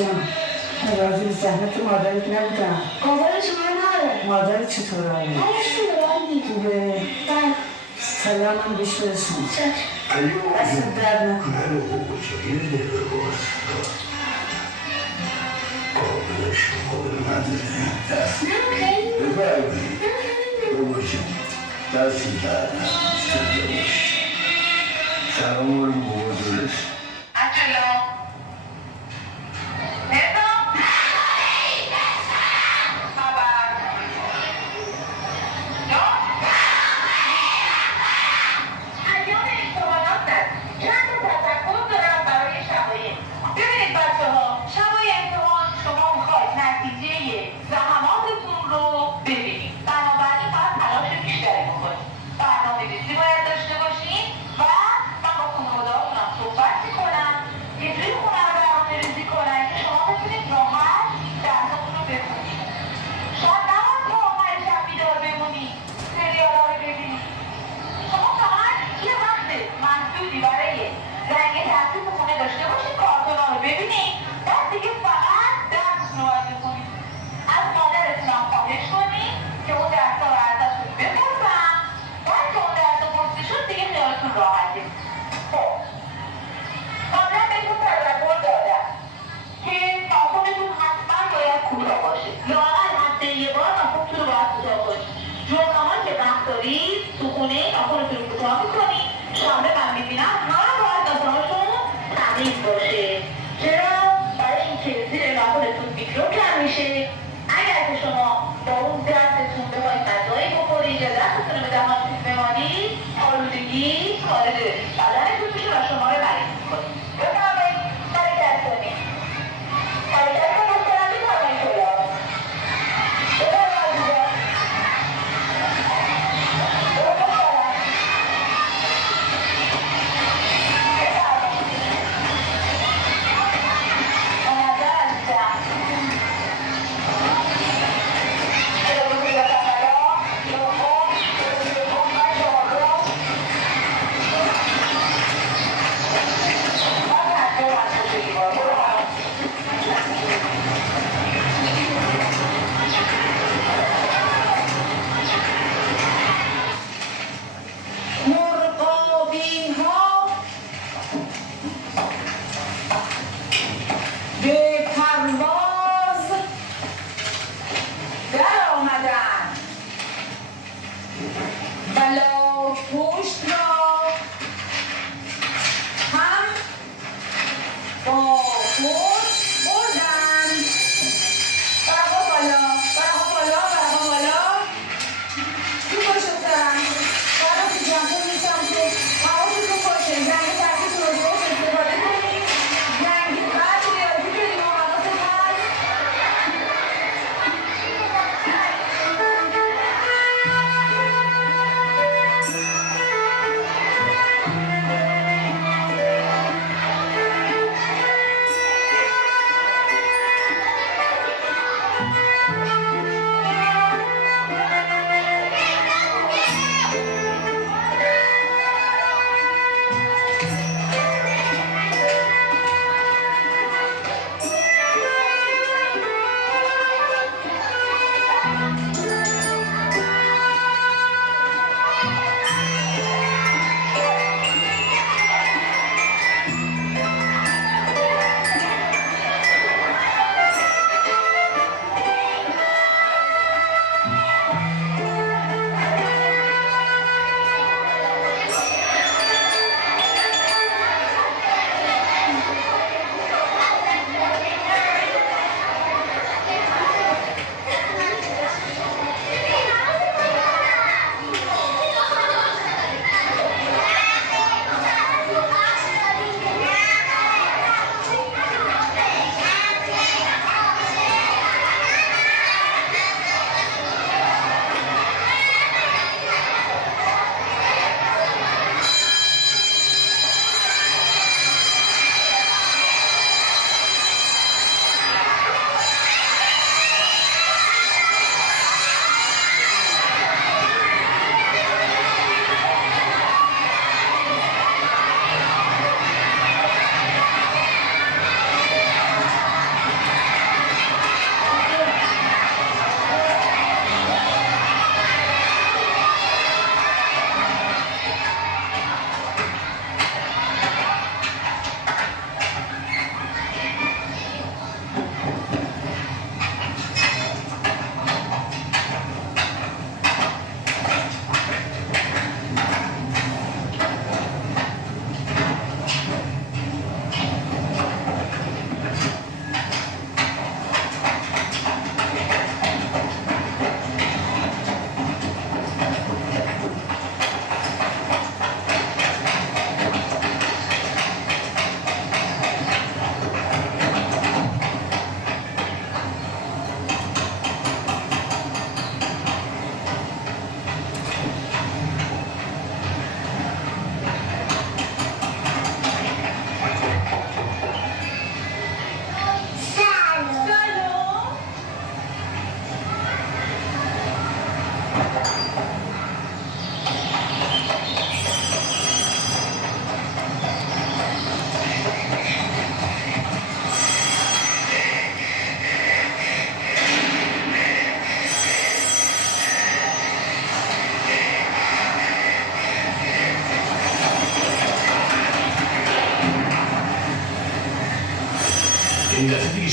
جان راجع زحمت مادرت نبودم. مادر شما نداره. مادرت چطوره؟ حالش خوبه؟ سلامم بهش برسون. دست درد نکنه. قابلش قابل نداره. باباجون دستی کردم سلام رو بابا درست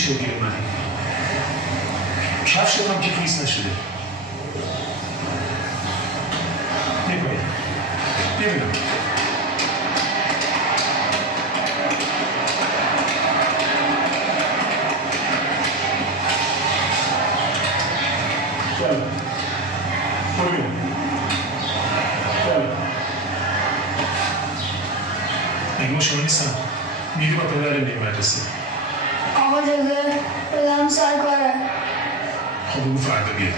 چه گیر اومدی؟ کفشت هم که خیس نشده. ببینم ببینم برو ببینم. مگه ما شما نیستم؟ میری با پدرم به مدرسه. آقا اجازه بدم سر کاره. خب بگو فردا بیاد.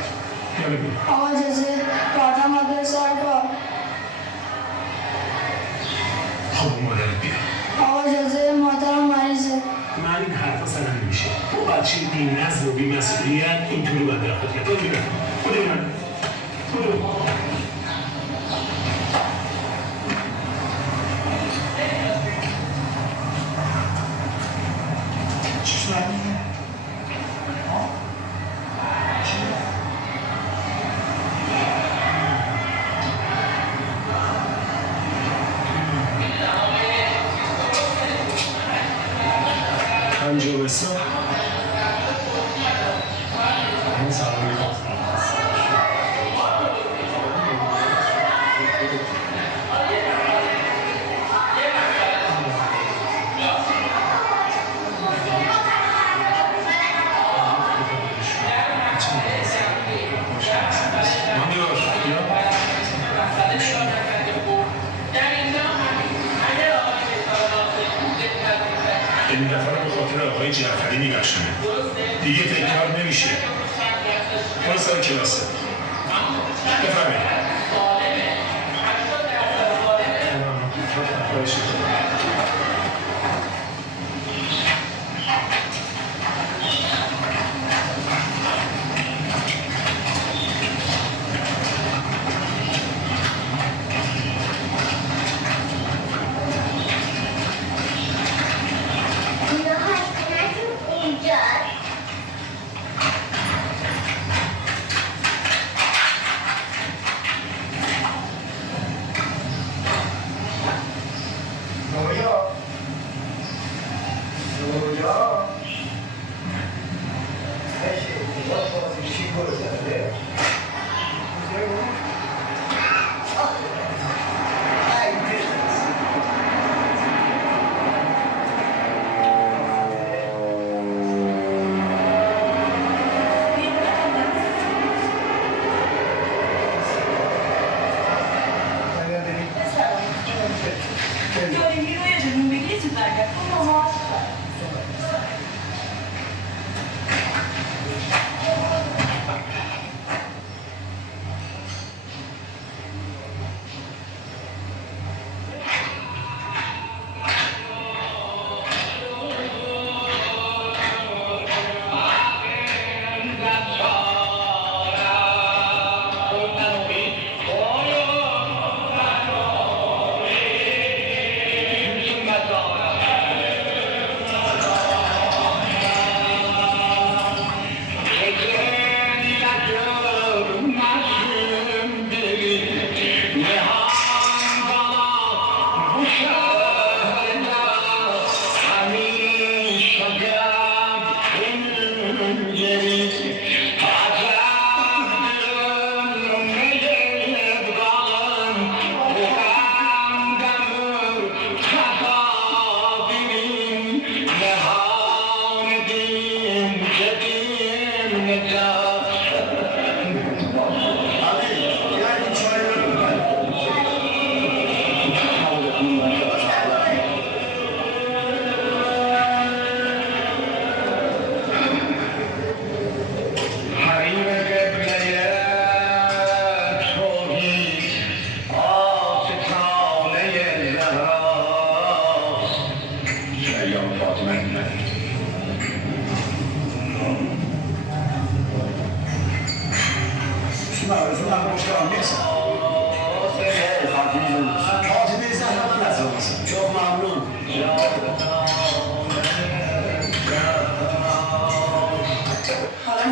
یالا بگو. آقا اجازه بعدم باید سر کار. خب مادرت بیاد. آقا اجازه مادرم مریضه. من این حرفا سرم نمیشه. تو بچه بی‌نظم و بی‌مسئولیت اینطوری باید رفتار کرد. برو ببینم. برو ببینم. برو. چی شد؟ پنجاه و سه. این دفعه به خاطر آقای جعفری میبخشنه. دیگه تکرار نمیشه. برو سر کلاسه. بفرمایید.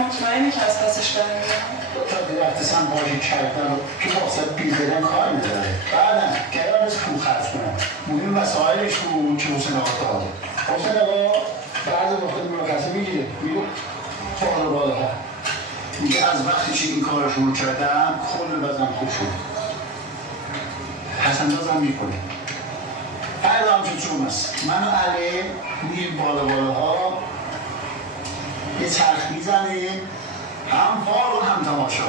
مطمئنی که از پسش برمیاد؟ تا وقتی سم باری کردن تو مقصد بیزدن کار میداره بعدم گرم از پول خرج کنم مهم وسایلش بود که حسین آقا داده حسین آقا بعضی وقت مرخصی میگیره میگه بالا ها میگه از وقتی که این کار شروع کردم کل وزنم خوب شد پسندازم میکنه فردا همچون چون است من و علی میگیم بالا ها یه چرخ میزنیم هم فال و هم تماشا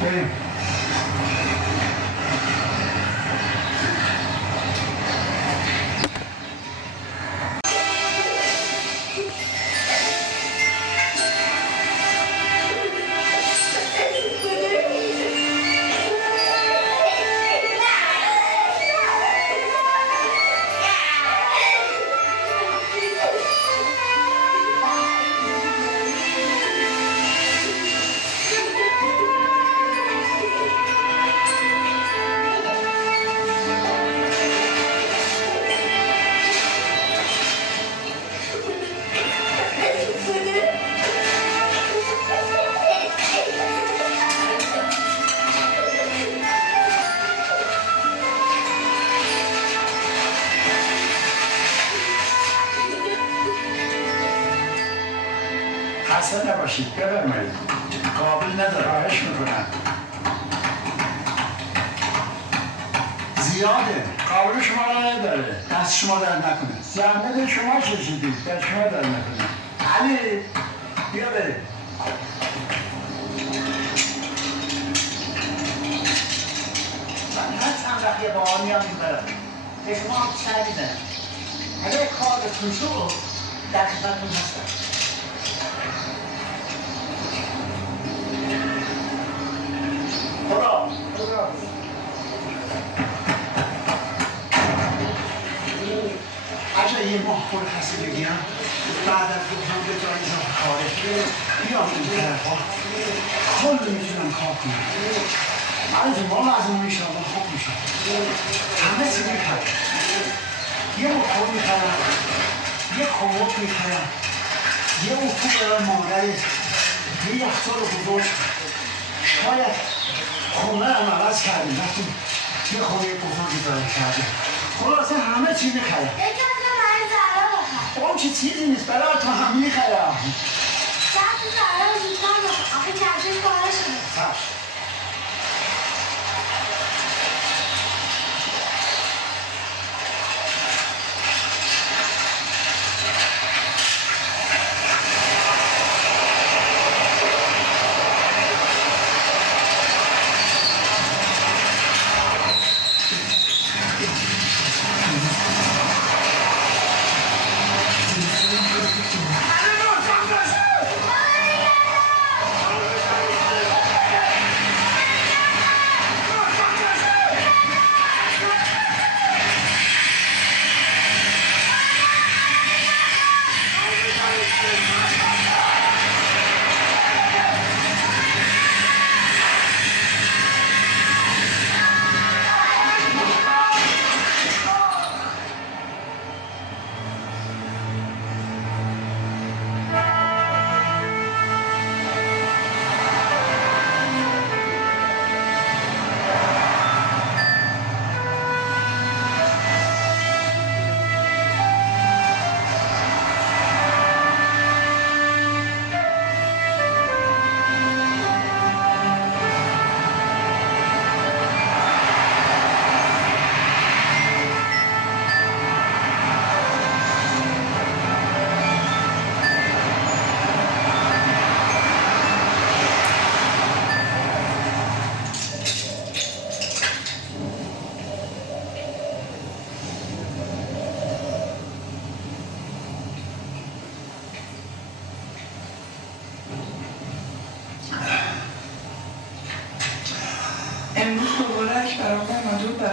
بریم خسته نباشید بفرمایید قابل نداره خواهش میکنم زیاده قابل شما را نداره دست شما در نکنه زحمت شما کشیدید دست شما در نکنه علی بیا بریم من هر چند وقت یه با آمیان میبرم به شما هم سر میزنم اگر کارتون شد در خدمتتون هستم خدا اگه یه ماه مرخصی بگیرم بعد از گفتم به جای اضافه کاره بیام این طرف ها کل میتونم کار کنم من از ما لازم انشاءالله خوب میشم همه چی میخرم یه موتور میخرم یه کموت میخرم یه اتو برای مادر یه یخچال بزرگ شاید خونه هم عوض کردیم وقتی یه خونه بزرگی داره کردیم خلاصه همه چی میخرم یکم برای زهرا بخر اون که چیزی نیست برای تو هم میخرم دست زهرا زودتر بخر آخه کفشش پاره شده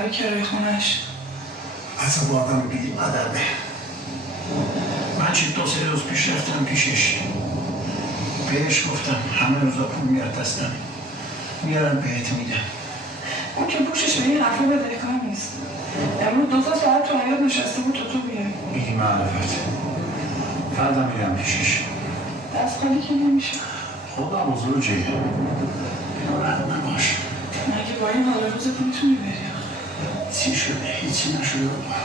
برای کرایه خونش. اصلا با آدم بیدیم ادبه. من چی 2-3 روز پیش رفتم پیشش. بهش گفتم همه روزا پول میاد دستم. میارم بهت میدم. اون که پوشش به این حرفه بدهکار نیست. امروز 2 ساعت تو حیاط نشسته بود تو بیای. میگی معرفت. فردا میرم پیشش. دست خالی که نمیشه. خدا بزرگه. ناراحت نباش. مگه با این حال روزت میتونی بری؟ چی شده؟ هیچی نشده بابا.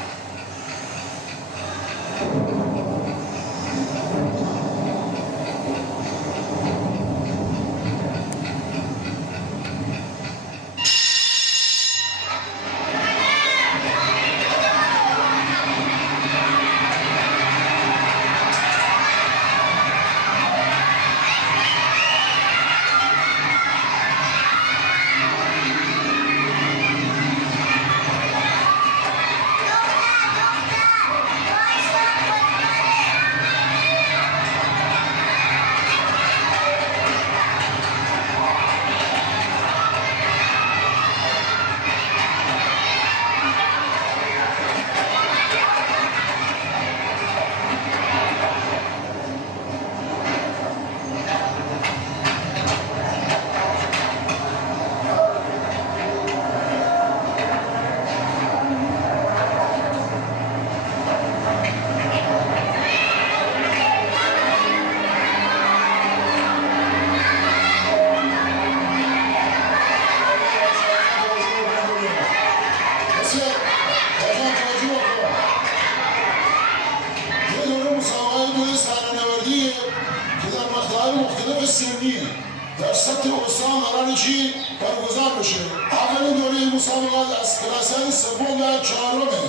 در سطح استان قراره چی برگزار بشه. اولین دوره مسابقات از کلاس‌های سوم و چهارمه.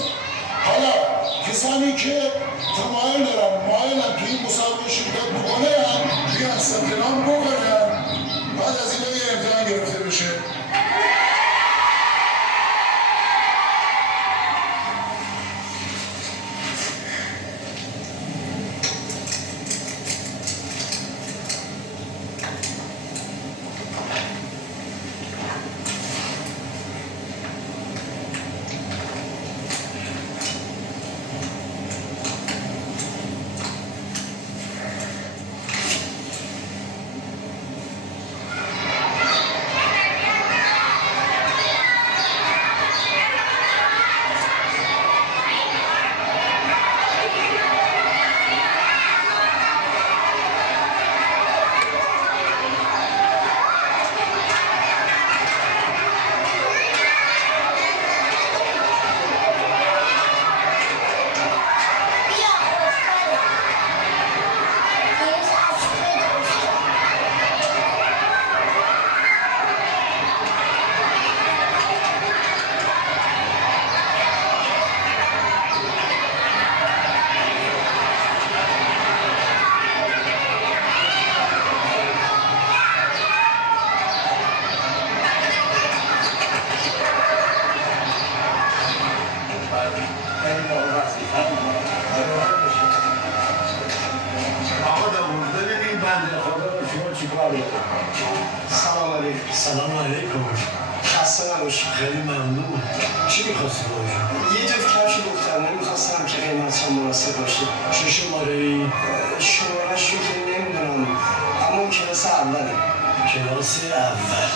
حالا کسانی که تمایل دارن مایلن توی این مسابقه شرکت بکنن بیان ثبت نام بکنن، بعد از اینا یه امتحان گرفته بشه. سلام علیکم. خسته نباشید. خیلی ممنون. چی می‌خواستی باشی؟ یه جفت کفش دخترانه می‌خواستم که قیمتش هم مناسب باشه. چه شماره‌ای؟ شماره‌ش رو که نمیدونم، اما اون کلاس اوله. کلاس اول.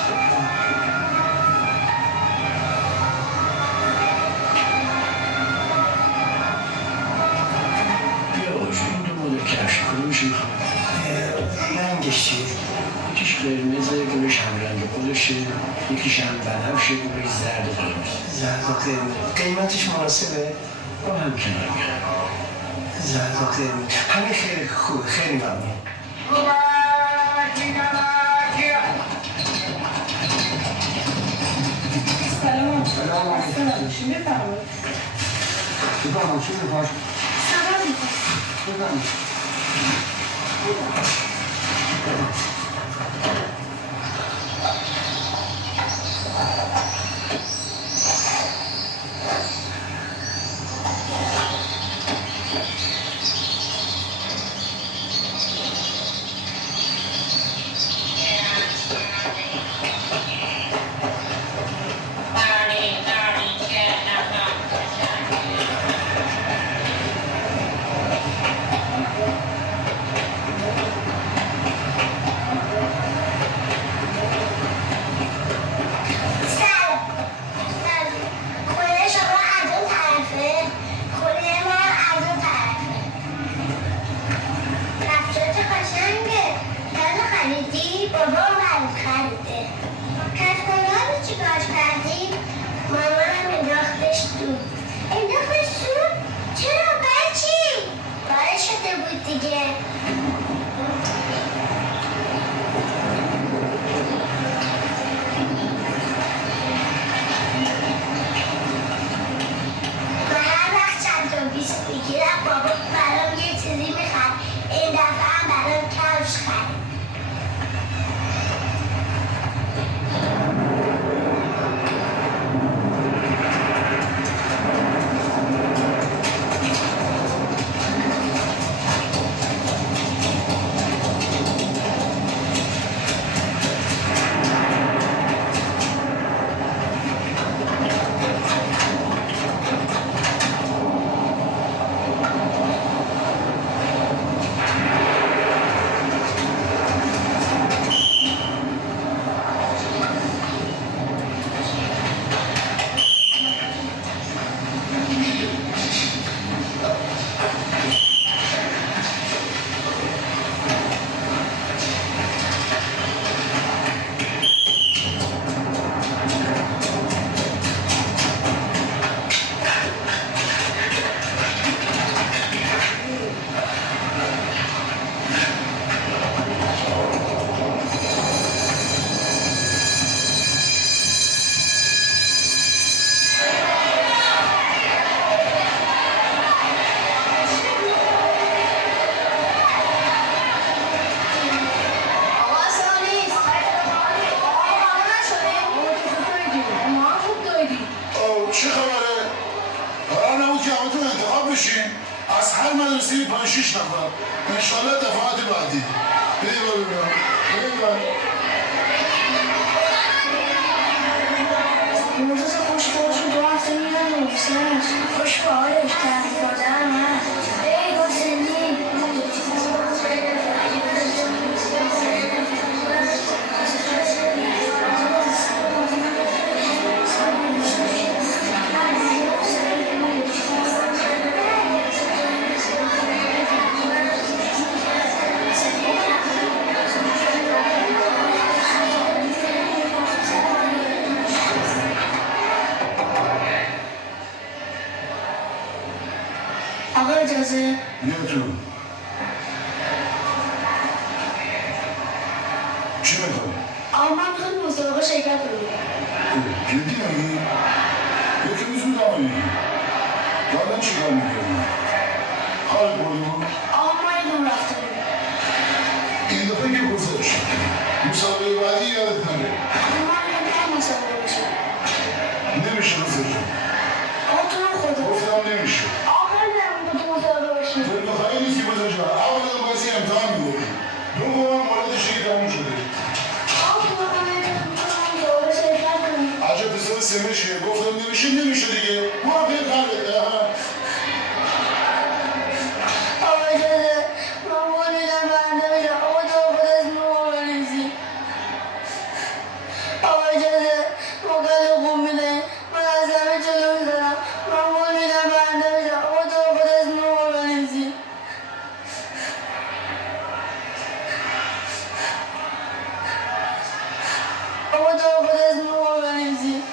بیا باشه این دو مدل کفش کدومش می‌خوام؟ رنگش چیه؟ یکیش قرمز گلش همرنگ خودشه، یکیش هم بنفشه گلش زرد قرمز. زرد و قرمز. قیمتش مناسبه؟ با هم کنار میاد. زرد و قرمز. همه خیلی خوبه. خیلی ممنون. سلام. سلام علیکم. سلام. چی بفرمایید؟ بفرمایید چی می‌خواد؟ سلام می‌خوام. بفرمایید. Barney, Barney, yeah. چه خبره؟ قرار نبود که همتون انتخاب بشین از هر مدرسه 5-6 نفر انشالله دفعات بعدی بده با ببینم بده با موزه خوش دو هفته میرم نویسنش خوش به حالش تحقیق دادم هست ای حسینی آقا اجازه بیا تو چی میخوای؟ آقا من میخواد مسابقه شرکت کنیم جدی نگی؟ یکی زود آمدی بعدا چی کار میکنی؟ حال بودیم آقا ما یه دون رفته بودیم این دفعه که گذشت مسابقه بعدی یادت نره من نمیتونم مسابقه بشیم نمیشه بزرگم آقا تو هم خدا گفتم نمیشه آقا من نمیتونم مسابقه بشیم دلگاهی نیست که بزرگم اولا بازی امتحان میگوری دوم موردش دیگه تموم شده آقا من نمیتونم مسابقه شرکت کنیم عجب پسر سمشیه گفتم نمیشه دیگه برو پیر قلبت آقا اجازه من بولیدم برنده بشم آقا تو خود از نور بریزی آقا اجازه مقدر خوب میدهی من از همه جلو میزنم من بولیدم برنده بشم آقا تو خود از نور بریزی آقا تو خود از نور بریزی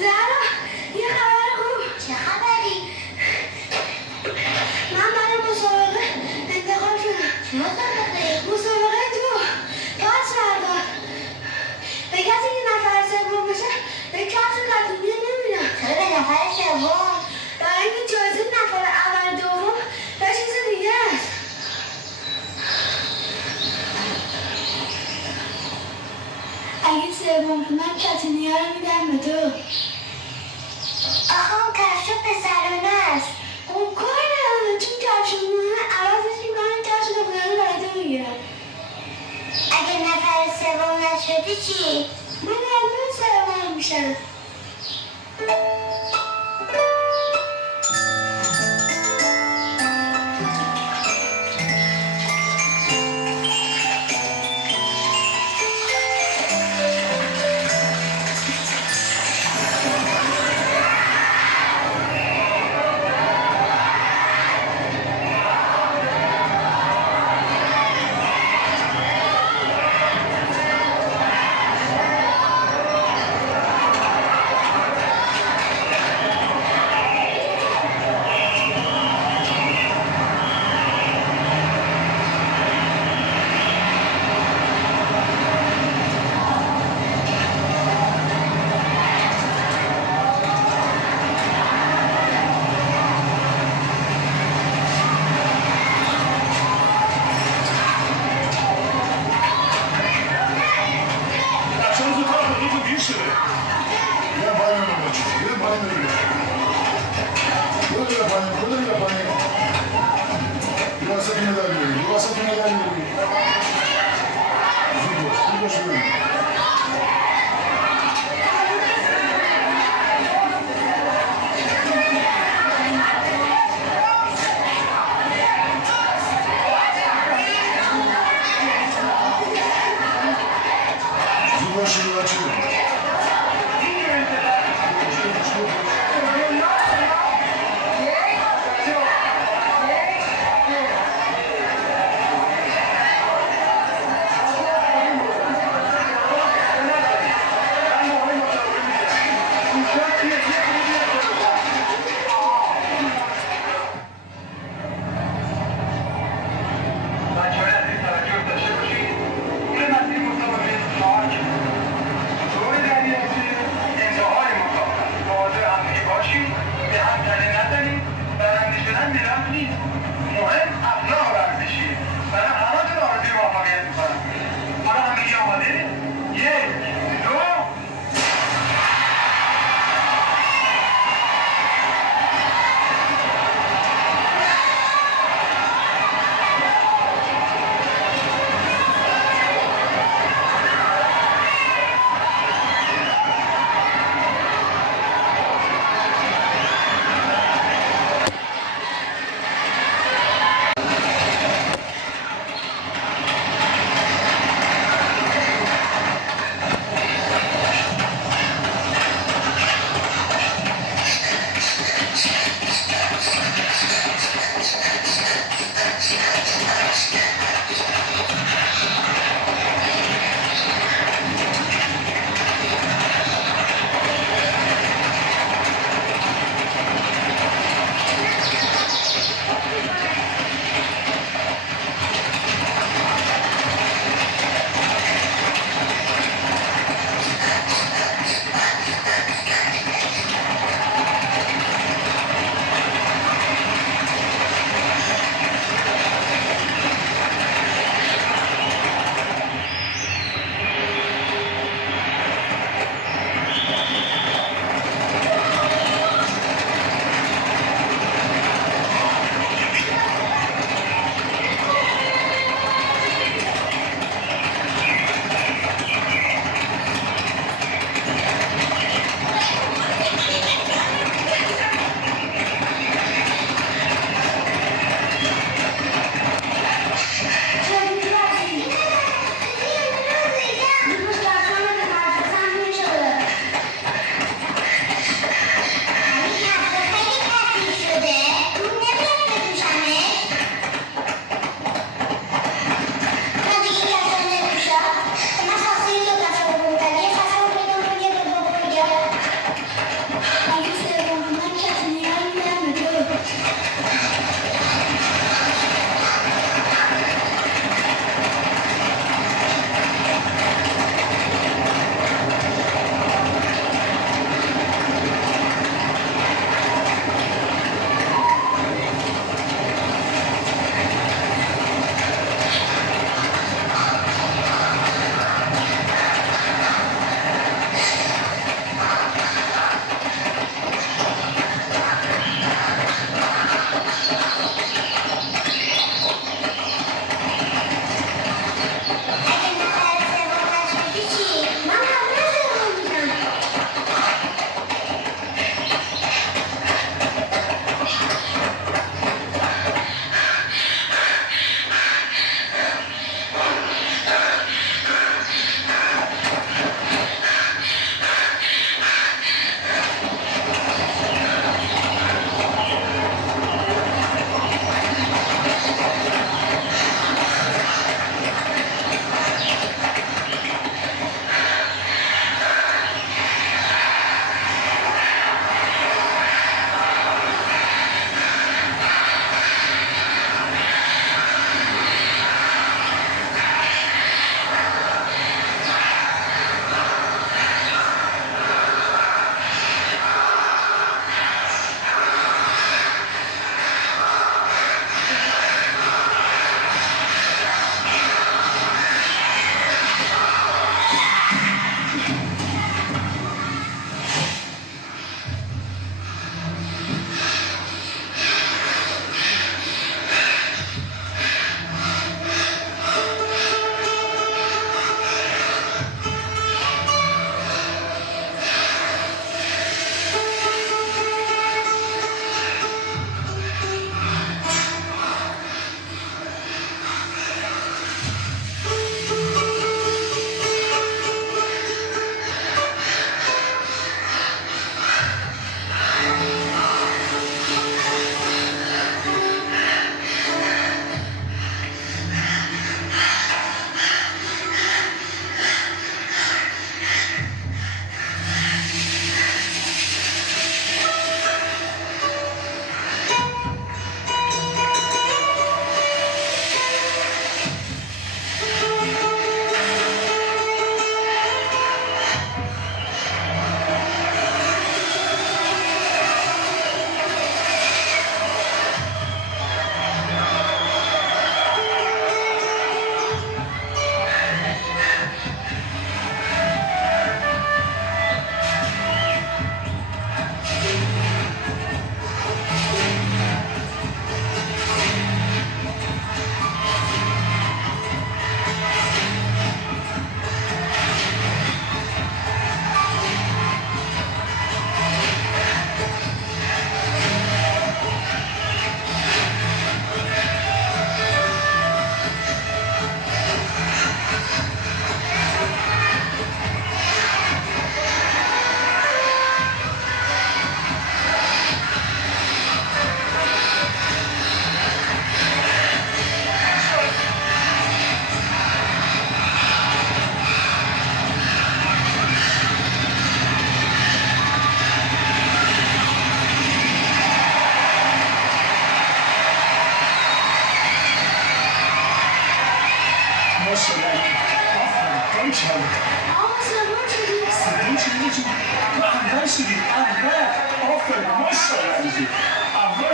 زهرا یه خبر خوب چه خبری؟ من برای مسابقه انتخاب شدم چه مسابقه؟ مسابقه تو پاس فردا به کسی که نفر سوم بشه به کسی قدیمیه نمیدم چرا به نفر سوم؟ برای اینکه جایزه نفر اول دوم یه چیز دیگه است اگه سوم کنم کتونیه رو میدم به تو آخه اون کفش پسرانه است اون کار نداره چون کفشونه عوضش میکنم کفش دخترانه برای تو میگیرم اگه نفر سوم نشدی چی؟ من معلومه سوم میشم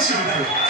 باشه بده.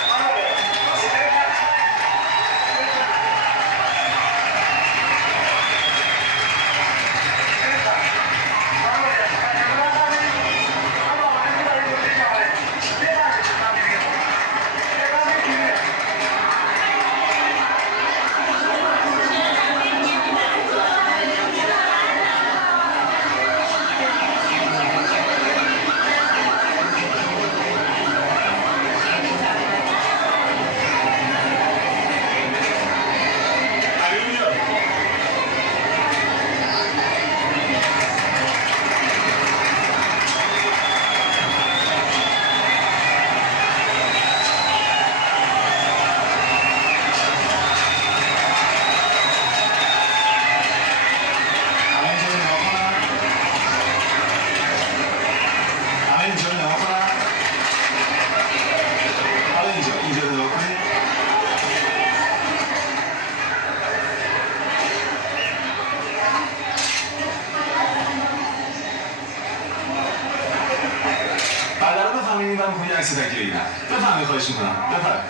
عکس تکیه بفهمی خواهش میکنم بفهم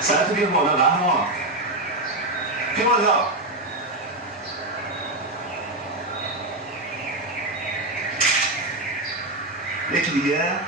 سرتو بیار بالا قهرمان بیا بالا یکی دیگه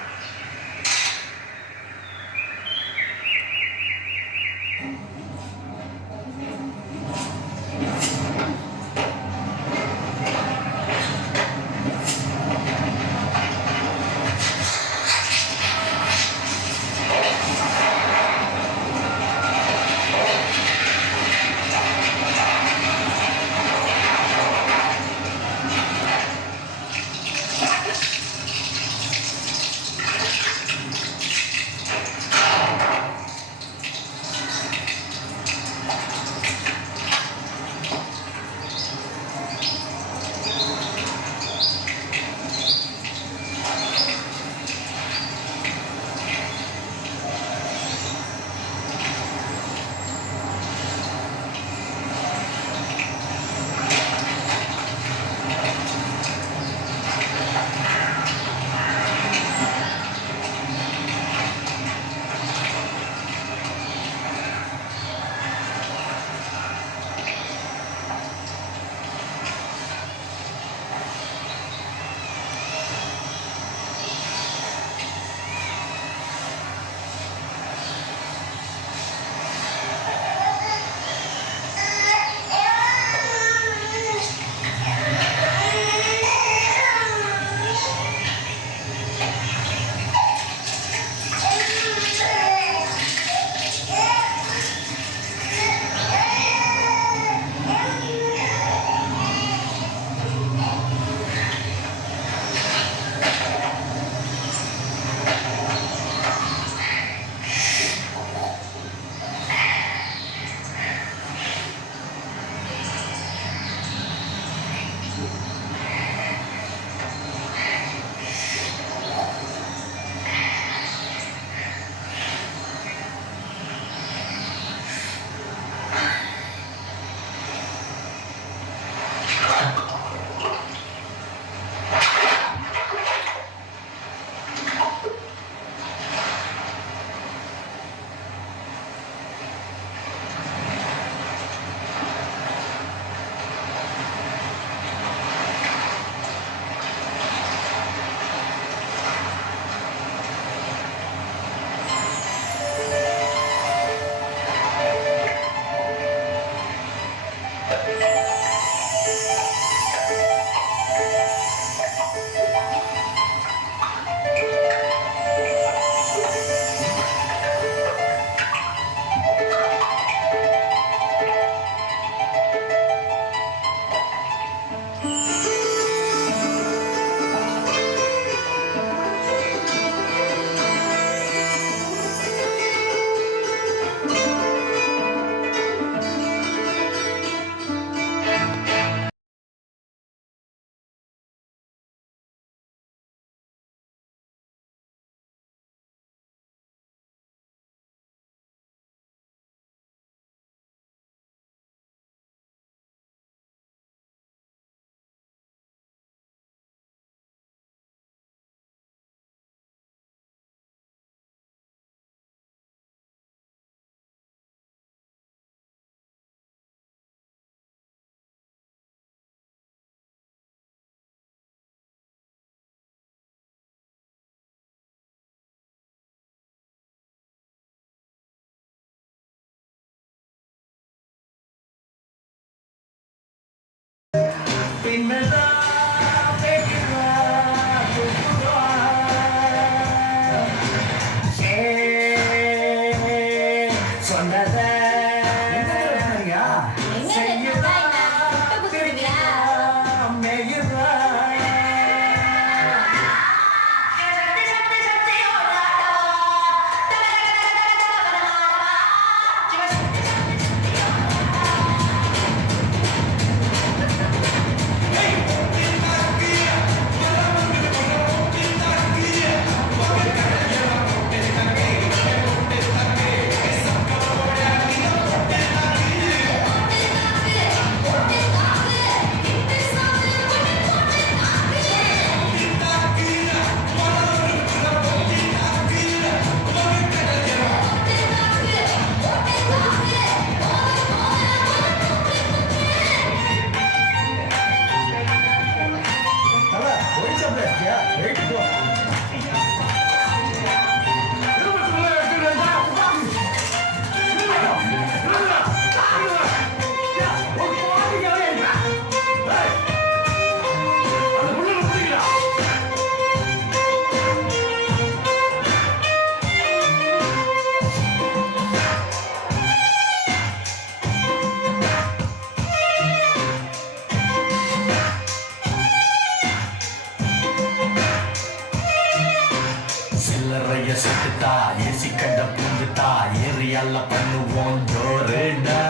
செத்துட்டா AC கண்ட பூந்துட்டா ஏரியால பண்ணுவோம் ஜோருடா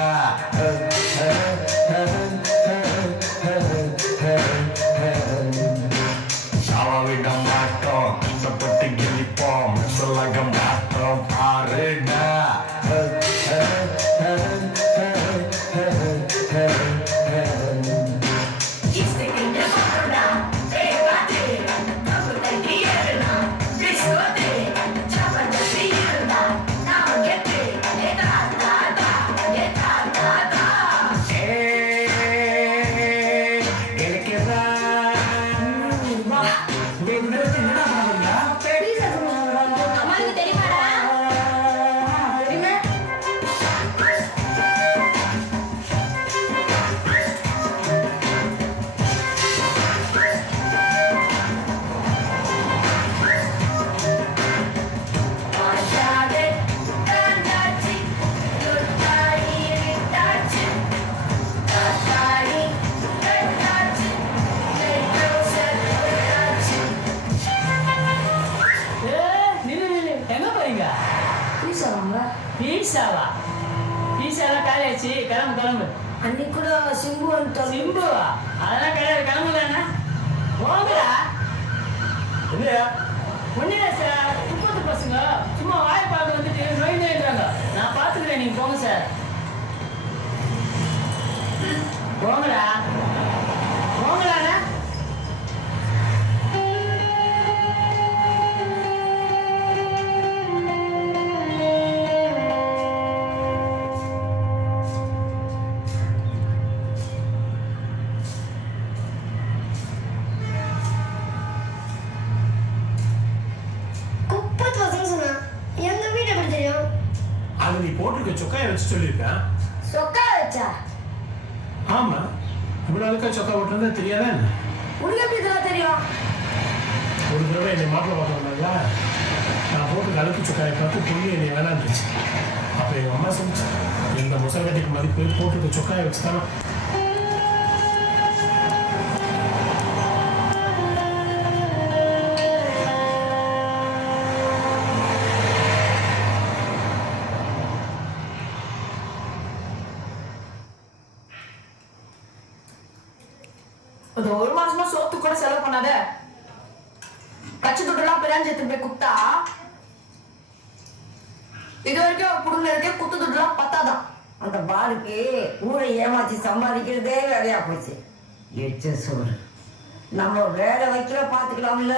சாவ விட மாட்டோம் கஷ்டப்பட்டு கிழிப்போம் சொல்லாக மாட்டோம் பாருடா அம்மாவுக்கு தெரியுமாடா? தெரியுமா? எங்க போறீங்க? பீஸாவா? பீஸாலாம் காலையாச்சு, கிளம்பு. அன்னைக்கு கூட சிம்பு வந்துட்டாங்க. சிம்புவா? அதெல்லாம் கிடையாது, கிளம்புதானே? போங்கடா. என்னையா ஒண்ணுல சார், துப்பத்து பசங்க சும்மா வாயை பார்க்க வந்துட்டு நோய்றாங்க. நான் பாத்துக்கிறேன், நீங்க போங்க சார். போங்கடா. போங்கடாண்ணா. குப்பத்து பசங்க சொன்னா எங்க வீடு எப்படி தெரியும்? அது நீ போட்டிருக்க சொக்காயை வச்சு சொல்லியிருக்கேன். சொக்கா வச்சா ஆமா, இவ்வளவு அதுக்கா சொக்கா போட்டிருந்தா தெரியாதா என்ன? உனக்கு எப்படி இதெல்லாம் தெரியும்? ஒரு தடவை என்னை மாப்பிள்ள பார்க்கணும்ல, நான் போட்டு அழுக்கு சொக்காயை பார்த்து பொண்ணு என்னை வேணாந்துச்சு. அப்போ எங்கள் அம்மா சொல்லிச்சு, இந்த முசல்கட்டிக்கு மதிப்பு போட்டுருக்க சொக்காயை வச்சு தானே. அது ஒரு மாசமா சோத்து கூட செலவு பண்ணாத. கட்சி துட்டெல்லாம் பிராஞ்சி எடுத்து போய் குத்தா இது வரைக்கும் குடும்பம் இருக்கே, குத்து துட்டெல்லாம் பத்தாதான். அந்த பாலுக்கு ஊரை ஏமாத்தி சம்பாதிக்கிறதே வேலையா போச்சு. எச்ச சோறு நம்ம வேலை வைக்கிற பார்த்துக்கலாம்ல.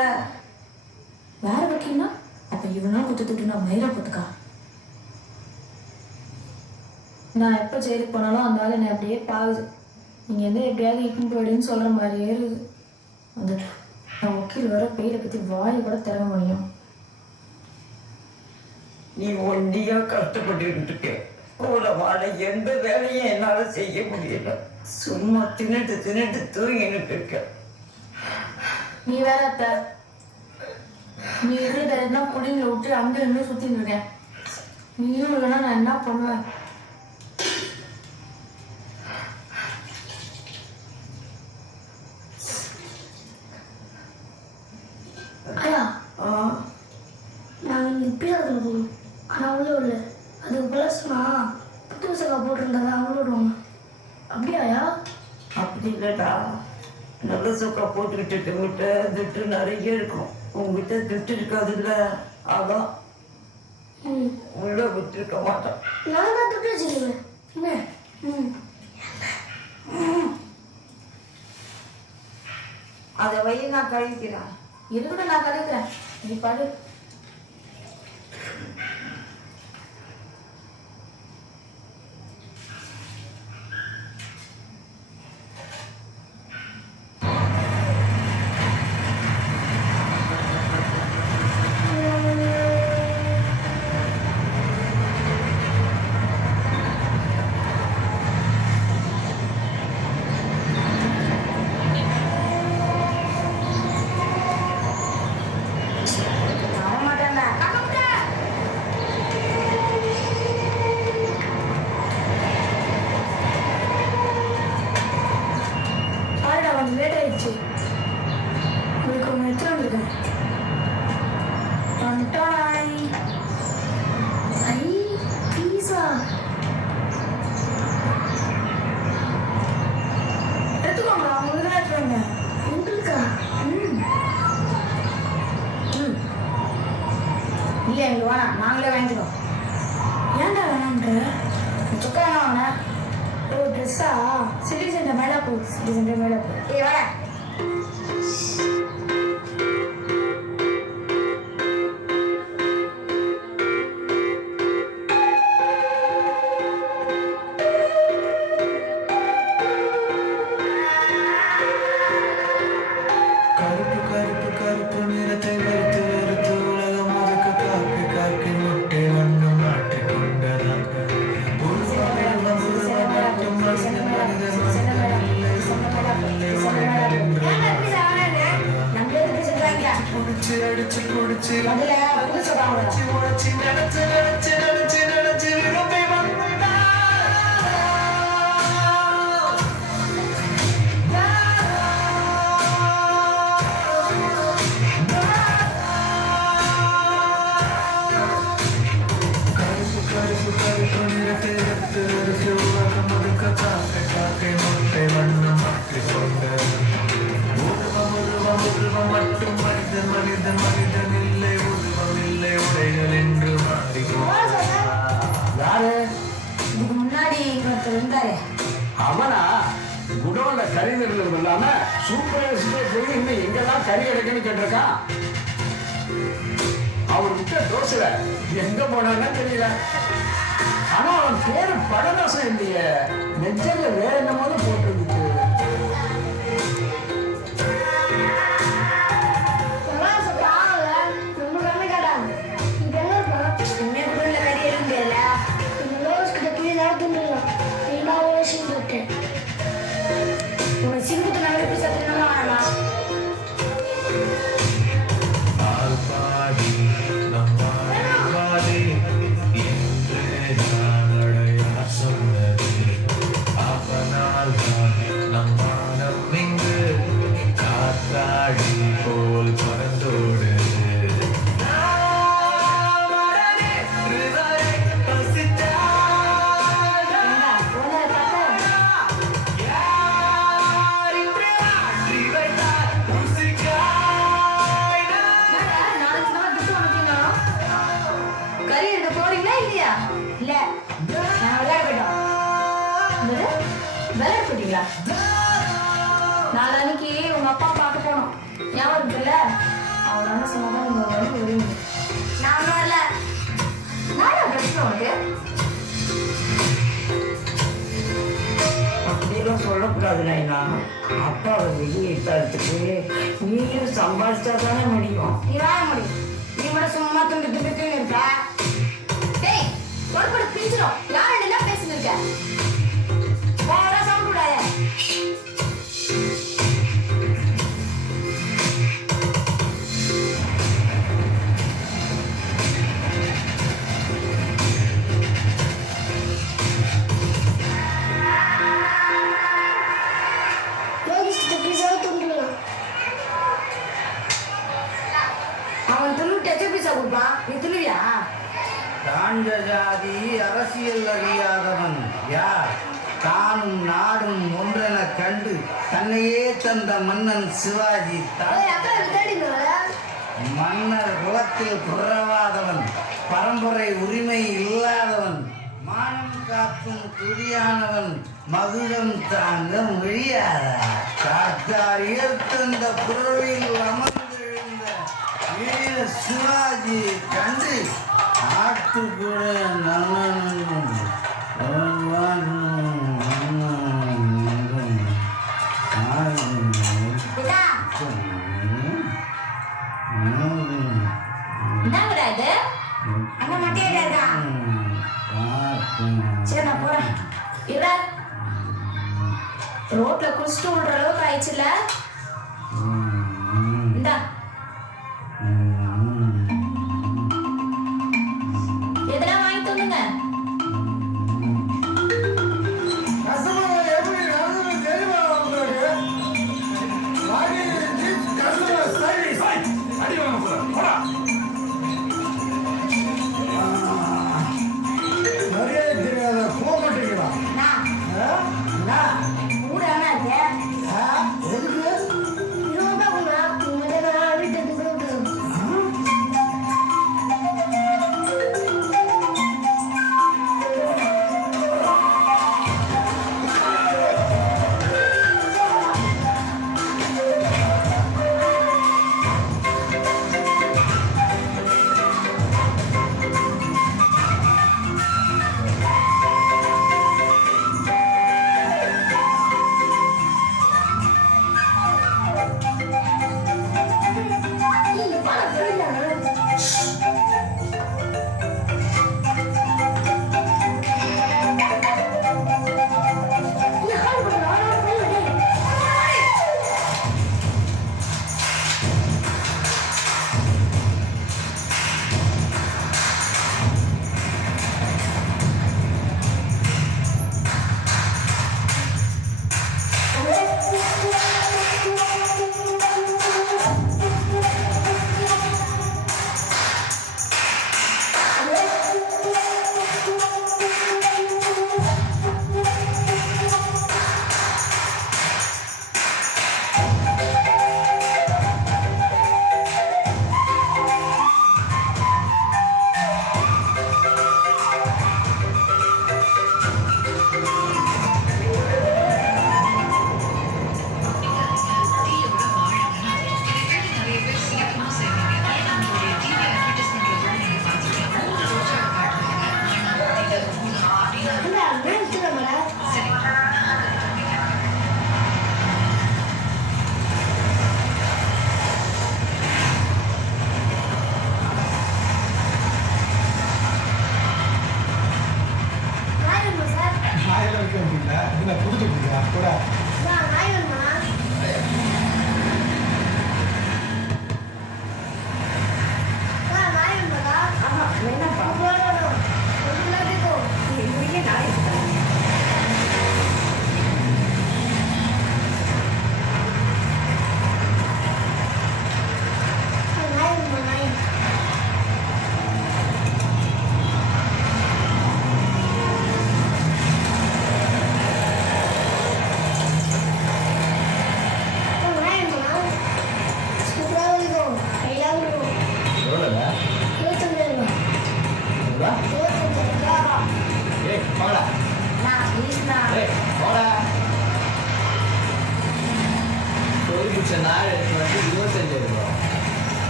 வேற வைக்கலன்னா அப்ப இவனா குத்து துட்டு நான் மயிரை போட்டுக்கா. நான் எப்ப ஜெயிலுக்கு போனாலும் அந்த ஆள் என்னை அப்படியே பாகுது. நீங்க எந்த எப்படியாவது இட்டுன்னு போயிடுன்னு சொல்ற மாதிரியே இருக்குது. அந்த நான் வக்கீல் வர பெயரை பத்தி வாயை கூட திறக்க முடியும். நீ ஒண்டியா கஷ்டப்பட்டு இருக்க, கூட வாழ எந்த வேலையும் என்னால செய்ய முடியல. சும்மா தின்னுட்டு தூங்கிட்டு இருக்க. நீ வேற அத்தை, நீ இருக்கிற குடியில விட்டு அங்கே இன்னும் சுத்தின்னு இருக்கேன். நீயும் இல்லைன்னா நான் என்ன பண்ணுவேன்? ஐயா நாங்கள் இங்கே பீஸாத்தில் போகணும். ஆனால் அவ்வளோ இல்லை. அதுக்கு ப்ளஸ்னா புத்து சக்கா போட்டிருந்தாங்க அவ்வளோ விடுவாங்க. அப்படியாயா? அப்படி இல்லைடா, நல்ல சொக்கா போட்டுக்கிட்டு உங்ககிட்ட துட்டு நிறைய இருக்கும். உங்ககிட்ட துட்டு இருக்காது இல்லை, அதான் உள்ள விட்டுருக்க மாட்டேன். நான் தான் துட்டு வச்சுருவேன். என்ன? அதை வை, நான் கழிக்கிறேன். இருக்கட்டும், நான் கழிக்கிறேன். நீ பாடு. இல்லை எங்களுக்கு வேணாம், நாங்களே வாங்கிக்கிறோம். ஏன்டா வேணான்ற? சுக்கா என்ன வாங்கின? ஓ ட்ரெஸ்ஸா? சிட்டி சென்டர் மேலே போ, சிட்டி சென்டர் மேலே போ. ஏ வர அவனா குடோன்ல கறி நிறுவனம் இல்லாம சூப்பர் போய் இன்னும் எங்கெல்லாம் கறி கிடைக்குன்னு கேட்டிருக்கான். அவர் விட்ட தோசை எங்க போனான்னு தெரியல. ஆனா அவன் பேரு படதோசை இல்லையே, நெஞ்சல்ல வேற என்னமோ போட்டிருந்துச்சு. நாளைக்கு உங்க அப்பா பார்க்க போனோம், ஞாபகம் இருக்குல்ல? அவன் என்ன சொன்னா உங்க வந்து வருவீங்க. நான் வரல. நானா பிரச்சனை உனக்கு? அப்படியெல்லாம் சொல்லக்கூடாது நைனா. அப்பாவை வெளியே தரத்துக்கு நீயும் சம்பாதிச்சா தானே முடியும். நீ வாழ முடியும். நீ மட்டும் சும்மா துண்டு இருக்கா? டேய் ஒரு படம் பிரிச்சிடும். யார் என்ன இருக்க போற சவுண்ட் விடாத அவன் துணுட்டு எச்ச பீஸா கொடுப்பான் நீ துணுவியா காஞ்ச ஜாதி அரசியல் அறியாதவன் யார் தானும் நாடும் ஒன்றென கண்டு தன்னையே தந்த மன்னன் சிவாஜி மன்னர் குலத்தில் புறவாதவன் பரம்பரை உரிமை இல்லாதவன் மானம் காக்கும் துடியானவன் மகுடம் தாங்க முடியாத காத்தார் உயர்த்தந்த புறவில் அமர்ந்தெழுந்த வீர சிவாஜி கண்டு நாட்டுக்குள்ள நலனும் என்னங்கடாது அண்ணா மட்டையா சரி நான் போறேன் இவரா ரோட்ல குடிச்சிட்டு விடுற அளவுக்கு ஆயிடுச்சுல இந்தா எதனா வாங்கிட்டு வந்துங்க மரியாதை தெரியாத போக மாட்டேங்கிறான் கூட எதுக்கு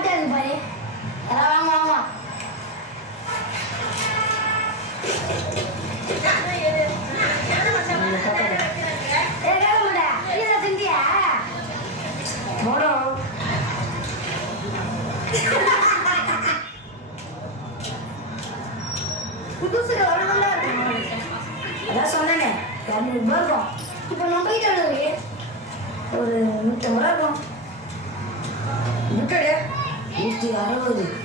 போட்டே இருக்கு பாரு. வாங்க வாங்க. புதுசுல வரணும்ல அதான் சொன்னேனே 200 ரூபாய் இருக்கும். இப்போ நம்ம கிட்ட ஒரு 150 ரூபா இருக்கும். முட்டை 160,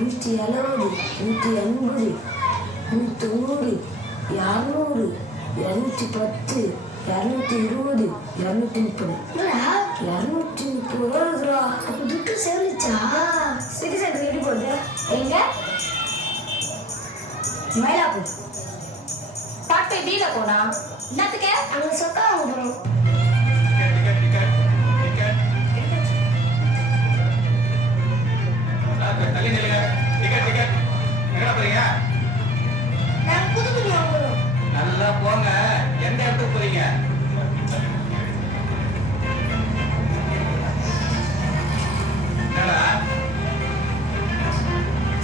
170, 180, 190, 200, 210, 220, 230. 230 ரூபா இருக்குதா? அப்போ துட்டு சேமிச்சா? சிட்டி சென்டர் எப்படி போகுது? எங்க? மயிலாப்பூர். பாட்டு டீல போனா என்னத்துக்கு? அங்க சொக்கா வாங்க போறோம். நாங்க புதுக்குடி வாங்க போறோம். நல்லா போங்க. எந்த இடத்துக்கு போறீங்க?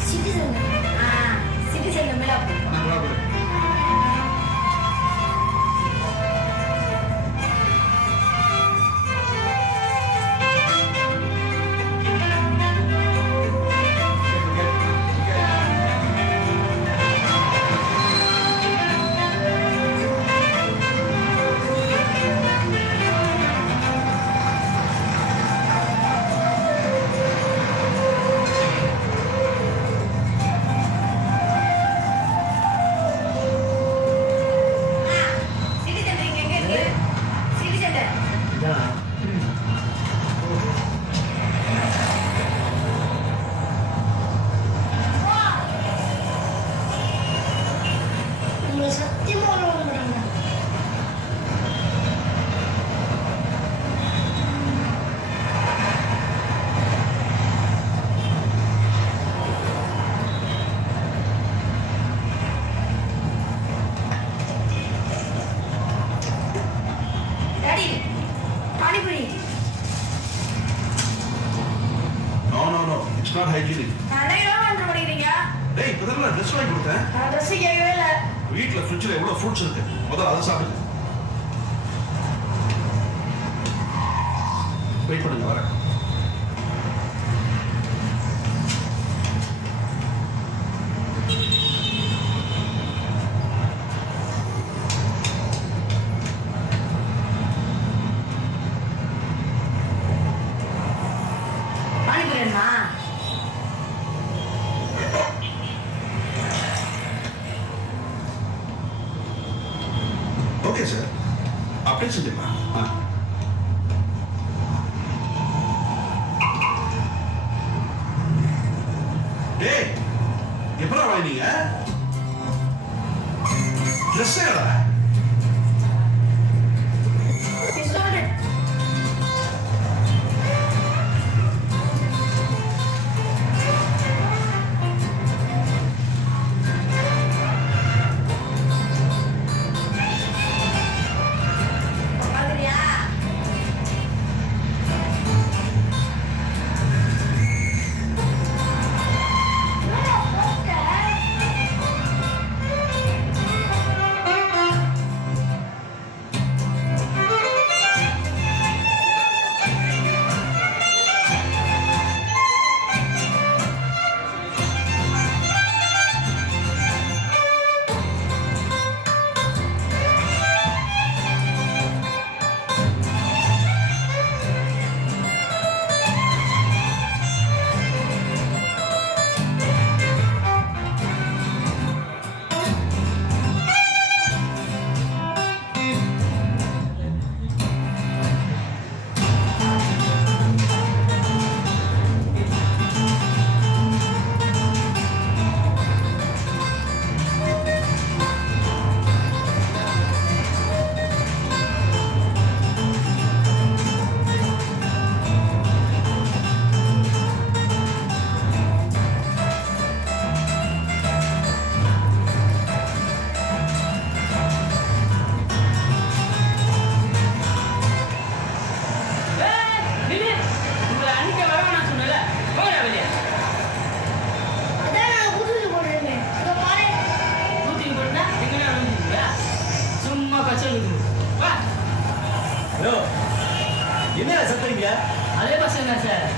City centre. City centre Mylapore. It's not hygienic. டேய் இப்போதான் நான் ட்ரெஸ் வாங்கி கொடுத்தேன். ட்ரெஸ் கேட்கவே இல்லை. வீட்டில் ஃப்ரிட்ஜில் எவ்வளோ ஃப்ரூட்ஸ் இருக்கு, முதல்ல அதை சாப்பிடுங்க. வெயிட் பண்ணுங்க, வரேன். பானிபுரியம்மா ஓகே சார், அப்படியே செஞ்சுக்கலாம். டேய் எப்படா வாங்கினீங்க ட்ரெஸ்?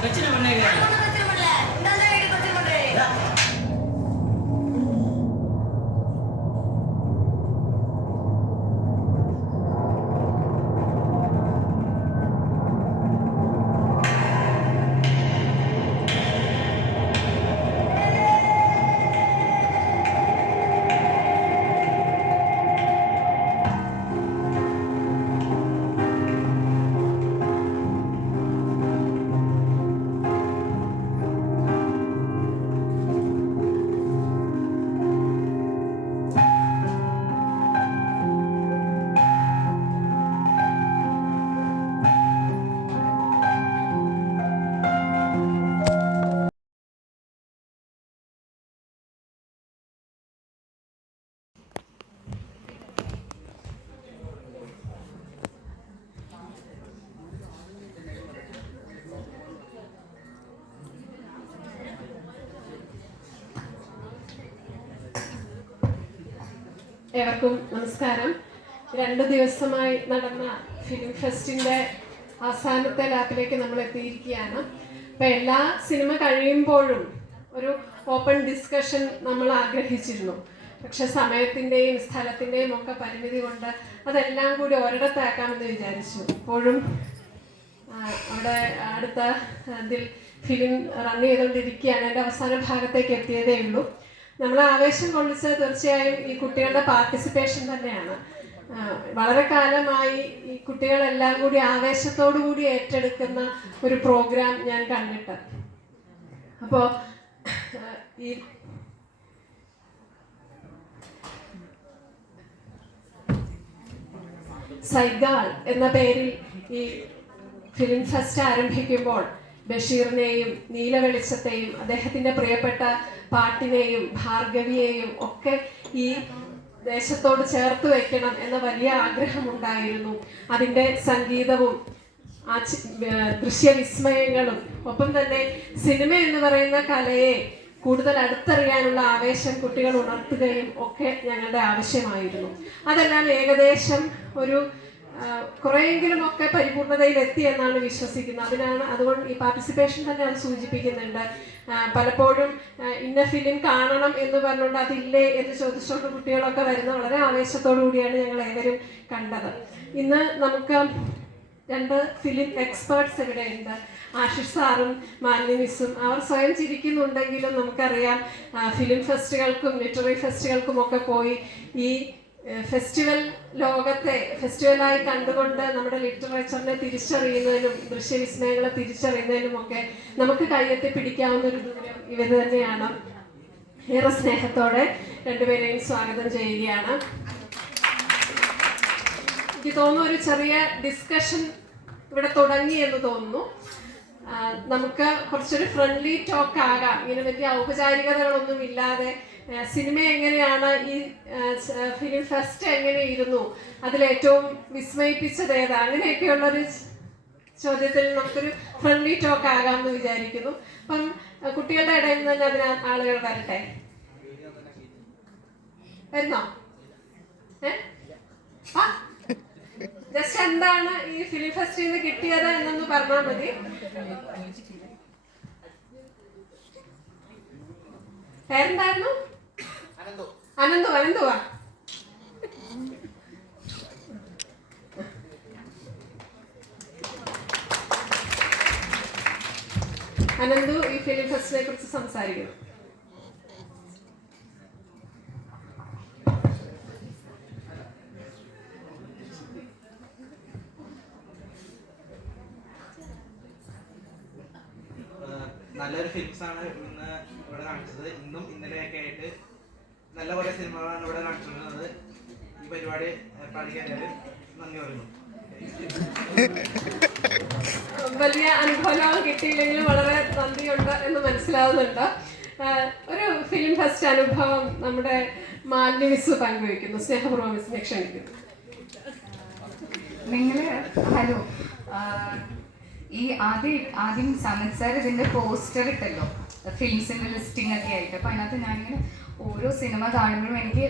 பிரச்சனை பண்ணேன். ഏവർക്കും നമസ്കാരം. 2 ദിവസമായി നടന്ന ഫിലിം ഫെസ്റ്റിൻ്റെ അവസാനത്തെ ലാപ്പിലേക്ക് നമ്മൾ എത്തിയിരിക്കുകയാണ്. അപ്പോൾ എല്ലാ സിനിമ കഴിയുമ്പോഴും ഒരു ഓപ്പൺ ഡിസ്കഷൻ നമ്മൾ ആഗ്രഹിച്ചിരുന്നു. പക്ഷെ സമയത്തിൻ്റെയും സ്ഥലത്തിൻ്റെയും ഒക്കെ പരിമിതി കൊണ്ട് അതെല്ലാം കൂടി ഒരിടത്താക്കാമെന്ന് വിചാരിച്ചു. ഇപ്പോഴും അവിടെ അടുത്ത ഇതിൽ ഫിലിം റൺ ചെയ്തുകൊണ്ടിരിക്കുകയാണ്. എൻ്റെ അവസാന ഭാഗത്തേക്ക് എത്തിയതേ ഉള്ളൂ. നമ്മളെ ആവേശം കൊള്ളിച്ചത് തീർച്ചയായും ഈ കുട്ടികളുടെ പാർട്ടിസിപ്പേഷൻ തന്നെയാണ്. വളരെ കാലമായി ഈ കുട്ടികളെല്ലാം കൂടി ആവേശത്തോടു കൂടി ഏറ്റെടുക്കുന്ന ഒരു പ്രോഗ്രാം ഞാൻ കണ്ടിട്ട്. അപ്പോൾ ഈ സൈഗാൾ എന്ന പേരിൽ ഈ ഫിലിം ഫെസ്റ്റ് ആരംഭിക്കുമ്പോൾ ബഷീറിനെയും നീലവെളിച്ചത്തെയും അദ്ദേഹത്തിൻ്റെ പ്രിയപ്പെട്ട പാട്ടിനെയും ഭാർഗവിയെയും ഒക്കെ ഈ ദേശത്തോട് ചേർത്ത് വയ്ക്കണം എന്ന വലിയ ആഗ്രഹമുണ്ടായിരുന്നു. അതിൻ്റെ സംഗീതവും ആ ദൃശ്യവിസ്മയങ്ങളും ഒപ്പം തന്നെ സിനിമ എന്ന് പറയുന്ന കലയെ കൂടുതൽ അടുത്തറിയാനുള്ള ആവേശം കുട്ടികൾ ഉണർത്തുകയും ഒക്കെ ഞങ്ങളുടെ ആവശ്യമായിരുന്നു. അതെല്ലാം ഏകദേശം ഒരു കുറേയെങ്കിലും ഒക്കെ പരിപൂർണതയിലെത്തി എന്നാണ് വിശ്വസിക്കുന്നത്. അതുകൊണ്ട് ഈ പാർട്ടിസിപ്പേഷൻ തന്നെ അത് സൂചിപ്പിക്കുന്നുണ്ട്. പലപ്പോഴും ഇന്ന ഫിലിം കാണണം എന്ന് പറഞ്ഞുകൊണ്ട് അതില്ലേ എന്ന് ചോദിച്ചുകൊണ്ട് കുട്ടികളൊക്കെ വരുന്ന വളരെ ആവേശത്തോടു കൂടിയാണ് ഞങ്ങൾ ഏവരും കണ്ടത്. ഇന്ന് നമുക്ക് 2 ഫിലിം എക്സ്പേർട്സ് ഇവിടെയുണ്ട്. ആശിഷ് സാറും മാലിനി മിസ്സും. അവർ സ്വയം ചിരിക്കുന്നുണ്ടെങ്കിലും നമുക്കറിയാം ഫിലിം ഫെസ്റ്റുകൾക്കും ലിറ്റററി ഫെസ്റ്റുകൾക്കും ഒക്കെ പോയി ഈ ഫെസ്റ്റിവൽ ലോകത്തെ ഫെസ്റ്റിവലായി കണ്ടുകൊണ്ട് നമ്മുടെ ലിറ്ററേച്ചറിനെ തിരിച്ചറിയുന്നതിനും ദൃശ്യവിസ്മയങ്ങളെ തിരിച്ചറിയുന്നതിനുമൊക്കെ നമുക്ക് കയ്യെത്തി പിടിക്കാവുന്ന ഒരു ദൂരം ഇവർ തന്നെയാണ്. ഏറെ സ്നേഹത്തോടെ 2 പേരെയും സ്വാഗതം ചെയ്യുകയാണ്. എനിക്ക് തോന്നുന്നു ഒരു ചെറിയ ഡിസ്കഷൻ ഇവിടെ തുടങ്ങി എന്ന് തോന്നുന്നു. നമുക്ക് കുറച്ചൊരു ഫ്രണ്ട്ലി ടോക്ക് ആകാം. ഇങ്ങനെ വലിയ ഔപചാരികതകളൊന്നും ഇല്ലാതെ സിനിമ എങ്ങനെയാണ്, ഈ ഫിലിം ഫെസ്റ്റ് എങ്ങനെയിരുന്നു, അതിലേറ്റവും വിസ്മയിപ്പിച്ചത് ഏതാ, അങ്ങനെയൊക്കെയുള്ളൊരു ചോദ്യത്തിൽ നമുക്കൊരു ഫ്രണ്ട്ലി ടോക്ക് ആകാമെന്ന് വിചാരിക്കുന്നു. അപ്പം കുട്ടികളുടെ ഇടയിൽ നിന്ന് തന്നെ അതിന് ആളുകൾ വരട്ടെ. വരുന്നോ? ജസ്റ്റ് എന്താണ് ഈ ഫിലിം ഫെസ്റ്റിൽ നിന്ന് കിട്ടിയത് എന്നൊന്ന് പറഞ്ഞാൽ മതി. പേരെന്തായിരുന്നു? അനന്തു. അനന്തുവാ? അനന്തു ഈ ഫിലിം ഫെസ്റ്റിനെ കുറിച്ച് സംസാരിക്കുന്നു. നല്ലൊരു ഫിലിംസാണ് ഇന്ന് ഇവിടെ കാണിച്ചത്. ഇന്നും ഇന്നലെയൊക്കെ ആയിട്ട് നല്ല കുറേ സിനിമകളാണ് ഇവിടെ കാണിച്ചിരുന്നത്. ഈ പരിപാടി പാടിക്കാനായിട്ട് നന്ദി പറയുന്നു. വലിയ അനുഭവം കിട്ടിയില്ലെങ്കിലും വളരെ നന്ദിയുണ്ട് എന്ന് മനസ്സിലാവുന്നുണ്ട്. ഒരു ഫിലിം ഫെസ്റ്റ് അനുഭവം നമ്മുടെ മാലിന്യ മിസ് പങ്കുവയ്ക്കുന്നു. സ്നേഹപൂർവ്വം മിസ്സിനെ ക്ഷണിക്കുന്നു. ഹലോ, ഈ ആദ്യം സമത് സാർ ഇതിൻ്റെ പോസ്റ്റർ ഇട്ടല്ലോ ഫിലിംസിൻ്റെ ലിസ്റ്റിംഗ് ഒക്കെ ആയിട്ട്. അപ്പോൾ അതിനകത്ത് ഞാനിങ്ങനെ ഓരോ സിനിമ കാണുമ്പോഴും എനിക്ക്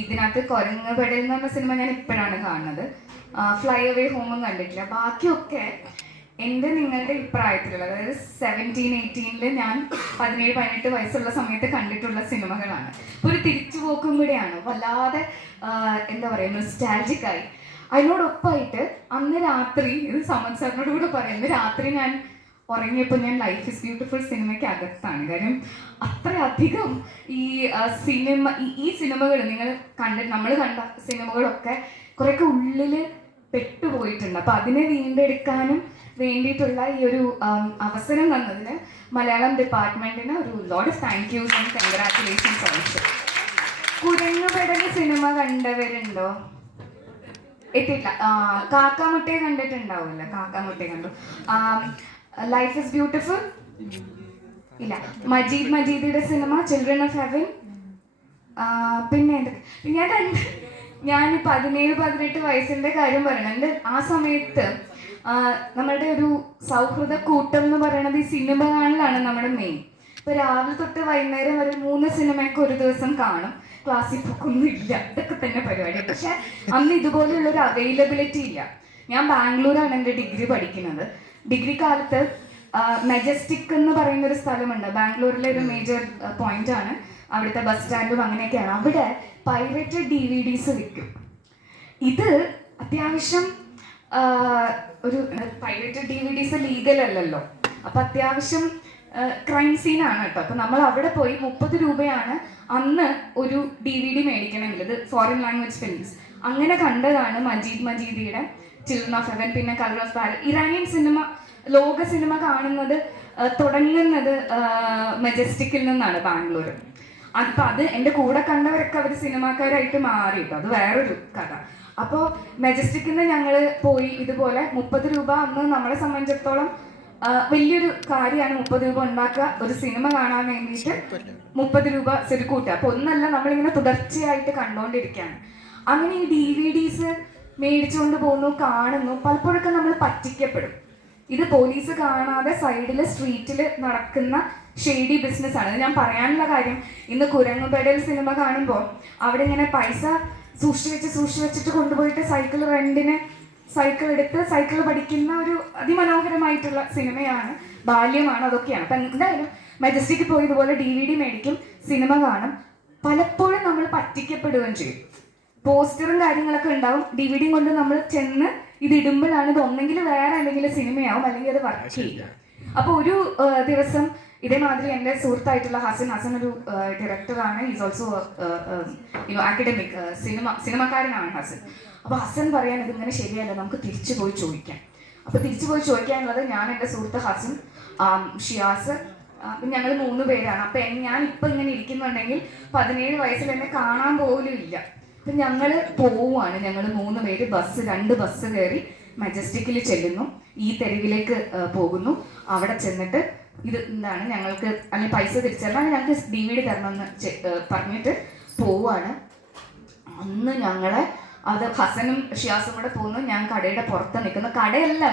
ഇതിനകത്ത് കുരങ്ങുപെടൽ എന്ന് പറഞ്ഞ സിനിമ ഞാൻ ഇപ്പോഴാണ് കാണുന്നത്. ഫ്ലൈ അവേ ഹോമും കണ്ടിട്ടില്ല. ബാക്കിയൊക്കെ എൻ്റെ നിങ്ങളുടെ ഇപ്രായത്തിലുള്ള, അതായത് 17-18 ഞാൻ 17-18 വയസ്സുള്ള സമയത്ത് കണ്ടിട്ടുള്ള സിനിമകളാണ്. ഇപ്പോൾ ഒരു തിരിച്ചുപോക്കും കൂടെയാണ്. വല്ലാതെ എന്താ പറയുക, നൊസ്റ്റാൾജിക് ആയി. അതിനോടൊപ്പമായിട്ട് അന്ന് രാത്രി, ഇത് സമദ് സാറിനോട് കൂടെ പറയാം, ഇന്ന് രാത്രി ഞാൻ ഉറങ്ങിയപ്പോൾ ഞാൻ ലൈഫ് ഇസ് ബ്യൂട്ടിഫുൾ സിനിമയ്ക്ക് അകത്താണ്. കാര്യം അത്രയധികം ഈ സിനിമ, ഈ സിനിമകൾ നമ്മൾ കണ്ട സിനിമകളൊക്കെ കുറേയൊക്കെ ഉള്ളിൽ പെട്ടുപോയിട്ടുണ്ട്. അപ്പം അതിനെ വീണ്ടെടുക്കാനും വേണ്ടിയിട്ടുള്ള ഈ ഒരു അവസരം തന്നതിന് മലയാളം ഡിപ്പാർട്ട്മെൻറ്റിന് ഒരു lot of thank yous and congratulations also. കുരങ്ങുപെടലി സിനിമ കണ്ടവരുണ്ടോ? എത്തിയില്ല. കാക്കാമുട്ടയെ കണ്ടിട്ടുണ്ടാവില്ല. കാക്കാമുട്ടയെ കണ്ടു. ലൈഫ് ഇസ് ബ്യൂട്ടിഫുൾ ഇല്ല. മജീദിയുടെ സിനിമ ചിൽഡ്രൻ ഓഫ് ഹെവൻ. പിന്നെ ഞാൻ 17-18 വയസ്സിൻ്റെ കാര്യം പറയുന്നുണ്ട്. ആ സമയത്ത് നമ്മളുടെ ഒരു സൗഹൃദ കൂട്ടം എന്ന് പറയുന്നത് ഈ സിനിമ കാണലാണ് നമ്മുടെ മെയിൻ. ഇപ്പോൾ രാവിലെ തൊട്ട് വൈകുന്നേരം വരെ 3 സിനിമയൊക്കെ ഒരു ദിവസം കാണും. ക്ലാസ്സിൽ പോക്കൊന്നും ഇല്ല, ഇതൊക്കെ തന്നെ പരിപാടി. പക്ഷെ അന്ന് ഇതുപോലെയുള്ളൊരു അവൈലബിലിറ്റി ഇല്ല. ഞാൻ ബാംഗ്ലൂരാണ് എൻ്റെ ഡിഗ്രി പഠിക്കുന്നത്. ഡിഗ്രി കാലത്ത് മെജസ്റ്റിക് എന്ന് പറയുന്നൊരു സ്ഥലമുണ്ട്, ബാംഗ്ലൂരിലെ ഒരു മേജർ പോയിന്റാണ്. അവിടുത്തെ ബസ് സ്റ്റാൻഡും അങ്ങനെയൊക്കെയാണ്. അവിടെ പൈറേറ്റഡ് DVDs വിൽക്കും. ഇത് അത്യാവശ്യം ഒരു പൈറേറ്റഡ് DVDs ലീഗൽ അല്ലല്ലോ. അപ്പം അത്യാവശ്യം ക്രൈം സീനാണ് കേട്ടോ. അപ്പം നമ്മൾ അവിടെ പോയി 30 രൂപയാണ് അന്ന് ഒരു DVD മേടിക്കണമെങ്കിൽ. ഇത് ഫോറിൻ ലാംഗ്വേജ് ഫിലിംസ്. അങ്ങനെ കണ്ടതാണ് മജീദിയുടെ ചിൽഡ്രൻ ഓഫ് ഹെവൻ, പിന്നെ colour of parallel. Iranian cinema, ലോക സിനിമ കാണുന്നത് തുടങ്ങുന്നത് മെജസ്റ്റിക്കിൽ നിന്നാണ്, ബാംഗ്ലൂർ. അപ്പം അത് എൻ്റെ കൂടെ കണ്ടവരൊക്കെ അവർ സിനിമാക്കാരായിട്ട് മാറി കേട്ടോ. അത് വേറൊരു കഥ. അപ്പോൾ മെജസ്റ്റിക്കിൽ നിന്ന് ഞങ്ങൾ പോയി ഇതുപോലെ 30 രൂപ അന്ന് നമ്മളെ സംബന്ധിച്ചിടത്തോളം വലിയൊരു കാര്യമാണ്. 30 രൂപ ഉണ്ടാക്കുക ഒരു സിനിമ കാണാൻ വേണ്ടിയിട്ട് 30 രൂപ ശരിക്കൂട്ടുക. അപ്പോൾ ഒന്നല്ല, നമ്മളിങ്ങനെ തുടർച്ചയായിട്ട് കണ്ടുകൊണ്ടിരിക്കുകയാണ്. അങ്ങനെ ഈ DVDs മേടിച്ചുകൊണ്ട് പോകുന്നു, കാണുന്നു. പലപ്പോഴൊക്കെ നമ്മൾ പറ്റിക്കപ്പെടും. ഇത് പോലീസ് കാണാതെ സൈഡിൽ സ്ട്രീറ്റിൽ നടക്കുന്ന ഷെയ്ഡി ബിസിനസ്സാണ്. ഇത് ഞാൻ പറയാനുള്ള കാര്യം, ഇന്ന് കുരങ്ങുപെടൽ സിനിമ കാണുമ്പോൾ അവിടെ ഇങ്ങനെ പൈസ സൂക്ഷിച്ച് വെച്ചിട്ട് കൊണ്ടുപോയിട്ട് സൈക്കിൾ എടുത്ത് സൈക്കിൾ പഠിക്കുന്ന ഒരു അതിമനോഹരമായിട്ടുള്ള സിനിമയാണ്, ബാല്യമാണ്, അതൊക്കെയാണ്. അപ്പം എന്തായാലും മെജസ്റ്റിക്ക് പോയി ഇതുപോലെ DVD മേടിക്കും, സിനിമ കാണും. പലപ്പോഴും നമ്മൾ പറ്റിക്കപ്പെടുകയും ചെയ്യും. പോസ്റ്ററും കാര്യങ്ങളൊക്കെ ഉണ്ടാവും. DVD കൊണ്ട് നമ്മൾ ചെന്ന് ഇത് ഇടുമ്പോഴാണ് ഇത് ഒന്നെങ്കിൽ വേറെ എന്തെങ്കിലും സിനിമയാവും, അല്ലെങ്കിൽ അത് വർക്ക് ചെയ്യില്ല. അപ്പോൾ ഒരു ദിവസം ഇതേമാതിരി എൻ്റെ സുഹൃത്തായിട്ടുള്ള ഹസൻ ഒരു ഡയറക്ടറാണ്. ഈസ് ഓൾസോ അക്കാഡമിക് സിനിമക്കാരനാണ് ഹസൻ. അപ്പോൾ ഹസൻ പറയാൻ ഇതിങ്ങനെ ശരിയല്ല, നമുക്ക് തിരിച്ചു പോയി ചോദിക്കാം. അപ്പോൾ തിരിച്ചു പോയി ചോദിക്കാനുള്ളത് ഞാൻ, എൻ്റെ സുഹൃത്ത് ഹസൻ, ഷിയാസ്, ഞങ്ങൾ 3 പേരാണ്. അപ്പം ഞാൻ ഇപ്പം ഇങ്ങനെ ഇരിക്കുന്നുണ്ടെങ്കിൽ 17 വയസ്സിൽ എന്നെ കാണാൻ പോലും ഇല്ല. അപ്പം ഞങ്ങൾ പോവുകയാണ്. ഞങ്ങൾ 3 പേര് 2 ബസ് കയറി മെജസ്റ്റിക്കിൽ ചെല്ലുന്നു. ഈ തെരുവിലേക്ക് പോകുന്നു. അവിടെ ചെന്നിട്ട് ഇത് എന്താണ് ഞങ്ങൾക്ക് അല്ലെങ്കിൽ പൈസ തിരിച്ചെല്ലാം ഞങ്ങൾക്ക് DVD തരണമെന്ന് പറഞ്ഞിട്ട് പോവുകയാണ്. അന്ന് ഞങ്ങളെ അത് ഹസനും ഷിയാസും കൂടെ പോകുന്നു. ഞാൻ കടയുടെ പുറത്ത് നിൽക്കുന്നു. കടയല്ല,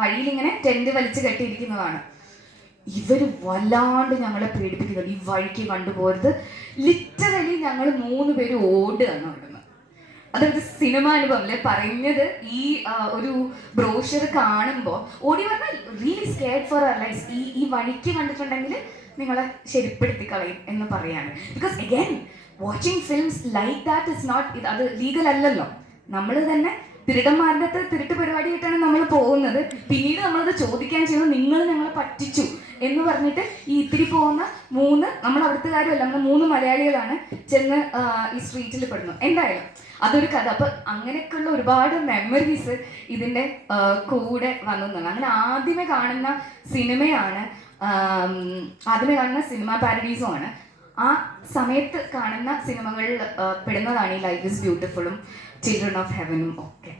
വഴിയിലിങ്ങനെ ടെൻറ്റ് വലിച്ച് കെട്ടിയിരിക്കുന്നതാണ്. ഇവർ വല്ലാണ്ട് ഞങ്ങളെ പേടിപ്പിക്കുന്നുണ്ട്. ഈ വഴിക്ക് കണ്ടുപോകരുത്. ലിറ്ററലി ഞങ്ങൾ 3 പേര് ഓടുകയാണ് അവിടുന്ന്. അതൊരു സിനിമ അനുഭവം അല്ലേ പറയുന്നത്. ഈ ഒരു ബ്രോഷർ കാണുമ്പോൾ ഓടി പറഞ്ഞാൽ really scared for our life. ഈ വഴിക്ക് കണ്ടിട്ടുണ്ടെങ്കിൽ നിങ്ങളെ ശരിപ്പെടുത്തി കളയും എന്ന് പറയാണ്. Because again watching films like that is not, അത് ലീഗൽ അല്ലല്ലോ. നമ്മൾ തന്നെ തിരുടന്മാരുടെ അടുത്ത് തിരുട്ട് പരിപാടിയായിട്ടാണ് നമ്മൾ പോകുന്നത്. പിന്നീട് നമ്മളത് ചോദിക്കാൻ ചെയ്യുന്നത് നിങ്ങൾ ഞങ്ങളെ പറ്റിച്ചു എന്ന് പറഞ്ഞിട്ട് ഈ ഇത്തിരി പോകുന്ന 3 നമ്മൾ അവിടുത്തുകാരുമല്ല, നമ്മൾ 3 മലയാളികളാണ് ചെന്ന് ഈ സ്ട്രീറ്റിൽ പെടുന്നു. എന്തായാലും അതൊരു കഥ. അപ്പം അങ്ങനെയൊക്കെയുള്ള ഒരുപാട് മെമ്മറീസ് ഇതിൻ്റെ കൂടെ വന്നു എന്നാണ്. അങ്ങനെ ആദ്യമേ കാണുന്ന സിനിമ പാരഡീസുമാണ്. ആ സമയത്ത് കാണുന്ന സിനിമകളിൽ പെടുന്നതാണ് ഈ ലൈഫ് ഇസ് ബ്യൂട്ടിഫുളും ചിൽഡ്രൻ ഓഫ് ഹെവനും ഒക്കെ.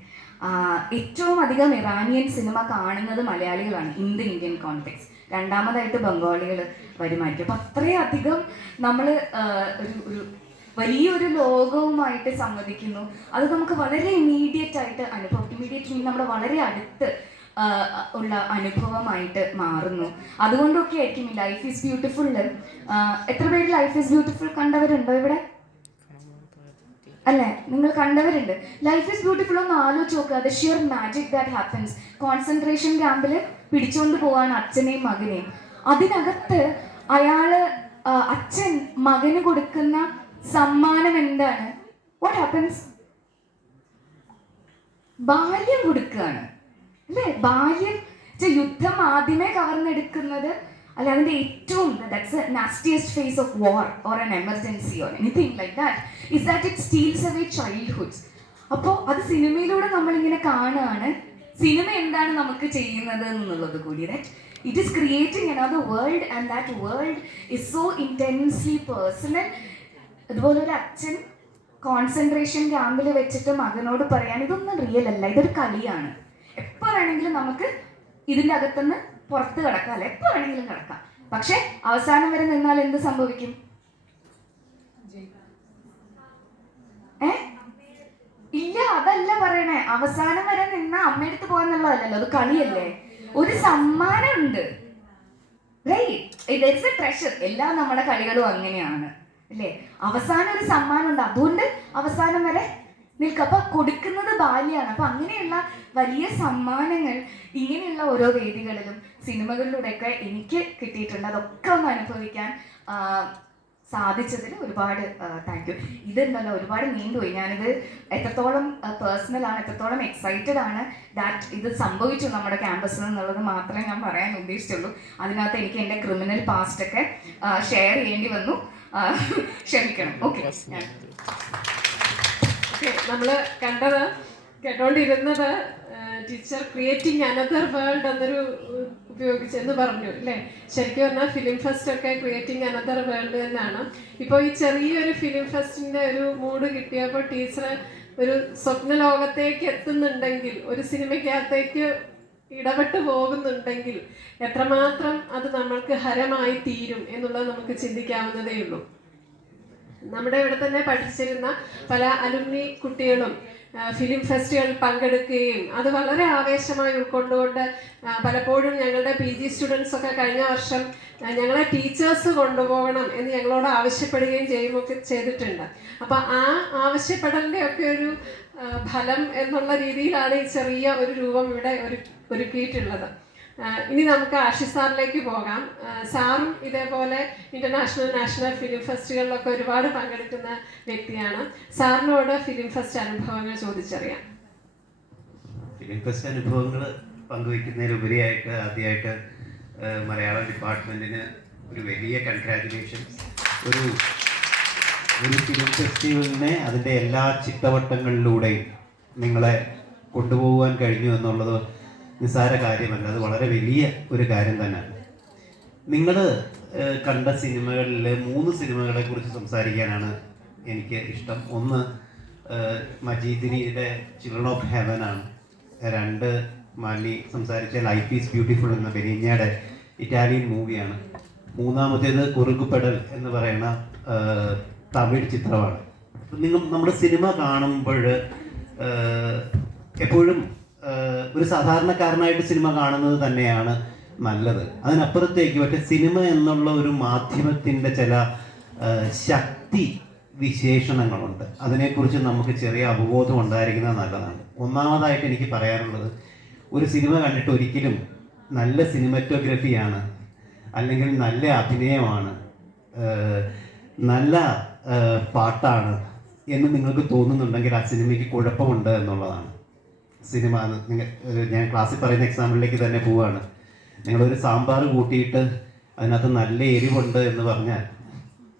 ഏറ്റവും അധികം ഇറാനിയൻ സിനിമ കാണുന്നത് മലയാളികളാണ് ഇന്ത്യൻ കോണ്ടെക്സ്റ്റ്. രണ്ടാമതായിട്ട് ബംഗാളികൾ വരുമായിരിക്കും. അപ്പം അത്രയധികം നമ്മൾ ഒരു വലിയൊരു ലോകവുമായിട്ട് സംവദിക്കുന്നു. അത് നമുക്ക് വളരെ ഇമ്മീഡിയറ്റ് ആയിട്ട് ഇമ്മീഡിയറ്റ് മീൻ നമ്മുടെ വളരെ അടുത്ത് ഉള്ള അനുഭവമായിട്ട് മാറുന്നു. അതുകൊണ്ടൊക്കെ ആയിരിക്കും ഈ ലൈഫ് ഈസ് ബ്യൂട്ടിഫുൾ. എത്ര പേര് ലൈഫ് ഈസ് ബ്യൂട്ടിഫുൾ കണ്ടവരുണ്ടോ ഇവിടെ? അല്ലേ? നിങ്ങൾ കണ്ടവരുണ്ട്. ലൈഫ് ഈസ് ബ്യൂട്ടിഫുൾ ഒന്ന് ആലോചിച്ച് നോക്കുക. The shear magic that happens. Concentration ക്യാമ്പിൽ പിടിച്ചുകൊണ്ട് പോവാൻ അച്ഛനെയും മകനെയും. അതിനകത്ത് അച്ഛൻ മകന് കൊടുക്കുന്ന സമ്മാനം എന്താണ്? What happens? ബാല്യം കൊടുക്കുകയാണ് അല്ലേ? ബാല്യം യുദ്ധം ആദ്യമേ കവർന്നെടുക്കുന്നത് അല്ല, അതിൻ്റെ ഏറ്റവും that's a nastiest face of war or an emergency or anything like that is that it steals away childhoods. അപ്പോൾ അത് സിനിമയിലൂടെ നമ്മളിങ്ങനെ കാണുകയാണ്. സിനിമ എന്താണ് നമുക്ക് ചെയ്യുന്നത് എന്നുള്ളത് കൂടി, that it is creating another world and that world is so intensely personal. അതുപോലെ ഒരു അച്ഛൻ കോൺസെൻട്രേഷൻ ക്യാമ്പിൽ വെച്ചിട്ട് മകനോട് പറയാൻ ഇതൊന്നും റിയൽ അല്ല, ഇതൊരു കളിയാണ്, എപ്പോൾ വേണമെങ്കിലും നമുക്ക് ഇതിൻ്റെ അകത്തുനിന്ന് പുറത്ത് കിടക്കാം, അല്ല എപ്പോൾ വേണമെങ്കിലും കിടക്കാം. പക്ഷെ അവസാനം വരെ നിന്നാൽ എന്ത് സംഭവിക്കും? ഇല്ല, അതല്ല പറയണേ. അവസാനം വരെ നിന്ന അമ്മയെടുത്ത് പോകാന്നുള്ളതല്ലല്ലോ, അത് കളിയല്ലേ. ഒരു സമ്മാനം ഉണ്ട്, റൈറ്റ്? ട്രഷർ. എല്ലാ നമ്മുടെ കളികളും അങ്ങനെയാണ് അല്ലേ? അവസാനം ഒരു സമ്മാനം ഉണ്ട്, അതുകൊണ്ട് അവസാനം വരെ നിൽക്കുക. അപ്പൊ കൊടുക്കുന്നത് ബാല്യാണ്. അപ്പൊ അങ്ങനെയുള്ള വലിയ സമ്മാനങ്ങൾ ഇങ്ങനെയുള്ള ഓരോ വേദികളിലും സിനിമകളിലൂടെയൊക്കെ എനിക്ക് കിട്ടിയിട്ടുണ്ട്. അതൊക്കെ ഒന്ന് അനുഭവിക്കാൻ സാധിച്ചതിൽ ഒരുപാട് താങ്ക് യു. ഇതുണ്ടല്ലോ ഒരുപാട് നീണ്ടുപോയി. ഞാനിത് എത്രത്തോളം പേഴ്സണലാണ്, എത്രത്തോളം എക്സൈറ്റഡ് ആണ് ദാറ്റ് ഇത് സംഭവിച്ചു നമ്മുടെ ക്യാമ്പസിൽ എന്നുള്ളത് മാത്രമേ ഞാൻ പറയാൻ ഉദ്ദേശിച്ചുള്ളൂ. അതിനകത്ത് എനിക്ക് എൻ്റെ ക്രിമിനൽ പാസ്റ്റൊക്കെ ഷെയർ ചെയ്യേണ്ടി വന്നു, ക്ഷമിക്കണം. ഓക്കെ, നമ്മൾ കേട്ടോണ്ടിരുന്നത് ടീച്ചർ ക്രിയേറ്റിംഗ് അനദർ വേൾഡ് എന്നൊരു ഉപയോഗിച്ചെന്ന് പറഞ്ഞു അല്ലേ? ശരിക്കും പറഞ്ഞാൽ ഫിലിം ഫെസ്റ്റ് ഒക്കെ ക്രിയേറ്റിംഗ് അനദർ വേൾഡ് തന്നെയാണ്. ഇപ്പോൾ ഈ ചെറിയൊരു ഫിലിം ഫെസ്റ്റിൻ്റെ ഒരു മൂഡ് കിട്ടിയപ്പോൾ ടീച്ചർ ഒരു സ്വപ്ന ലോകത്തേക്ക് എത്തുന്നുണ്ടെങ്കിൽ, ഒരു സിനിമയ്ക്കകത്തേക്ക് ഇടപെട്ട് പോകുന്നുണ്ടെങ്കിൽ എത്രമാത്രം അത് നമ്മൾക്ക് ഹരമായി തീരും എന്നുള്ളത് നമുക്ക് ചിന്തിക്കാവുന്നതേ ഉള്ളൂ. നമ്മുടെ ഇവിടെ തന്നെ പഠിച്ചിരുന്ന പല അലുമിനി കുട്ടികളും ഫിലിം ഫെസ്റ്റിവൽ പങ്കെടുക്കുകയും അത് വളരെ ആവേശമായി ഉൾക്കൊണ്ടുകൊണ്ട് പലപ്പോഴും ഞങ്ങളുടെ PG സ്റ്റുഡൻസ് ഒക്കെ കഴിഞ്ഞ വർഷം ഞങ്ങളെ ടീച്ചേഴ്സ് കൊണ്ടുപോകണം എന്ന് ഞങ്ങളോട് ആവശ്യപ്പെടുകയും ചെയ്യുകയൊക്കെ ചെയ്തിട്ടുണ്ട്. അപ്പം ആ ആവശ്യപ്പെടലിൻ്റെ ഒക്കെ ഒരു ഫലം എന്നുള്ള രീതിയിലാണ് ഈ ചെറിയ ഒരു രൂപം ഇവിടെ ഒരുക്കിയിട്ടുള്ളത്. ഇനി നമുക്ക് ആഷിഷ് സാറിലേക്ക് പോകാം. സാറും ഇതേപോലെ ഇന്റർനാഷണൽ നാഷണൽ ഫിലിം ഫെസ്റ്റുകളിലൊക്കെ ഒരുപാട് പങ്കെടുക്കുന്ന വ്യക്തിയാണ്. സാറിനോട് ഫിലിം ഫെസ്റ്റ് അനുഭവങ്ങൾ ചോദിച്ചറിയാം. ഫിലിം ഫെസ്റ്റ് അനുഭവങ്ങൾ പങ്കുവയ്ക്കുന്നതിലുപരിയായിട്ട് ആദ്യമായിട്ട് മലയാളം ഡിപ്പാർട്ട്മെൻറ്റിന് ഒരു വലിയ കൺഗ്രാജുലേഷൻസ്. ഒരു ഫിലിം ഫെസ്റ്റിവലിനെ അതിൻ്റെ എല്ലാ ചിട്ടവട്ടങ്ങളിലൂടെയും നിങ്ങളെ കൊണ്ടുപോകാൻ കഴിഞ്ഞു എന്നുള്ളത് നിസ്സാര കാര്യമല്ല, അത് വളരെ വലിയ ഒരു കാര്യം തന്നെയാണ്. നിങ്ങൾ കണ്ട സിനിമകളിൽ 3 സിനിമകളെ കുറിച്ച് സംസാരിക്കാനാണ് എനിക്ക് ഇഷ്ടം. ഒന്ന് മജീദിനിയുടെ ചിൽഡ്രൻ ഓഫ് ഹെവൻ ആണ്. 2 മാലി സംസാരിച്ച ലൈഫ് ഈസ് ബ്യൂട്ടിഫുൾ എന്ന ബെനീഞ്ഞയുടെ ഇറ്റാലിയൻ മൂവിയാണ്. 3-മത്തേത് കുറുകുപെടൽ എന്ന് പറയുന്ന തമിഴ് ചിത്രമാണ്. നമ്മുടെ സിനിമ കാണുമ്പോൾ എപ്പോഴും ഒരു സാധാരണക്കാരനായിട്ട് സിനിമ കാണുന്നത് തന്നെയാണ് നല്ലത്. അതിനപ്പുറത്തേക്ക് പക്ഷേ സിനിമ എന്നുള്ള ഒരു മാധ്യമത്തിൻ്റെ ചില ശക്തി വിശേഷണങ്ങളുണ്ട്. അതിനെക്കുറിച്ച് നമുക്ക് ചെറിയ അവബോധം ഉണ്ടായിരിക്കുന്നത് നല്ലതാണ്. ഒന്നാമതായിട്ട് എനിക്ക് പറയാനുള്ളത്, ഒരു സിനിമ കണ്ടിട്ട് ഒരിക്കലും നല്ല സിനിമറ്റോഗ്രഫിയാണ് അല്ലെങ്കിൽ നല്ല അഭിനയമാണ് നല്ല പാട്ടാണ് എന്ന് നിങ്ങൾക്ക് തോന്നുന്നുണ്ടെങ്കിൽ ആ സിനിമയ്ക്ക് കുഴപ്പമുണ്ട് എന്നുള്ളതാണ്. സിനിമ ഞാൻ ക്ലാസ്സിൽ പറയുന്ന എക്സാമ്പിളിലേക്ക് തന്നെ പോവുകയാണ്. നിങ്ങളൊരു സാമ്പാർ കൂട്ടിയിട്ട് അതിനകത്ത് നല്ല എരിവുണ്ട് എന്ന് പറഞ്ഞാൽ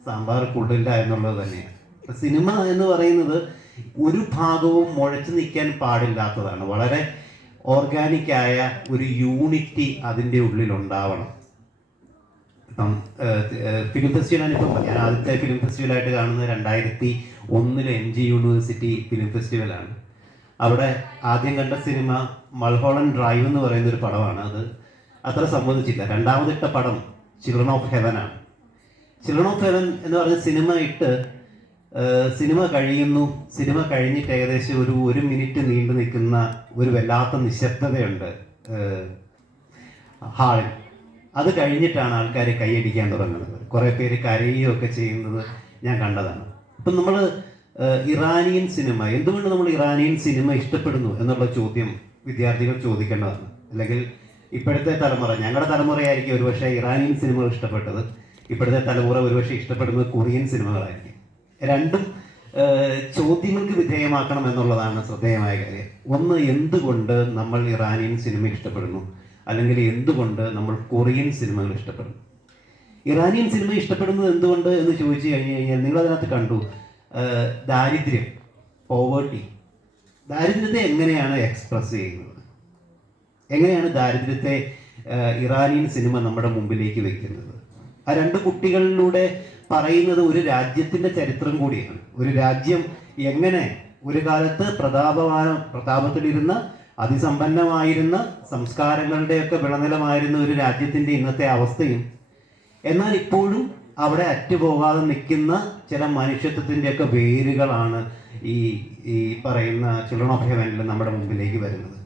സാമ്പാർ കൊള്ളില്ല എന്നുള്ളത് തന്നെയാണ്. സിനിമ എന്ന് പറയുന്നത് ഒരു ഭാഗവും മുഴച്ചു നിൽക്കാൻ പാടില്ലാത്തതാണ്. വളരെ ഓർഗാനിക്കായ ഒരു യൂണിറ്റി അതിൻ്റെ ഉള്ളിലുണ്ടാവണം. ഇപ്പം ഫിലിം ഫെസ്റ്റിവലാണ്. ഇപ്പം ഞാൻ ആദ്യത്തെ ഫിലിം ഫെസ്റ്റിവലായിട്ട് കാണുന്നത് 2001 MG യൂണിവേഴ്സിറ്റി ഫിലിം ഫെസ്റ്റിവലാണ്. അവിടെ ആദ്യം കണ്ട സിനിമ മൾഹോളൻഡ് ഡ്രൈവ് എന്ന് പറയുന്നൊരു പടമാണ്. അത് അത്ര സംബന്ധിച്ചില്ല. രണ്ടാമതിട്ട പടം ചിൽഡ്രൻ ഓഫ് ഹെവൻ ആണ്. ചിൽഡ്രൻ ഓഫ് ഹെവൻ എന്ന് പറഞ്ഞ സിനിമ കഴിയുന്നു. സിനിമ കഴിഞ്ഞിട്ട് ഏകദേശം ഒരു 1 മിനിറ്റ് നീണ്ടു നിൽക്കുന്ന ഒരു വല്ലാത്ത നിശബ്ദതയുണ്ട് ഹാളിൽ. അത് കഴിഞ്ഞിട്ടാണ് ആൾക്കാർ കൈയടിക്കാൻ തുടങ്ങുന്നത്. കുറേ പേര് കരയുകയൊക്കെ ചെയ്യുന്നത് ഞാൻ കണ്ടതാണ്. അപ്പം നമ്മൾ ഇറാനിയൻ സിനിമ, എന്തുകൊണ്ട് നമ്മൾ ഇറാനിയൻ സിനിമ ഇഷ്ടപ്പെടുന്നു എന്നുള്ള ചോദ്യം വിദ്യാർത്ഥികൾ ചോദിക്കേണ്ടതാണ്. അല്ലെങ്കിൽ ഇപ്പോഴത്തെ തലമുറ, ഞങ്ങളുടെ തലമുറയായിരിക്കും ഒരുപക്ഷെ ഇറാനിയൻ സിനിമകൾ ഇഷ്ടപ്പെട്ടത്, ഇപ്പോഴത്തെ തലമുറ ഒരുപക്ഷെ ഇഷ്ടപ്പെടുന്നത് കൊറിയൻ സിനിമകളായിരിക്കും. രണ്ടും ചോദ്യങ്ങൾക്ക് വിധേയമാക്കണം എന്നുള്ളതാണ് ശ്രദ്ധേയമായ കാര്യം. ഒന്ന്, എന്തുകൊണ്ട് നമ്മൾ ഇറാനിയൻ സിനിമ ഇഷ്ടപ്പെടുന്നു, അല്ലെങ്കിൽ എന്തുകൊണ്ട് നമ്മൾ കൊറിയൻ സിനിമകൾ ഇഷ്ടപ്പെടുന്നു. ഇറാനിയൻ സിനിമ ഇഷ്ടപ്പെടുന്നത് എന്തുകൊണ്ട് എന്ന് ചോദിച്ചു കഴിഞ്ഞു കഴിഞ്ഞാൽ നിങ്ങളതിനകത്ത് കണ്ടു ദാരിദ്ര്യം, പോവേർട്ടി. ദാരിദ്ര്യത്തെ എങ്ങനെയാണ് എക്സ്പ്രസ് ചെയ്യുന്നത്, എങ്ങനെയാണ് ദാരിദ്ര്യത്തെ ഇറാനിയൻ സിനിമ നമ്മുടെ മുമ്പിലേക്ക് വെക്കുന്നത്. ആ രണ്ട് കുട്ടികളിലൂടെ പറയുന്നത് ഒരു രാജ്യത്തിൻ്റെ ചരിത്രം കൂടിയാണ്. ഒരു രാജ്യം എങ്ങനെ ഒരു കാലത്ത് പ്രതാപത്തിലിരുന്ന അതിസമ്പന്നമായിരുന്ന സംസ്കാരങ്ങളുടെയൊക്കെ വിളനിലമായിരുന്ന ഒരു രാജ്യത്തിൻ്റെ ഇന്നത്തെ അവസ്ഥയും, എന്നാൽ ഇപ്പോഴും അവിടെ അറ്റുപോകാതെ നിൽക്കുന്ന ചില മനുഷ്യത്വത്തിൻ്റെയൊക്കെ വേരുകളാണ് ഈ പറയുന്ന ചിൽഡ്രൻ ഓഫ് ഹെവനിൽ നമ്മുടെ മുമ്പിലേക്ക് വരുന്നത്.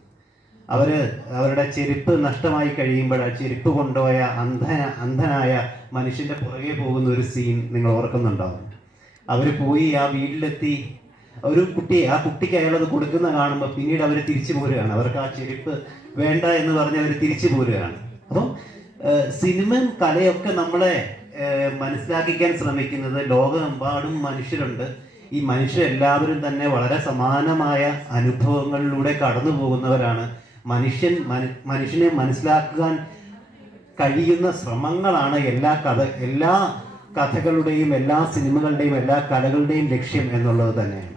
അവരുടെ ചെരുപ്പ് നഷ്ടമായി കഴിയുമ്പോൾ ആ ചെരുപ്പ് കൊണ്ടുപോയ അന്ധനായ മനുഷ്യൻ്റെ പുറകെ പോകുന്ന ഒരു സീൻ നിങ്ങൾ ഓർക്കുന്നുണ്ടാവും. അവർ പോയി ആ വീട്ടിലെത്തി ഒരു കുട്ടിയെ, ആ കുട്ടിക്ക് അയാളത് കൊടുക്കുന്ന കാണുമ്പോൾ പിന്നീട് അവർ തിരിച്ചു പോരുകയാണ്. അവർക്ക് ആ ചെരുപ്പ് വേണ്ട എന്ന് പറഞ്ഞ് അവർ തിരിച്ചു പോരുകയാണ്. അപ്പം സിനിമയും കലയൊക്കെ നമ്മളെ മനസ്സിലാക്കിക്കാൻ ശ്രമിക്കുന്നത് ലോകമെമ്പാടും മനുഷ്യരുണ്ട്. ഈ മനുഷ്യരെല്ലാവരും തന്നെ വളരെ സമാനമായ അനുഭവങ്ങളിലൂടെ കടന്നു പോകുന്നവരാണ്. മനുഷ്യനെ മനസ്സിലാക്കാൻ കഴിയുന്ന ശ്രമങ്ങളാണ് എല്ലാ കഥകളുടെയും എല്ലാ സിനിമകളുടെയും എല്ലാ കലകളുടെയും ലക്ഷ്യം എന്നുള്ളത് തന്നെയാണ്.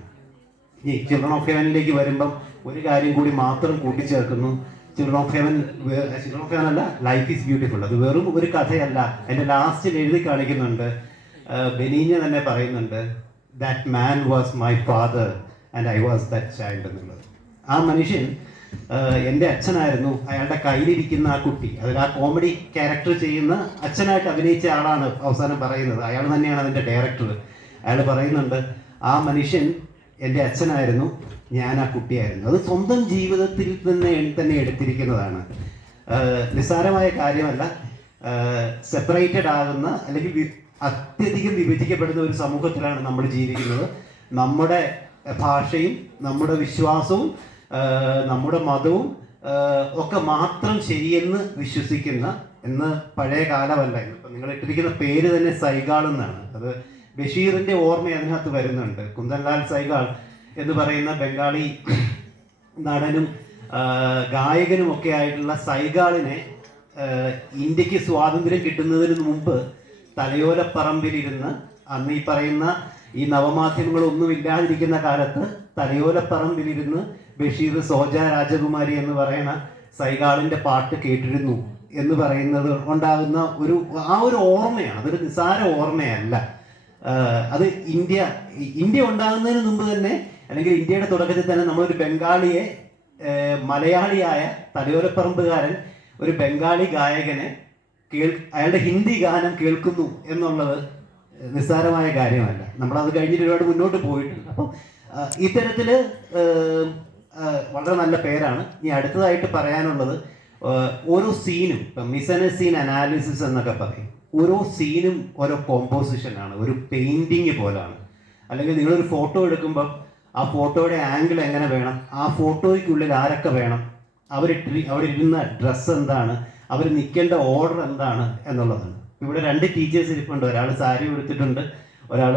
ഈ ചിൽഡ്രൻ ഓഫ് ഹെവനിലേക്ക് വരുമ്പം ഒരു കാര്യം കൂടി മാത്രം കൂട്ടിച്ചേർക്കുന്നു. ചിൽഡ്രൻ ഓഫ് ഹെവൻ അല്ല, ലൈഫ് ഈസ് ബ്യൂട്ടിഫുൾ. അത് വെറും ഒരു കഥയല്ല. എൻ്റെ ലാസ്റ്റിൽ എഴുതി കാണിക്കുന്നുണ്ട്, ബെനീഞ്ഞ തന്നെ പറയുന്നുണ്ട്, that man was my father and I was that child എന്നുള്ളത്. ആ മനുഷ്യൻ എൻ്റെ അച്ഛനായിരുന്നു. അയാളുടെ കയ്യിലിരിക്കുന്ന ആ കുട്ടി, അതിൽ ആ കോമഡി ക്യാരക്ടർ ചെയ്യുന്ന അച്ഛനായിട്ട് അഭിനയിച്ച ആളാണ് അവസാനം പറയുന്നത്. അയാൾ തന്നെയാണ് അതിൻ്റെ ഡയറക്ടർ. അയാൾ പറയുന്നുണ്ട്, ആ മനുഷ്യൻ എൻ്റെ അച്ഛനായിരുന്നു, ഞാൻ ആ കുട്ടിയായിരുന്നു. അത് സ്വന്തം ജീവിതത്തിൽ തന്നെ എടുത്തിരിക്കുന്നതാണ്. നിസ്സാരമായ കാര്യമല്ല. സെപ്പറേറ്റഡ് ആകുന്ന അല്ലെങ്കിൽ അത്യധികം വിഭജിക്കപ്പെടുന്ന ഒരു സമൂഹത്തിലാണ് നമ്മൾ ജീവിക്കുന്നത്. നമ്മുടെ ഭാഷയും നമ്മുടെ വിശ്വാസവും നമ്മുടെ മതവും ഒക്കെ മാത്രം ശരിയെന്ന് വിശ്വസിക്കുന്ന, എന്ന് പഴയ കാലമല്ല. ഇപ്പം നിങ്ങൾ ഇട്ടിരിക്കുന്ന പേര് തന്നെ സൈഗാൾ എന്നാണ്. അത് ബഷീറിൻ്റെ ഓർമ്മ അതിനകത്ത് വരുന്നുണ്ട്. കുന്ദൻലാൽ സൈഗാൾ എന്ന് പറയുന്ന ബംഗാളി നടനും ഗായകനും ഒക്കെ ആയിട്ടുള്ള സൈഗാളിനെ ഇന്ത്യക്ക് സ്വാതന്ത്ര്യം കിട്ടുന്നതിന് മുമ്പ് തലയോലപ്പറമ്പിലിരുന്ന്, അന്ന് ഈ പറയുന്ന ഈ നവമാധ്യമങ്ങളൊന്നും ഇല്ലാതിരിക്കുന്ന കാലത്ത് തലയോലപ്പറമ്പിലിരുന്ന് ബഷീർ സോജ രാജകുമാരി എന്ന് പറയുന്ന സൈഗാളിൻ്റെ പാട്ട് കേട്ടിരുന്നു എന്ന് പറയുന്നത് ഉണ്ടാകുന്ന ഒരു ഓർമ്മയാണ്. അതൊരു നിസ്സാര ഓർമ്മയല്ല. അത് ഇന്ത്യ ഉണ്ടാകുന്നതിന് മുമ്പ് തന്നെ, അല്ലെങ്കിൽ ഇന്ത്യയുടെ തുടക്കത്തിൽ തന്നെ നമ്മളൊരു ബംഗാളിയെ, മലയാളിയായ തലയോലപ്പറമ്പുകാരൻ ഒരു ബംഗാളി ഗായകനെ അയാളുടെ ഹിന്ദി ഗാനം കേൾക്കുന്നു എന്നുള്ളത് നിസ്സാരമായ കാര്യമല്ല. നമ്മളത് കഴിഞ്ഞിട്ട് ഒരുപാട് മുന്നോട്ട് പോയിട്ടുണ്ട്. അപ്പം ഇത്തരത്തിൽ വളരെ നല്ല പേരാണ്. ഇനി അടുത്തതായിട്ട് പറയാനുള്ളത്, ഓരോ സീനും ഇപ്പം മിസന സീൻ അനാലിസിസ് എന്നൊക്കെ പറയും. ഓരോ സീനും ഓരോ കോമ്പോസിഷനാണ്, ഒരു പെയിൻറ്റിങ് പോലാണ്. അല്ലെങ്കിൽ നിങ്ങളൊരു ഫോട്ടോ എടുക്കുമ്പം ആ ഫോട്ടോയുടെ ആംഗിൾ എങ്ങനെ വേണം, ആ ഫോട്ടോയ്ക്കുള്ളിൽ ആരൊക്കെ വേണം, അവിടെ ഇരുന്ന ഡ്രസ്സ് എന്താണ്, അവർ നിൽക്കേണ്ട ഓർഡർ എന്താണ് എന്നുള്ളതാണ്. ഇവിടെ രണ്ട് ടീച്ചേഴ്സ് ഇരിപ്പുണ്ട്. ഒരാൾ സാരി ഉടുത്തിട്ടുണ്ട്, ഒരാൾ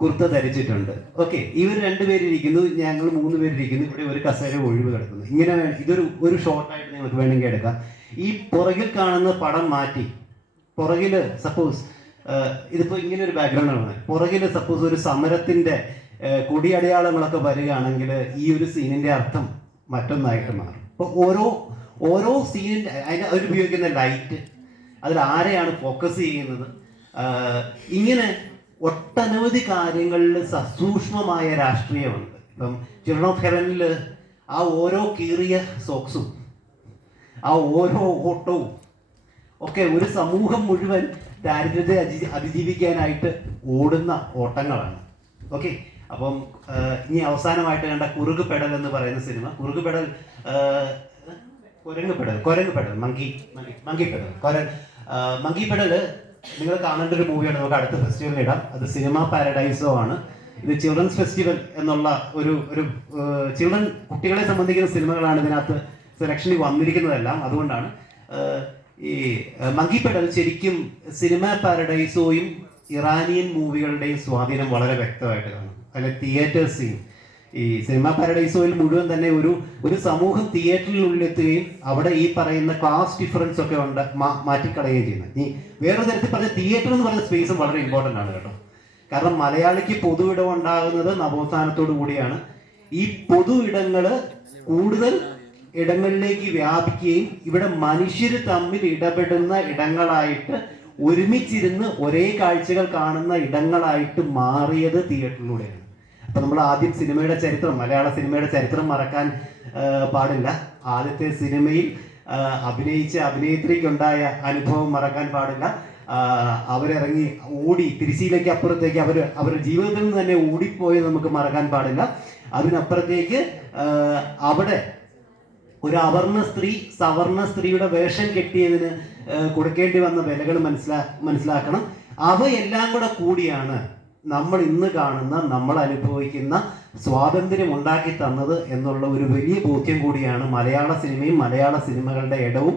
കുർത്ത ധരിച്ചിട്ടുണ്ട്. ഓക്കെ, ഇവർ രണ്ടുപേരിയ്ക്കുന്നു, ഞങ്ങൾ 3 പേരിയ്ക്കുന്നു. ഇവിടെ ഒരു കസേര ഒഴിവ് കിടക്കുന്നു. ഇങ്ങനെ ഇതൊരു ഷോർട്ടായിട്ട് നിങ്ങൾക്ക് വേണമെങ്കിൽ എടുക്കാം. ഈ പുറകിൽ കാണുന്ന പടം മാറ്റി, പുറകിൽ സപ്പോസ് ഇതിപ്പോൾ ഇങ്ങനെ ഒരു ബാക്ക്ഗ്രൗണ്ടാണ്, പുറകിൽ സപ്പോസ് ഒരു സമരത്തിൻ്റെ കൊടിയടയാളങ്ങളൊക്കെ വരികയാണെങ്കിൽ ഈ ഒരു സീനിൻ്റെ അർത്ഥം മറ്റൊന്നായിട്ട് മാറും. അപ്പോൾ ഓരോ സീനിൻ്റെ അവരുപയോഗിക്കുന്ന ലൈറ്റ്, അതിൽ ആരെയാണ് ഫോക്കസ് ചെയ്യുന്നത്, ഇങ്ങനെ ഒട്ടനവധി കാര്യങ്ങളിൽ സസൂക്ഷ്മമായ രാഷ്ട്രീയമുണ്ട്. ഇപ്പം ചിൽഡ്രൻ ഓഫ് ഹെവനിൽ ആ ഓരോ കീറിയ സോക്സും ആ ഓരോ ഓട്ടവും ഒക്കെ ഒരു സമൂഹം മുഴുവൻ ദാരിദ്ര്യത്തെ അതിജീവിക്കാനായിട്ട് ഓടുന്ന ഓട്ടങ്ങളാണ്. ഓക്കെ, അപ്പം ഇനി അവസാനമായിട്ട് കണ്ട കുറുക് പെടൽ എന്ന് പറയുന്ന സിനിമ, കുറുക് പെടൽ മങ്കി പെടൽ നിങ്ങൾ കാണേണ്ട ഒരു മൂവിയാണ്, നമുക്ക് അടുത്ത ഫെസ്റ്റിവലിൽ ഇടാം. അത് സിനിമ പാരഡൈസോ ആണ്. ഇത് ചിൽഡ്രൻസ് ഫെസ്റ്റിവൽ എന്നുള്ള ഒരു കുട്ടികളെ സംബന്ധിക്കുന്ന സിനിമകളാണ് ഇതിനകത്ത് സെലക്ഷനിൽ വന്നിരിക്കുന്നതെല്ലാം. അതുകൊണ്ടാണ് ഈ മങ്കി പെഡൽ ശരിക്കും സിനിമ പാരഡൈസോയും ഇറാനിയൻ മൂവികളുടെയും സ്വാധീനം വളരെ വ്യക്തമായിട്ട് കാണും. അതിലെ തിയേറ്റർ സീൻ, ഈ സിനിമ പാരഡൈസോയിൽ മുഴുവൻ തന്നെ ഒരു സമൂഹം തിയേറ്ററിനുള്ളിലെത്തുകയും അവിടെ ഈ പറയുന്ന ക്ലാസ് ഡിഫറൻസ് ഒക്കെ ഉണ്ട് മാറ്റിക്കളയുകയും ചെയ്യുന്നത്. ഈ വേറൊരു തരത്തിൽ പറഞ്ഞ തിയേറ്റർ എന്ന് പറയുന്ന സ്പേസും വളരെ ഇമ്പോർട്ടൻ്റ് ആണ് കേട്ടോ. കാരണം മലയാളിക്ക് പൊതു ഇടം ഉണ്ടാകുന്നത് നവോത്ഥാനത്തോടു കൂടിയാണ്. ഈ പൊതു ഇടങ്ങൾ കൂടുതൽ ഇടങ്ങളിലേക്ക് വ്യാപിക്കുകയും ഇവിടെ മനുഷ്യർ തമ്മിൽ ഇടപെടുന്ന ഇടങ്ങളായിട്ട് ഒരുമിച്ചിരുന്ന് ഒരേ കാഴ്ചകൾ കാണുന്ന ഇടങ്ങളായിട്ട് മാറിയത് തിയേറ്ററിലൂടെയാണ്. അപ്പൊ നമ്മൾ ആദ്യം സിനിമയുടെ ചരിത്രം, മലയാള സിനിമയുടെ ചരിത്രം മറക്കാൻ പാടില്ല. ആദ്യത്തെ സിനിമയിൽ അഭിനയിച്ച അഭിനേത്രിക്കുണ്ടായ അനുഭവം മറക്കാൻ പാടില്ല. അവരിറങ്ങി ഓടി തിരുച്ചിയിലേക്ക് അപ്പുറത്തേക്ക് അവരുടെ ജീവിതത്തിൽ നിന്ന് തന്നെ ഓടിപ്പോയി നമുക്ക് മറക്കാൻ പാടില്ല. അതിനപ്പുറത്തേക്ക് അവിടെ ഒരു അവർണ സ്ത്രീ സവർണ സ്ത്രീയുടെ വേഷം കെട്ടിയതിന് കൊടുക്കേണ്ടി വന്ന വിലകൾ മനസ്സിലാക്കണം. അവയെല്ലാം കൂടെ കൂടിയാണ് നമ്മൾ ഇന്ന് കാണുന്ന, നമ്മൾ അനുഭവിക്കുന്ന സ്വാതന്ത്ര്യം ഉണ്ടാക്കി തന്നത് എന്നുള്ള ഒരു വലിയ ബോധ്യം കൂടിയാണ് മലയാള സിനിമയും മലയാള സിനിമകളുടെ ഇടവും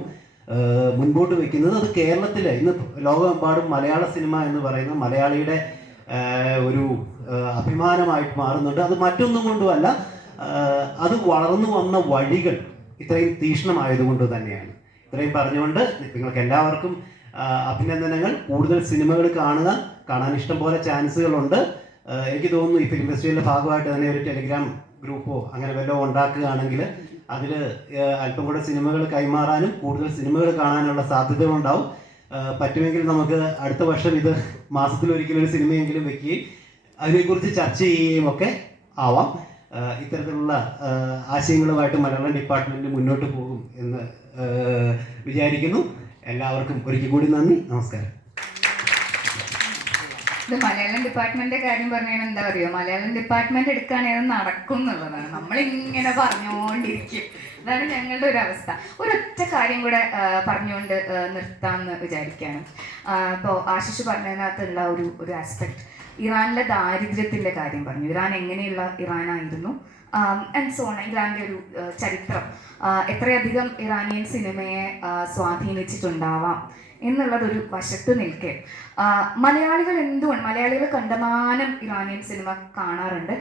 മുൻപോട്ട് വയ്ക്കുന്നത്. അത് കേരളത്തിൽ ഇന്ന് ലോകമെമ്പാടും മലയാള സിനിമ എന്ന് പറയുന്ന മലയാളിയുടെ ഒരു അഭിമാനമായിട്ട് മാറുന്നുണ്ട്. അത് മറ്റൊന്നും കൊണ്ടുമല്ല, അത് വളർന്നു വന്ന വഴികൾ ഇത്രയും തീക്ഷ്ണമായതുകൊണ്ട് തന്നെയാണ്. ഇത്രയും പറഞ്ഞുകൊണ്ട് നിങ്ങൾക്ക് എല്ലാവർക്കും അഭിനന്ദനങ്ങൾ. കൂടുതൽ സിനിമകൾ കാണാൻ ഇഷ്ടം പോലെ ചാൻസുകളുണ്ട്. എനിക്ക് തോന്നുന്നു ഈ ഫിലിം ഫെസ്റ്റിവലിൻ്റെ ഭാഗമായിട്ട് തന്നെ ഒരു ടെലിഗ്രാം ഗ്രൂപ്പോ അങ്ങനെ വല്ലതും ഉണ്ടാക്കുകയാണെങ്കിൽ അതിൽ അല്പം കൂടെ സിനിമകൾ കൈമാറാനും കൂടുതൽ സിനിമകൾ കാണാനുള്ള സാധ്യതകളുണ്ടാവും. പറ്റുമെങ്കിൽ നമുക്ക് അടുത്ത വർഷം ഇത് മാസത്തിലൊരിക്കലും ഒരു സിനിമയെങ്കിലും വെക്കുകയും അതിനെക്കുറിച്ച് ചർച്ച ചെയ്യുകയും ഒക്കെ ആവാം. ഇത്തരത്തിലുള്ള ആശയങ്ങളുമായിട്ട് മലയാളം ഡിപ്പാർട്ട്മെൻറ്റ് മുന്നോട്ട് പോകും എന്ന് വിചാരിക്കുന്നു. എല്ലാവർക്കും ഒരിക്കൽ കൂടി നന്ദി, നമസ്കാരം. ഇത് മലയാളം ഡിപ്പാർട്ട്മെന്റിന്റെ കാര്യം പറഞ്ഞാൽ എന്താ പറയുക, മലയാളം ഡിപ്പാർട്ട്മെന്റ് എടുക്കുകയാണെങ്കിൽ നടക്കും എന്നുള്ളതാണ്. നമ്മളിങ്ങനെ പറഞ്ഞുകൊണ്ടിരിക്കും. അതാണ് ഞങ്ങളുടെ ഒരു അവസ്ഥ. ഒരൊറ്റ കാര്യം കൂടെ പറഞ്ഞുകൊണ്ട് നിർത്താമെന്ന് വിചാരിക്കുകയാണ്. ഇപ്പോൾ ആശിഷ് പറഞ്ഞതിനകത്തുള്ള ഒരു ആസ്പെക്ട്, ഇറാനിലെ ദാരിദ്ര്യത്തിൻ്റെ കാര്യം പറഞ്ഞു. ഇറാൻ എങ്ങനെയുള്ള ഇറാനായിരുന്നു ആൻഡ് സോ ഓൺ. ഇറാൻ്റെ ഒരു ചരിത്രം എത്രയധികം ഇറാനിയൻ സിനിമയെ സ്വാധീനിച്ചിട്ടുണ്ടാവാം എന്നുള്ളതൊരു വശത്ത് നിൽക്കെ, മലയാളികൾ കണ്ടമാനം ഇറാനിയൻ സിനിമ കാണാറുണ്ട്.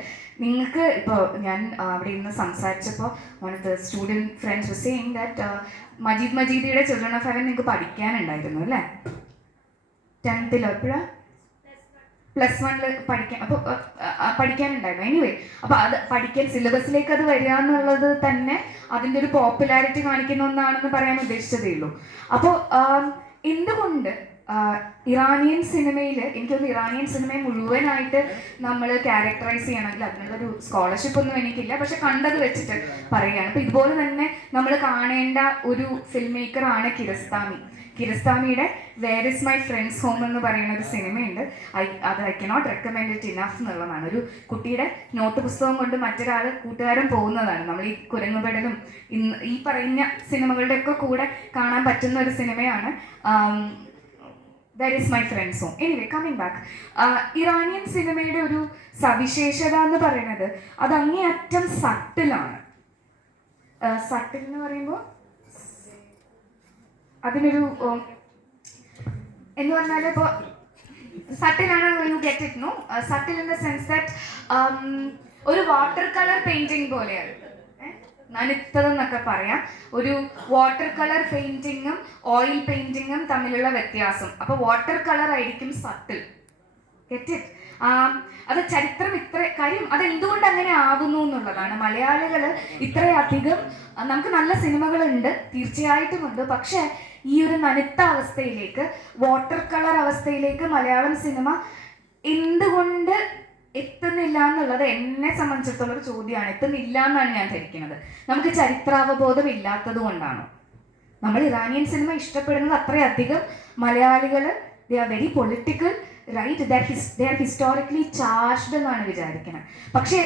നിങ്ങൾക്ക് ഇപ്പോൾ ഞാൻ അവിടെ ഇന്ന് സംസാരിച്ചപ്പോൾ one of the student friends was saying that മജീദിയുടെ ചിൽഡ്രൻ ഓഫ് ഹെവൻ നിങ്ങൾക്ക് പഠിക്കാനുണ്ടായിരുന്നു അല്ലേ? 10th എപ്പോഴാണ്? +1 പഠിക്കാനുണ്ടായിരുന്നു. എനിവേ, അപ്പോൾ അത് പഠിക്കാൻ സിലബസിലേക്ക് അത് വരിക എന്നുള്ളത് തന്നെ അതിൻ്റെ ഒരു പോപ്പുലാരിറ്റി കാണിക്കുന്ന ഒന്നാണെന്ന് പറയാൻ ഉദ്ദേശിച്ചതേ ഉള്ളൂ. അപ്പോൾ എന്തുകൊണ്ട് ഇറാനിയൻ സിനിമയിൽ, എനിക്കൊന്ന് ഇറാനിയൻ സിനിമയെ മുഴുവനായിട്ട് നമ്മൾ ക്യാരക്ടറൈസ് ചെയ്യണമെങ്കിൽ അതിനുള്ളൊരു സ്കോളർഷിപ്പ് ഒന്നും എനിക്കില്ല, പക്ഷെ കണ്ടത് വെച്ചിട്ട് പറയുകയാണ്. അപ്പോൾ ഇതുപോലെ തന്നെ നമ്മൾ കാണേണ്ട ഒരു ഫിലിം മേക്കറാണ് കിരസ്താമിയുടെ where is my friend's home എന്ന് പറയുന്ന ഒരു സിനിമയുണ്ട്. I cannot recommend it enough എന്നുള്ളതാണ്. ഒരു കുട്ടിയുടെ നോട്ട് പുസ്തകം കൊണ്ട് മറ്റൊരാൾ കൂട്ടുകാരൻ പോകുന്നതാണ്. നമ്മൾ ഈ കുരങ്ങുപെടലും ഈ പറയുന്ന സിനിമകളുടെയൊക്കെ കൂടെ കാണാൻ പറ്റുന്ന ഒരു സിനിമയാണ് that is my friend's home. Anyway, coming back, Iranian സിനിമയുടെ ഒരു സവിശേഷത എന്ന് പറയുന്നത് അത് അങ്ങേയറ്റം സട്ടിലാണ്. സട്ടിൽ എന്ന് പറയുമ്പോൾ അതിനൊരു എന്ന് പറഞ്ഞാൽ ഇപ്പോൾ സട്ടിലാണ്, you get it no, subtle in the sense that ഒരു വാട്ടർ കളർ പെയിന്റിങ് പോലെയാണ്, നനുത്തതെന്നൊക്കെ പറയാം. ഒരു വാട്ടർ കളർ പെയിന്റിങ്ങും ഓയിൽ പെയിന്റിങ്ങും തമ്മിലുള്ള വ്യത്യാസം. അപ്പോൾ വാട്ടർ കളർ ആയിരിക്കും സട്ടിൽ, ഗെറ്റ് ഇറ്റ്? അത് ചരിത്രം ഇത്ര കാര്യം അതെന്തുകൊണ്ട് അങ്ങനെ ആകുന്നു എന്നുള്ളതാണ്. മലയാളികൾ ഇത്രയധികം, നമുക്ക് നല്ല സിനിമകളുണ്ട്, തീർച്ചയായിട്ടും ഉണ്ട്, പക്ഷേ ഈ ഒരു നനുത്ത അവസ്ഥയിലേക്ക്, വാട്ടർ കളർ അവസ്ഥയിലേക്ക് മലയാളം സിനിമ എന്തുകൊണ്ട് എത്തുന്നില്ല എന്നുള്ളത് എന്നെ സംബന്ധിച്ചിടത്തോളം ഒരു ചോദ്യമാണ്. എത്തുന്നില്ല എന്നാണ് ഞാൻ ധരിക്കുന്നത്. നമുക്ക് ചരിത്രാവബോധം ഇല്ലാത്തത് കൊണ്ടാണോ? നമ്മൾ ഇറാനിയൻ സിനിമ ഇഷ്ടപ്പെടുന്നത് അത്രയധികം മലയാളികൾ they are very political, right, they are historically charged എന്നാണ് വിചാരിക്കുന്നത്. പക്ഷേ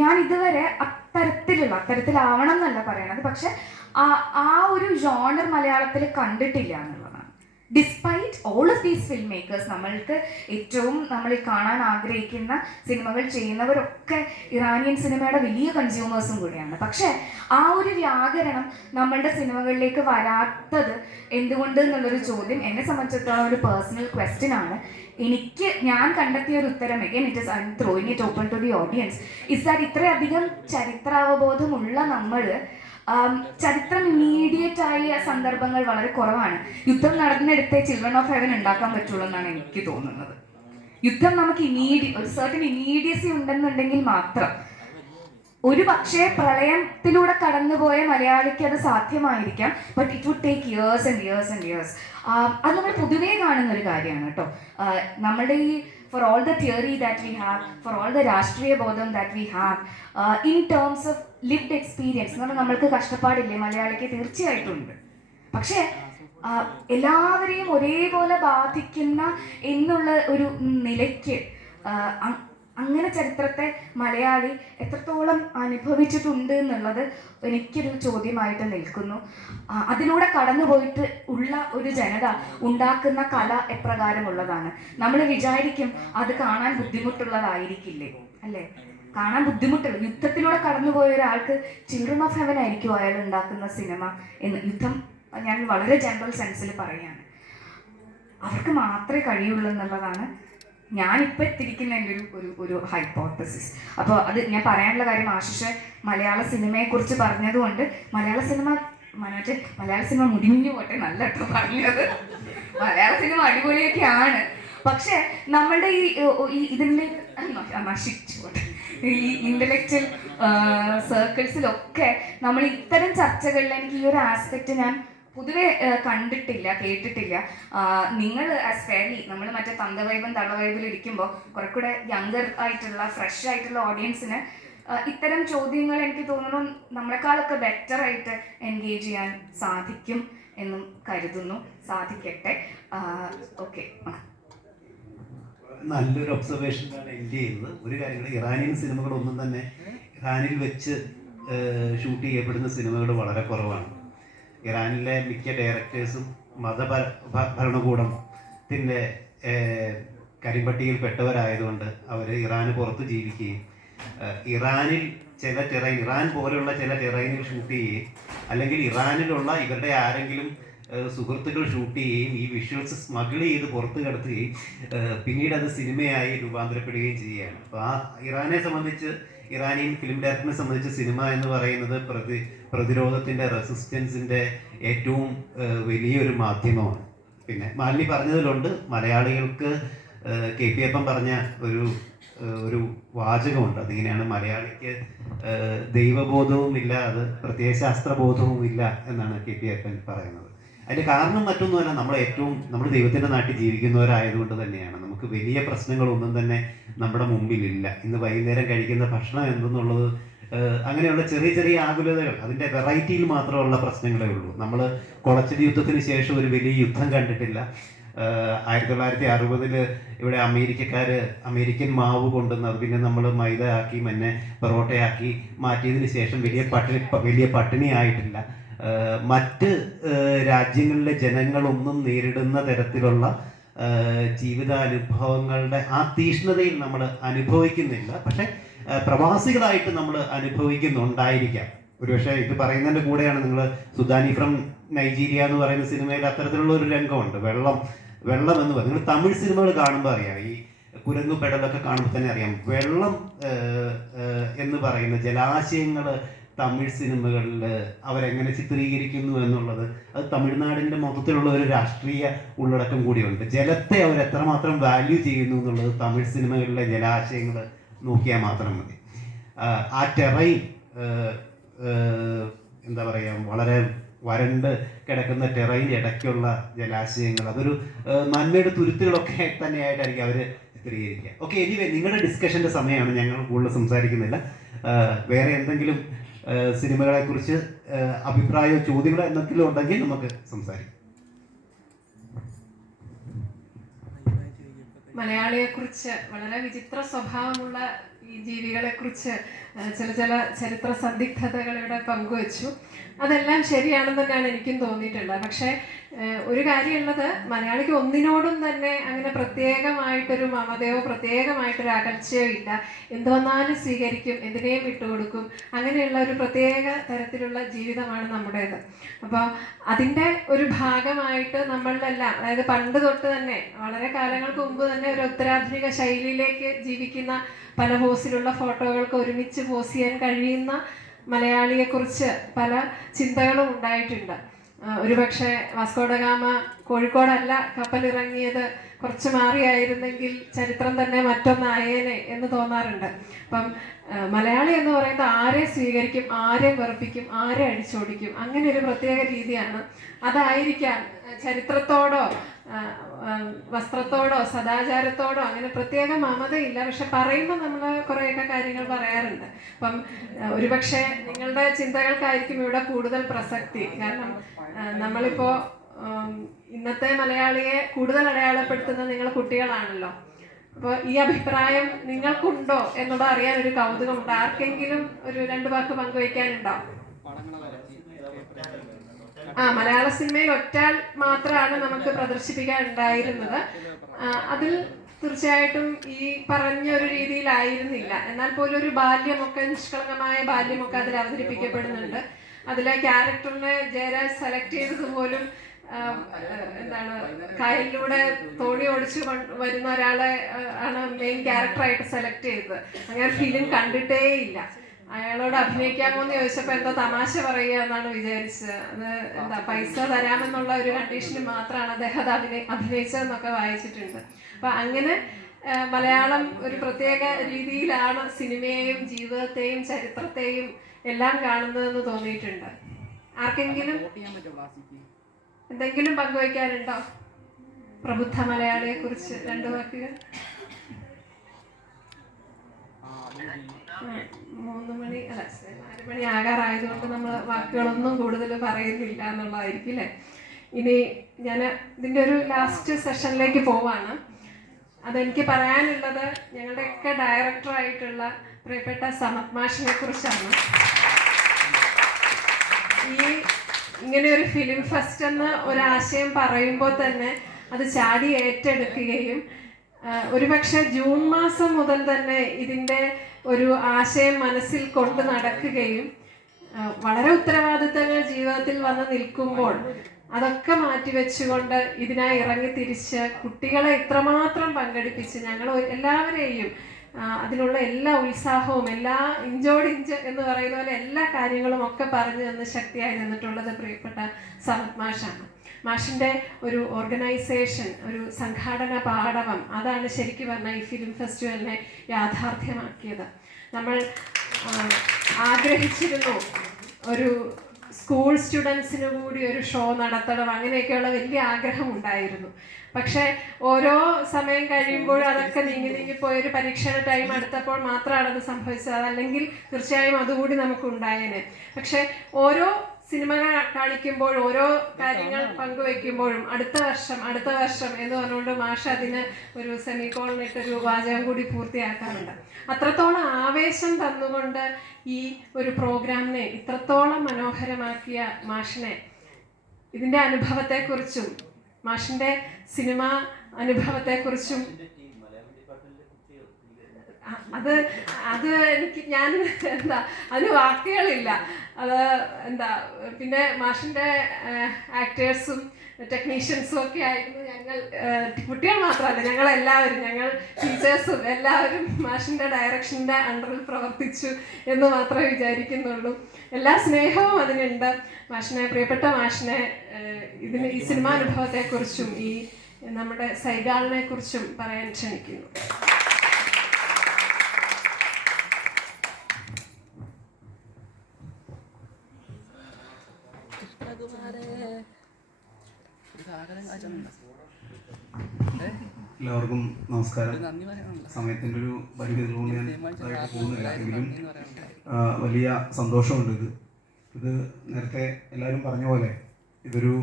ഞാൻ ഇതുവരെ അത്തരത്തിലാവണം എന്നല്ല പറയണത്, പക്ഷെ ആ ഒരു ജോണർ മലയാളത്തിൽ കണ്ടിട്ടില്ല എന്നുള്ളതാണ്. Despite all of these film makers, നമ്മൾക്ക് ഏറ്റവും നമ്മൾ കാണാൻ ആഗ്രഹിക്കുന്ന സിനിമകൾ ചെയ്യുന്നവരൊക്കെ ഇറാനിയൻ സിനിമയുടെ വലിയ കൺസ്യൂമേഴ്സും കൂടിയാണ്. പക്ഷേ ആ ഒരു വ്യാകരണം നമ്മളുടെ സിനിമകളിലേക്ക് വരാത്തത് എന്തുകൊണ്ട് എന്നുള്ളൊരു ചോദ്യം എന്നെ സംബന്ധിച്ചിടത്തോളം ഒരു പേഴ്സണൽ ക്വസ്റ്റ്യൻ ആണ്. ഞാൻ കണ്ടെത്തിയ ഒരു ഉത്തരം, again it is I am throwing it open to the audience, is that ഇത്രയധികം ചരിത്രാവബോധമുള്ള നമ്മൾ ചരിത്രം ഇമ്മീഡിയറ്റ് ആയ സന്ദർഭങ്ങൾ വളരെ കുറവാണ്. യുദ്ധം നടന്നെടുത്തേ ചിൽഡ്രൻ ഓഫ് ഹെവൻ ഉണ്ടാക്കാൻ പറ്റുള്ളൂ എന്നാണ് എനിക്ക് തോന്നുന്നത്. യുദ്ധം നമുക്ക് ഒരു സർട്ടൻ ഇമ്മീഡിയസി ഉണ്ടെന്നുണ്ടെങ്കിൽ മാത്രം, ഒരു പക്ഷേ പ്രളയത്തിലൂടെ കടന്നുപോയ മലയാളിക്ക് അത് സാധ്യമായിരിക്കാം, but it would take years and years and years. അത് നമ്മൾ പൊതുവേ കാണുന്ന ഒരു കാര്യമാണ് കേട്ടോ. നമ്മുടെ ഈ for all the theory that we have, for all the രാഷ്ട്രീയ ബോധം that we have, in terms of lived experience എന്ന് പറഞ്ഞാൽ നമ്മൾക്ക് കഷ്ടപ്പാടില്ലേ മലയാളിക്ക്? തീർച്ചയായിട്ടും ഉണ്ട്. പക്ഷേ എല്ലാവരെയും ഒരേപോലെ ബാധിക്കുന്ന എന്നുള്ള ഒരു നിലയ്ക്ക് അങ്ങനെ ചരിത്രത്തെ മലയാളി എത്രത്തോളം അനുഭവിച്ചിട്ടുണ്ട് എന്നുള്ളത് എനിക്കൊരു ചോദ്യമായിട്ട് നിൽക്കുന്നു. അതിലൂടെ കടന്നുപോയിട്ട് ഉള്ള ഒരു ജനത ഉണ്ടാക്കുന്ന കല എപ്രകാരമുള്ളതാണ്? നമ്മൾ വിചാരിക്കും അത് കാണാൻ ബുദ്ധിമുട്ടുള്ളതായിരിക്കില്ലേ, അല്ലേ? കാണാൻ ബുദ്ധിമുട്ടുള്ള, യുദ്ധത്തിലൂടെ കടന്നുപോയ ഒരാൾക്ക് ചിൽഡ്രൻ ഓഫ് ഹെവൻ ആയിരിക്കും അയാൾ ഉണ്ടാക്കുന്ന സിനിമ എന്ന്. യുദ്ധം ഞാൻ വളരെ ജനറൽ സെൻസിൽ പറയുകയാണ്. അവർക്ക് മാത്രമേ കഴിയുള്ളൂ എന്നുള്ളതാണ് ഞാനിപ്പോൾ എത്തിയിരിക്കുന്ന എൻ്റെ ഒരു ഹൈപ്പോത്തസിസ്. അപ്പോൾ അത് ഞാൻ പറയാനുള്ള കാര്യം, ആശിഷ് മലയാള സിനിമയെക്കുറിച്ച് പറഞ്ഞതുകൊണ്ട് മലയാള സിനിമ മുടിഞ്ഞു പോട്ടെ, നല്ല കേട്ടോ പറഞ്ഞത്. മലയാള സിനിമ അടിപൊളിയൊക്കെയാണ്. പക്ഷെ നമ്മളുടെ ഇതിൻ്റെ നശിച്ചു പോട്ടെ, ഈ ഇന്റലക്ച്വൽ സർക്കിൾസിലൊക്കെ നമ്മൾ ഇത്തരം ചർച്ചകളിൽ എനിക്ക് ഈ ഒരു ആസ്പെക്റ്റ് ഞാൻ പൊതുവെ കണ്ടിട്ടില്ല, കേട്ടിട്ടില്ല. നിങ്ങൾ ആസ് ഫെയർലി നമ്മൾ മറ്റേ തന്തവൈബും തള്ളവൈബിൽ ഇരിക്കുമ്പോൾ കുറെ കൂടെ യങ്ങർ ആയിട്ടുള്ള ഫ്രഷ് ആയിട്ടുള്ള ഓഡിയൻസിന് ഇത്തരം ചോദ്യങ്ങൾ എനിക്ക് തോന്നുന്നു നമ്മളെക്കാളൊക്കെ ബെറ്റർ ആയിട്ട് എൻഗേജ് ചെയ്യാൻ സാധിക്കും എന്നും കരുതുന്നു. സാധിക്കട്ടെ. ഓക്കെ, നല്ലൊരു ഒബ്സർവേഷനാണ് എൻ്റെ ചെയ്യുന്നത്. ഒരു കാര്യങ്ങൾ, ഇറാനിയൻ സിനിമകളൊന്നും തന്നെ ഇറാനിൽ വെച്ച് ഷൂട്ട് ചെയ്യപ്പെടുന്ന സിനിമകൾ വളരെ കുറവാണ്. ഇറാനിലെ മിക്ക ഡയറക്ടേഴ്സും ഭരണകൂടത്തിൻ്റെ കരിമ്പട്ടിയിൽ പെട്ടവരായതുകൊണ്ട് അവർ ഇറാന് പുറത്ത് ജീവിക്കുകയും ഇറാനിൽ ഇറാൻ പോലെയുള്ള ചില ടെറൈനിൽ ഷൂട്ട് ചെയ്യുകയും അല്ലെങ്കിൽ ഇറാനിലുള്ള ഇവരുടെ ആരെങ്കിലും സുഹൃത്തുക്കൾ ഷൂട്ട് ചെയ്യുകയും ഈ വിഷ്വൽസ് സ്മഗിൾ ചെയ്ത് പുറത്ത് കടത്തുകയും പിന്നീട് അത് സിനിമയായി രൂപാന്തരപ്പെടുകയും ചെയ്യുകയാണ്. അപ്പോൾ ആ ഇറാനെ സംബന്ധിച്ച്, ഇറാനിയൻ ഫിലിം ഡയറക്ടറിനെ സംബന്ധിച്ച് സിനിമ എന്ന് പറയുന്നത് പ്രതിരോധത്തിൻ്റെ, റെസിസ്റ്റൻസിൻ്റെ ഏറ്റവും വലിയൊരു മാധ്യമമാണ്. പിന്നെ മാലിനി പറഞ്ഞതിലുണ്ട്, മലയാളികൾക്ക് KP പറഞ്ഞ ഒരു വാചകമുണ്ട്. അതിങ്ങനെയാണ്, മലയാളിക്ക് ദൈവബോധവും ഇല്ല, അത് പ്രത്യയശാസ്ത്രബോധവും ഇല്ല എന്നാണ് KP പറയുന്നത്. അതിൻ്റെ കാരണം മറ്റൊന്നുമല്ല, നമ്മൾ ദൈവത്തിൻ്റെ നാട്ടിൽ ജീവിക്കുന്നവരായതുകൊണ്ട് തന്നെയാണ്. നമുക്ക് വലിയ പ്രശ്നങ്ങളൊന്നും തന്നെ നമ്മുടെ മുമ്പിലില്ല. ഇന്ന് വൈകുന്നേരം കഴിക്കുന്ന ഭക്ഷണം എന്തെന്നുള്ളത്, അങ്ങനെയുള്ള ചെറിയ ചെറിയ ആകുലതകൾ, അതിൻ്റെ വെറൈറ്റിയിൽ മാത്രമുള്ള പ്രശ്നങ്ങളേ ഉള്ളൂ. നമ്മൾ കൊളച്ചിരി യുദ്ധത്തിന് ശേഷം ഒരു വലിയ യുദ്ധം കണ്ടിട്ടില്ല. 1960 ഇവിടെ അമേരിക്കൻ മാവ് കൊണ്ടുവന്നത് പിന്നെ നമ്മൾ മൈദ ആക്കി പൊറോട്ടയാക്കി മാറ്റിയതിന് ശേഷം വലിയ പട്ടിണി ആയിട്ടില്ല. മറ്റ് രാജ്യങ്ങളിലെ ജനങ്ങളൊന്നും നേരിടുന്ന തരത്തിലുള്ള ജീവിതാനുഭവങ്ങളുടെ ആ തീഷ്ണതയിൽ നമ്മൾ അനുഭവിക്കുന്നില്ല. പക്ഷെ പ്രവാസികളായിട്ട് നമ്മൾ അനുഭവിക്കുന്നുണ്ടായിരിക്കാം. ഒരുപക്ഷെ ഇത് പറയുന്നതിൻ്റെ കൂടെയാണ്, നിങ്ങൾ സുദാനി ഫ്രം നൈജീരിയ എന്ന് പറയുന്ന സിനിമയിൽ അത്തരത്തിലുള്ള ഒരു രംഗമുണ്ട്. വെള്ളം എന്ന് പറയും. നിങ്ങൾ തമിഴ് സിനിമകൾ കാണുമ്പോൾ അറിയാം, ഈ കുരങ്ങു പെടലൊക്കെ കാണുമ്പോൾ തന്നെ അറിയാം, വെള്ളം എന്ന് പറയുന്ന ജലാശയങ്ങൾ തമിഴ് സിനിമകളിൽ അവരെങ്ങനെ ചിത്രീകരിക്കുന്നു എന്നുള്ളത്, അത് തമിഴ്നാടിൻ്റെ മൊത്തത്തിലുള്ള ഒരു രാഷ്ട്രീയ ഉള്ളടക്കം കൂടിയുണ്ട്. ജലത്തെ അവർ എത്രമാത്രം വാല്യൂ ചെയ്യുന്നു എന്നുള്ളത് തമിഴ് സിനിമകളിലെ ജലാശയങ്ങൾ നോക്കിയാൽ മാത്രം മതി. ആ ടെറൈൻ എന്താ പറയുക, വളരെ വരണ്ട് കിടക്കുന്ന ടെറൈൻ ഇടയ്ക്കുള്ള ജലാശയങ്ങൾ, അതൊരു നന്മയുടെ തുരുത്തുകളൊക്കെ തന്നെയായിട്ടായിരിക്കും അവർ ചിത്രീകരിക്കുക. ഓക്കെ, എനിവേ നിങ്ങളുടെ ഡിസ്കഷൻ്റെ സമയമാണ്, ഞങ്ങൾ കൂടുതൽ സംസാരിക്കുന്നില്ല. വേറെ എന്തെങ്കിലും സിനിമകളെക്കുറിച്ച് അഭിപ്രായമോ ചോദ്യങ്ങളോ എന്തെങ്കിലും ഉണ്ടെങ്കിൽ നമുക്ക് സംസാരിക്കാം. മലയാളിയെക്കുറിച്ച് വളരെ വിചിത്ര സ്വഭാവമുള്ള ഈ ഈ ജീവികളെക്കുറിച്ച് ചില ചരിത്ര സന്ദിഗ്ധതകൾ ഇവിടെ പങ്കുവച്ചു. അതെല്ലാം ശരിയാണെന്ന് തന്നെയാണ് എനിക്കും തോന്നിയിട്ടുള്ളത്. പക്ഷേ ഒരു കാര്യമുള്ളത്, മലയാളിക്ക് ഒന്നിനോടും തന്നെ അങ്ങനെ പ്രത്യേകമായിട്ടൊരു മമതയോ പ്രത്യേകമായിട്ടൊരു അകൽച്ചയോ ഇല്ല. എന്ത് വന്നാലും സ്വീകരിക്കും, എന്തിനേയും വിട്ടുകൊടുക്കും. അങ്ങനെയുള്ള ഒരു പ്രത്യേക തരത്തിലുള്ള ജീവിതമാണ് നമ്മുടേത്. അപ്പോൾ അതിൻ്റെ ഒരു ഭാഗമായിട്ട് നമ്മളിലെല്ലാം, അതായത് പണ്ട് തൊട്ട് തന്നെ വളരെ കാലങ്ങൾക്ക് മുമ്പ് തന്നെ ഒരു ഉത്തരാധുനിക ശൈലിയിലേക്ക് ജീവിക്കുന്ന പല പോസിലുള്ള ഫോട്ടോകൾക്ക് ഒരുമിച്ച് പോസ് ചെയ്യാൻ കഴിയുന്ന മലയാളിയെക്കുറിച്ച് പല ചിന്തകളും ഉണ്ടായിട്ടുണ്ട്. ഒരുപക്ഷെ വാസ്കോഡഗാമ കോഴിക്കോടല്ല കപ്പലിറങ്ങിയത്, കുറച്ച് മാറിയായിരുന്നെങ്കിൽ ചരിത്രം തന്നെ മറ്റൊന്നായേനെ എന്ന് തോന്നാറുണ്ട്. അപ്പം മലയാളി എന്ന് പറയുന്നത് ആരെ സ്വീകരിക്കും, ആരെ വെറുപ്പിക്കും, ആരെ അടിച്ചോടിക്കും, അങ്ങനെ ഒരു പ്രത്യേക രീതിയാണ്. അതായിരിക്കാം ചരിത്രത്തോടോ വസ്ത്രത്തോടോ സദാചാരത്തോടോ അങ്ങനെ പ്രത്യേക മമതയില്ല. പക്ഷെ പറയുമ്പോൾ നമ്മൾ കുറേയൊക്കെ കാര്യങ്ങൾ പറയാറുണ്ട്. അപ്പം ഒരുപക്ഷെ നിങ്ങളുടെ ചിന്തകൾക്കായിരിക്കും ഇവിടെ കൂടുതൽ പ്രസക്തി. കാരണം നമ്മളിപ്പോൾ ഇന്നത്തെ മലയാളിയെ കൂടുതൽ അടയാളപ്പെടുത്തുന്നത് നിങ്ങൾ കുട്ടികളാണല്ലോ. അപ്പോൾ ഈ അഭിപ്രായം നിങ്ങൾക്കുണ്ടോ എന്നുള്ളത് അറിയാൻ ഒരു കൗതുകമുണ്ട്. ആർക്കെങ്കിലും ഒരു 2 വാക്ക് പങ്കുവയ്ക്കാനുണ്ടോ? മലയാള സിനിമയിൽ ഒറ്റാൽ മാത്രമാണ് നമുക്ക് പ്രദർശിപ്പിക്കാൻ ഉണ്ടായിരുന്നത്. അതിൽ തീർച്ചയായിട്ടും ഈ പറഞ്ഞൊരു രീതിയിലായിരുന്നില്ല. എന്നാൽ പോലും ഒരു ബാല്യമൊക്കെ, നിഷ്കളങ്കമായ ബാല്യമൊക്കെ അതിൽ അവതരിപ്പിക്കപ്പെടുന്നുണ്ട്. അതിലെ ക്യാരക്ടറിനെ ജയരാജ് സെലക്ട് ചെയ്തത് പോലും എന്താണ്, കായലിലൂടെ തോണി ഓടിച്ച് വരുന്ന ഒരാളെ ആണ് മെയിൻ ക്യാരക്ടറായിട്ട് സെലക്ട് ചെയ്തത്. അങ്ങനെ ഫിലിം കണ്ടിട്ടേ ഇല്ല. അയാളോട് അഭിനയിക്കാമോ എന്ന് ചോദിച്ചപ്പോൾ എന്തോ തമാശ പറയുക എന്നാണ് വിചാരിച്ചത്. അത് എന്താ പൈസ തരാമെന്നുള്ള ഒരു കണ്ടീഷന് മാത്രമാണ് അദ്ദേഹം അത് അഭിനയിച്ചതെന്നൊക്കെ വായിച്ചിട്ടുണ്ട്. അപ്പം അങ്ങനെ മലയാളം ഒരു പ്രത്യേക രീതിയിലാണ് സിനിമയെയും ജീവിതത്തെയും ചരിത്രത്തെയും എല്ലാം കാണുന്നതെന്ന് തോന്നിയിട്ടുണ്ട്. ആർക്കെങ്കിലും എന്തെങ്കിലും പങ്കുവയ്ക്കാനുണ്ടോ? പ്രബുദ്ധ മലയാളിയെ കുറിച്ച് 2 വാക്കുകൾ. 3 മണി അല്ല 4 മണി ആകാറായതുകൊണ്ട് നമ്മൾ വാക്കുകളൊന്നും കൂടുതൽ പറയുന്നില്ല എന്നുള്ളതായിരിക്കും അല്ലേ. ഇനി ഞാൻ ഇതിൻ്റെ ഒരു ലാസ്റ്റ് സെഷനിലേക്ക് പോവാണ്. അതെനിക്ക് പറയാനുള്ളത് ഞങ്ങളുടെയൊക്കെ ഡയറക്ടറായിട്ടുള്ള പ്രിയപ്പെട്ട സമത് മാഷിനെ കുറിച്ചാണ്. ഇങ്ങനെ ഒരു ഫിലിം ഫെസ്റ്റ് എന്ന ഒരാശയം പറയുമ്പോൾ തന്നെ അത് ചാടി ഏറ്റെടുക്കുകയും ഒരുപക്ഷെ ജൂൺ മാസം മുതൽ തന്നെ ഇതിൻ്റെ ഒരു ആശയം മനസ്സിൽ കൊണ്ട് നടക്കുകയും വളരെ ഉത്തരവാദിത്തങ്ങൾ ജീവിതത്തിൽ വന്ന് നിൽക്കുമ്പോൾ അതൊക്കെ മാറ്റിവെച്ചുകൊണ്ട് ഇതിനായി ഇറങ്ങി തിരിച്ച് കുട്ടികളെ ഇത്രമാത്രം പങ്കെടുപ്പിച്ച് ഞങ്ങൾ എല്ലാവരെയും അതിനുള്ള എല്ലാ ഉത്സാഹവും, എല്ലാ ഇഞ്ചോടിഞ്ച് എന്ന് പറയുന്ന പോലെ എല്ലാ കാര്യങ്ങളും ഒക്കെ പറഞ്ഞു തന്ന് ശക്തിയായി നിന്നിട്ടുള്ളത് പ്രിയപ്പെട്ട സമത് മാഷാണ്. മാഷിൻ്റെ ഒരു ഓർഗനൈസേഷൻ, ഒരു സംഘാടന പാടവം, അതാണ് ശരിക്കും പറഞ്ഞാൽ ഈ ഫിലിം ഫെസ്റ്റിവലിനെ യാഥാർത്ഥ്യമാക്കിയത്. നമ്മൾ ആഗ്രഹിച്ചിരുന്നു ഒരു സ്കൂൾ സ്റ്റുഡൻസിന് കൂടി ഒരു ഷോ നടത്തണം, അങ്ങനെയൊക്കെയുള്ള വലിയ ആഗ്രഹം ഉണ്ടായിരുന്നു. പക്ഷേ ഓരോ സമയം കഴിയുമ്പോഴും അതൊക്കെ നീങ്ങിപ്പോയൊരു പരീക്ഷണ ടൈം അടുത്തപ്പോൾ മാത്രമാണ് അത് സംഭവിച്ചത്. അതല്ലെങ്കിൽ തീർച്ചയായും അതുകൂടി നമുക്ക് ഉണ്ടായേനെ. പക്ഷേ ഓരോ സിനിമ കാണിക്കുമ്പോൾ, ഓരോ കാര്യങ്ങൾ പങ്കുവെക്കുമ്പോഴും അടുത്ത വർഷം എന്ന് പറഞ്ഞുകൊണ്ട് മാഷ് അതിന് ഒരു സെമിക്കോളിനിട്ടൊരു വാചകം കൂടി പൂർത്തിയാക്കാറുണ്ട്. അത്രത്തോളം ആവേശം തന്നുകൊണ്ട് ഈ ഒരു പ്രോഗ്രാമിനെ ഇത്രത്തോളം മനോഹരമാക്കിയ മാഷിനെ, ഇതിൻ്റെ അനുഭവത്തെക്കുറിച്ചും മാഷിൻ്റെ സിനിമ അനുഭവത്തെക്കുറിച്ചും ഞാൻ അതിന് വാക്കുകളില്ല. പിന്നെ മാഷിൻ്റെ ആക്ടേഴ്സും ടെക്നീഷ്യൻസും ഒക്കെ ആയിരുന്നു ഞങ്ങൾ. കുട്ടികൾ മാത്രമല്ല, ഞങ്ങൾ ടീച്ചേഴ്സും എല്ലാവരും മാഷിൻ്റെ ഡയറക്ഷൻ്റെ അണ്ടറിൽ പ്രവർത്തിച്ചു എന്ന് മാത്രമേ വിചാരിക്കുന്നുള്ളൂ. എല്ലാ സ്നേഹവും അതിനുണ്ട്. മാഷിനെ, പ്രിയപ്പെട്ട മാഷിനെ ഈ സിനിമാനുഭവത്തെക്കുറിച്ചും ഈ നമ്മുടെ സൈഗാളിനെ കുറിച്ചും പറയാൻ ക്ഷണിക്കുന്നു. എല്ലാവർക്കും നമസ്കാരം. സമയത്തിൻ്റെ ഒരു പരിമിതി കൊണ്ട് ഞാൻ പോകുന്നില്ല, എങ്കിലും വലിയ സന്തോഷമുണ്ട്. ഇത് നേരത്തെ എല്ലാവരും പറഞ്ഞ പോലെ ഇതൊരു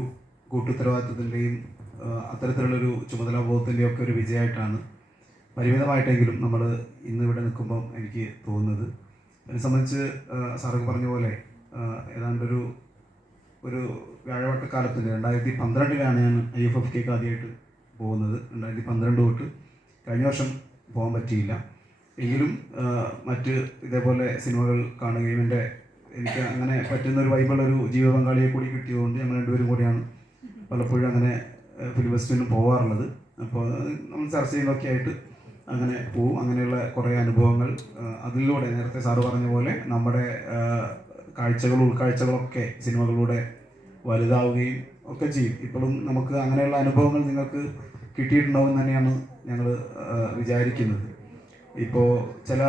കൂട്ടുത്തരവാദിത്വത്തിൻ്റെയും അത്തരത്തിലുള്ളൊരു ചുമതലാബോധത്തിൻ്റെയും ഒക്കെ ഒരു വിജയമായിട്ടാണ് പരിമിതമായിട്ടെങ്കിലും നമ്മൾ ഇന്നിവിടെ നിൽക്കുമ്പം എനിക്ക് തോന്നുന്നത്, എന്നെ സംബന്ധിച്ച് സാറൊക്കെ പറഞ്ഞ പോലെ ഏതാണ്ടൊരു വ്യാഴവട്ടക്കാലത്തിൻ്റെ 2012 ഞാൻ IFFKക്ക് ആദ്യമായിട്ട് പോകുന്നത്. 2012 തൊട്ട് കഴിഞ്ഞ വർഷം പോകാൻ പറ്റിയില്ല. എങ്കിലും മറ്റ് ഇതേപോലെ സിനിമകൾ കാണുകയും എനിക്ക് അങ്ങനെ പറ്റുന്നൊരു വൈബുള്ളൊരു ജീവിത പങ്കാളിയെ കൂടി കിട്ടിയതുകൊണ്ട് ഞങ്ങൾ രണ്ടുപേരും കൂടിയാണ് പലപ്പോഴും അങ്ങനെ ഫിലിം ഫെസ്റ്റിവലിന് പോകാറുള്ളത്. അപ്പോൾ നമ്മൾ ചർച്ച ചെയ്യുന്നതൊക്കെ ആയിട്ട് അങ്ങനെ പോവും. അങ്ങനെയുള്ള കുറേ അനുഭവങ്ങൾ അതിലൂടെ നേരത്തെ സാറ് പറഞ്ഞ പോലെ നമ്മുടെ ഉൾക്കാഴ്ചകളൊക്കെ സിനിമകളിലൂടെ വലുതാവുകയും ഒക്കെ ചെയ്യും. ഇപ്പോഴും നമുക്ക് അങ്ങനെയുള്ള അനുഭവങ്ങൾ നിങ്ങൾക്ക് കിട്ടിയിട്ടുണ്ടാവും തന്നെയാണ് ഞങ്ങൾ വിചാരിക്കുന്നത്. ഇപ്പോൾ ചില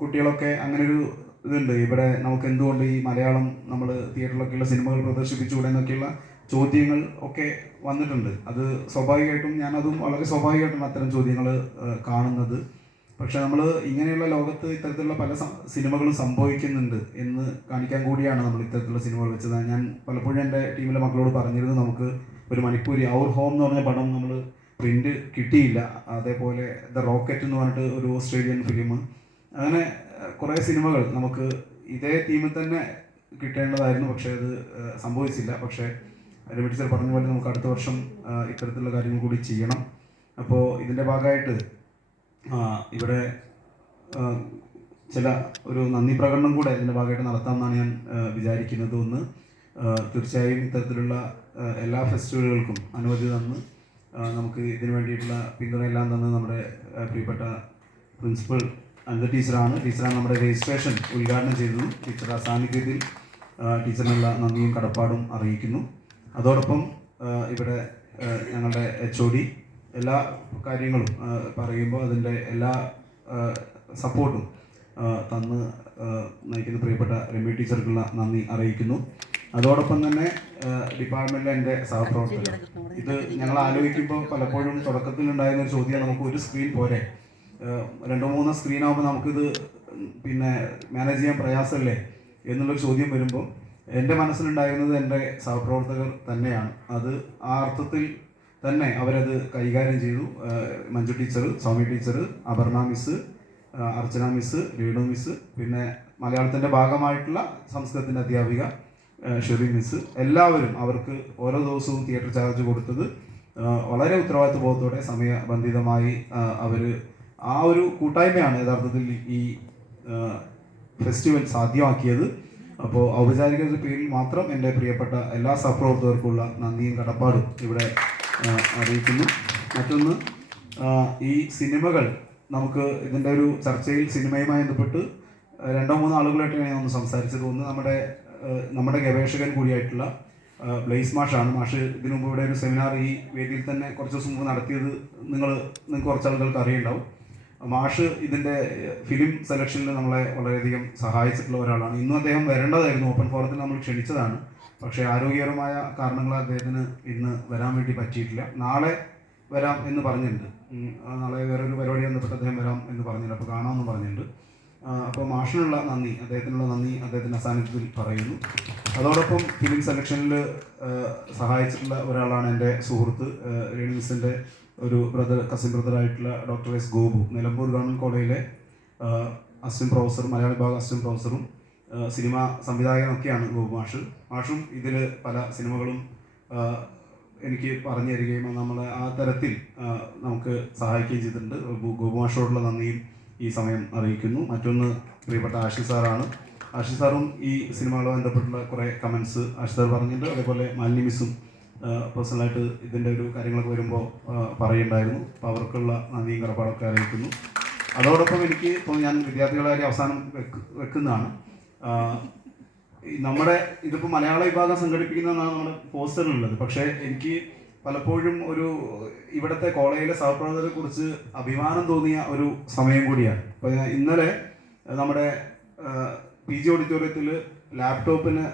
കുട്ടികളൊക്കെ അങ്ങനൊരു ഇതുണ്ട്, ഇവിടെ നമുക്ക് എന്തുകൊണ്ട് ഈ മലയാളം നമ്മൾ തിയേറ്ററിലൊക്കെയുള്ള സിനിമകൾ പ്രദർശിപ്പിച്ചുകൂടെ എന്നൊക്കെയുള്ള ചോദ്യങ്ങൾ ഒക്കെ വന്നിട്ടുണ്ട്. അത് സ്വാഭാവികമായിട്ടും ഞാനതും വളരെ സ്വാഭാവികമായിട്ടും അത്തരം ചോദ്യങ്ങൾ കാണുന്നത്. പക്ഷെ നമ്മൾ ഇങ്ങനെയുള്ള ലോകത്ത് ഇത്തരത്തിലുള്ള പല സിനിമകളും സംഭവിക്കുന്നുണ്ട് എന്ന് കാണിക്കാൻ കൂടിയാണ് നമ്മൾ ഇത്തരത്തിലുള്ള സിനിമകൾ വെച്ചത്. ഞാൻ പലപ്പോഴും എൻ്റെ ടീമിലെ മക്കളോട് പറഞ്ഞിരുന്നു, നമുക്ക് ഒരു മണിപ്പൂരി ഔർ ഹോം എന്ന് പറഞ്ഞ പടം നമ്മൾ പ്രിൻ്റ് കിട്ടിയില്ല. അതേപോലെ ദ റോക്കറ്റ് എന്ന് പറഞ്ഞിട്ട് ഒരു ഓസ്ട്രേലിയൻ ഫിലിം, അങ്ങനെ കുറേ സിനിമകൾ നമുക്ക് ഇതേ തീമിൽ തന്നെ കിട്ടേണ്ടതായിരുന്നു. പക്ഷേ അത് സംഭവിച്ചില്ല. പക്ഷേ രമി ടീച്ചർ പറഞ്ഞ പോലെ നമുക്ക് അടുത്ത വർഷം ഇത്തരത്തിലുള്ള കാര്യങ്ങൾ കൂടി ചെയ്യണം. അപ്പോൾ ഇതിൻ്റെ ഭാഗമായിട്ട് ഇവിടെ ചില ഒരു നന്ദി പ്രകടനം കൂടെ ഇതിൻ്റെ ഭാഗമായിട്ട് നടത്താമെന്നാണ് ഞാൻ വിചാരിക്കുന്നത്. ഒന്ന്, തീർച്ചയായും ഇത്തരത്തിലുള്ള എല്ലാ ഫെസ്റ്റിവലുകൾക്കും അനുമതി തന്ന് നമുക്ക് ഇതിനു വേണ്ടിയിട്ടുള്ള പിന്തുണയെല്ലാം തന്ന് നമ്മുടെ പ്രിയപ്പെട്ട പ്രിൻസിപ്പൽ അനിത ടീച്ചറാണ് നമ്മുടെ രജിസ്ട്രേഷൻ ഉദ്ഘാടനം ചെയ്തതും. ടീച്ചറുടെ സാന്നിധ്യത്തിൽ ടീച്ചറിനുള്ള നന്ദിയും കടപ്പാടും അറിയിക്കുന്നു. അതോടൊപ്പം ഇവിടെ ഞങ്ങളുടെ HOD എല്ലാ കാര്യങ്ങളും പറയുമ്പോൾ അതിൻ്റെ എല്ലാ സപ്പോർട്ടും തന്ന് നയിക്കുന്ന പ്രിയപ്പെട്ട രമി ടീച്ചർക്കുള്ള നന്ദി അറിയിക്കുന്നു. അതോടൊപ്പം തന്നെ ഡിപ്പാർട്ട്മെൻറ്റിലെ എൻ്റെ സഹപ്രവർത്തകർ, ഇത് ഞങ്ങൾ ആലോചിക്കുമ്പോൾ പലപ്പോഴും തുടക്കത്തിലുണ്ടായിരുന്ന ഒരു ചോദ്യം, നമുക്ക് ഒരു സ്ക്രീൻ പോരെ, 2-3 സ്ക്രീനാകുമ്പോൾ നമുക്കിത് പിന്നെ മാനേജ് ചെയ്യാൻ പ്രയാസമല്ലേ എന്നുള്ളൊരു ചോദ്യം വരുമ്പോൾ എൻ്റെ മനസ്സിലുണ്ടായിരുന്നത് എൻ്റെ സഹപ്രവർത്തകർ തന്നെയാണ്. അത് ആ അർത്ഥത്തിൽ തന്നെ അവരത് കൈകാര്യം ചെയ്തു. Manju teacher, Soumya teacher, Aparna miss, Archana miss, Renu miss, പിന്നെ മലയാളത്തിൻ്റെ ഭാഗമായിട്ടുള്ള സംസ്കൃതത്തിൻ്റെ അധ്യാപിക ഷെറി മിസ്, എല്ലാവരും അവർക്ക് ഓരോ ദിവസവും തിയേറ്റർ ചാർജ് കൊടുത്തത് വളരെ ഉത്തരവാദിത്വ ബോധത്തോടെ സമയബന്ധിതമായി അവർ ആ ഒരു കൂട്ടായ്മയാണ് യഥാർത്ഥത്തിൽ ഈ ഫെസ്റ്റിവൽ സാധ്യമാക്കിയത്. അപ്പോൾ ഔപചാരികതയുടെ പേരിൽ മാത്രം എൻ്റെ പ്രിയപ്പെട്ട എല്ലാ സഹപ്രവർത്തകർക്കുള്ള നന്ദിയും കടപ്പാടും ഇവിടെ അറിയിക്കുന്നു. മറ്റൊന്ന്, ഈ സിനിമകൾ നമുക്ക് ഇതിൻ്റെ ഒരു ചർച്ചയിൽ സിനിമയുമായി ബന്ധപ്പെട്ട് 2-3 ആളുകളായിട്ട് ഞാൻ ഒന്ന് സംസാരിച്ചത്. ഒന്ന് നമ്മുടെ ഗവേഷകൻ കൂടിയായിട്ടുള്ള ബ്ലേസ് മാഷാണ്. മാഷ് ഇതിനു മുമ്പ് ഇവിടെ ഒരു സെമിനാർ ഈ വേദിയിൽ തന്നെ കുറച്ച് ദിവസം മുമ്പ് നടത്തിയത് നിങ്ങൾക്ക് കുറച്ച് ആളുകൾക്ക് അറിയുണ്ടാവും. മാഷ് ഇതിൻ്റെ ഫിലിം സെലക്ഷനിൽ നമ്മളെ വളരെയധികം സഹായിച്ചിട്ടുള്ള ഒരാളാണ്. ഇന്നും അദ്ദേഹം വരേണ്ടതായിരുന്നു, ഓപ്പൺ ഫോറത്തിൽ നമ്മൾ ക്ഷണിച്ചതാണ്. പക്ഷേ ആരോഗ്യപരമായ കാരണങ്ങളാൽ അദ്ദേഹത്തിന് ഇന്ന് വരാൻ വേണ്ടി പറ്റിയിട്ടില്ല. നാളെ വരാം എന്ന് പറഞ്ഞിട്ടുണ്ട്. നാളെ വേറൊരു പരിപാടി ബന്ധപ്പെട്ട് അദ്ദേഹം വരാം എന്ന് പറഞ്ഞിട്ടുണ്ട്. അപ്പോൾ കാണാമെന്ന് പറഞ്ഞിട്ടുണ്ട്. അപ്പോൾ മാഷിനുള്ള നന്ദി, അദ്ദേഹത്തിനുള്ള നന്ദി അദ്ദേഹത്തിൻ്റെ സാന്നിധ്യത്തിൽ പറയുന്നു. അതോടൊപ്പം ഫിലിം സെലക്ഷനിൽ സഹായിച്ചിട്ടുള്ള ഒരാളാണ് എൻ്റെ സുഹൃത്ത്, രേണുസിൻ്റെ ഒരു കസിൻ ബ്രദറായിട്ടുള്ള doctor S. Gopu, Nilambur government കോളേജിലെ അസിസ്റ്റന്റ് പ്രൊഫസർ, മലയാള വിഭാഗം അസിസ്റ്റന്റ് പ്രൊഫസറും സിനിമ സംവിധായകനൊക്കെയാണ് ഗോപു മാഷ്. മാഷും ഇതിൽ പല സിനിമകളും എനിക്ക് പറഞ്ഞു തരികയും നമ്മൾ ആ തരത്തിൽ നമുക്ക് സഹായിക്കുകയും ചെയ്തിട്ടുണ്ട്. ഗോപു മാഷോടുള്ള നന്ദിയും ഈ സമയം അറിയിക്കുന്നു. മറ്റൊന്ന് പ്രിയപ്പെട്ട ആഷിഷ് സാറാണ്. ആഷിഷ് സാറും ഈ സിനിമകളുമായി ബന്ധപ്പെട്ടുള്ള കുറേ കമൻസ് ആഷിഷ് സാർ പറഞ്ഞിട്ടുണ്ട്. അതേപോലെ മാലിനി മിസ്സും പേഴ്സണലായിട്ട് ഇതിൻ്റെ ഒരു കാര്യങ്ങളൊക്കെ വരുമ്പോൾ പറയുണ്ടായിരുന്നു. അപ്പോൾ അവർക്കുള്ള നന്ദിയും കടപ്പാടൊക്കെ അറിയിക്കുന്നു. അതോടൊപ്പം എനിക്ക് ഇപ്പോൾ ഞാൻ വിദ്യാർത്ഥികളുടെ കാര്യം അവസാനം വെക്കുന്നതാണ്. ഇതിപ്പോൾ മലയാള വിഭാഗം സംഘടിപ്പിക്കുന്നതാണ് നമ്മുടെ പോസ്റ്ററിലുള്ളത്. പക്ഷേ എനിക്ക് പലപ്പോഴും ഇവിടുത്തെ കോളേജിലെ സഹപ്രവർത്തകരെ കുറിച്ച് അഭിമാനം തോന്നിയ ഒരു സമയം കൂടിയാണ്. അപ്പോൾ ഇന്നലെ നമ്മുടെ PG ഓഡിറ്റോറിയത്തിൽ ലാപ്ടോപ്പിന്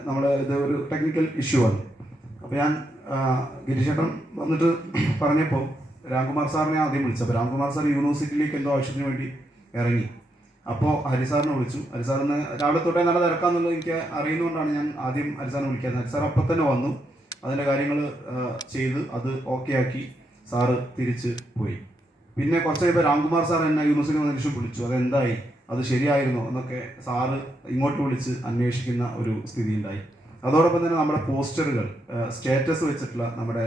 ഇത് ഒരു ടെക്നിക്കൽ ഇഷ്യൂ ആണ്. അപ്പോൾ ഞാൻ ഗിരിചേട്ടൻ വന്നിട്ട് പറഞ്ഞപ്പോൾ രാംകുമാർ സാറിനെ ആദ്യം വിളിച്ചു. അപ്പോൾ രാംകുമാർ സാർ യൂണിവേഴ്സിറ്റിയിലേക്ക് എന്തോ ആവശ്യത്തിന് വേണ്ടി ഇറങ്ങി. അപ്പോൾ ഹരിസാറിനെ വിളിച്ചു. ഹരിസാറിന് രാവിലെ തൊട്ടേ നല്ല തിരക്കാന്നുള്ളത് എനിക്ക് അറിയുന്നതുകൊണ്ടാണ് ഞാൻ ആദ്യം ഹരിസാറിനെ വിളിക്കുന്നത്. ഹരിസാർ അപ്പം തന്നെ വന്നു, അതിൻ്റെ കാര്യങ്ങൾ ചെയ്ത് അത് ഓക്കെ ആക്കി സാറ് തിരിച്ച് പോയി. പിന്നെ കുറച്ച് കഴിയുമ്പോൾ രാംകുമാർ സാർ എന്നെ യൂണിവേഴ്സിറ്റി മനുഷ്യൻ വിളിച്ചു, അതെന്തായി, അത് ശരിയായിരുന്നോ എന്നൊക്കെ സാറ് ഇങ്ങോട്ട് വിളിച്ച് അന്വേഷിക്കുന്ന ഒരു സ്ഥിതി ഉണ്ടായി. അതോടൊപ്പം തന്നെ നമ്മുടെ പോസ്റ്ററുകൾ സ്റ്റേറ്റസ് വെച്ചിട്ടുള്ള നമ്മുടെ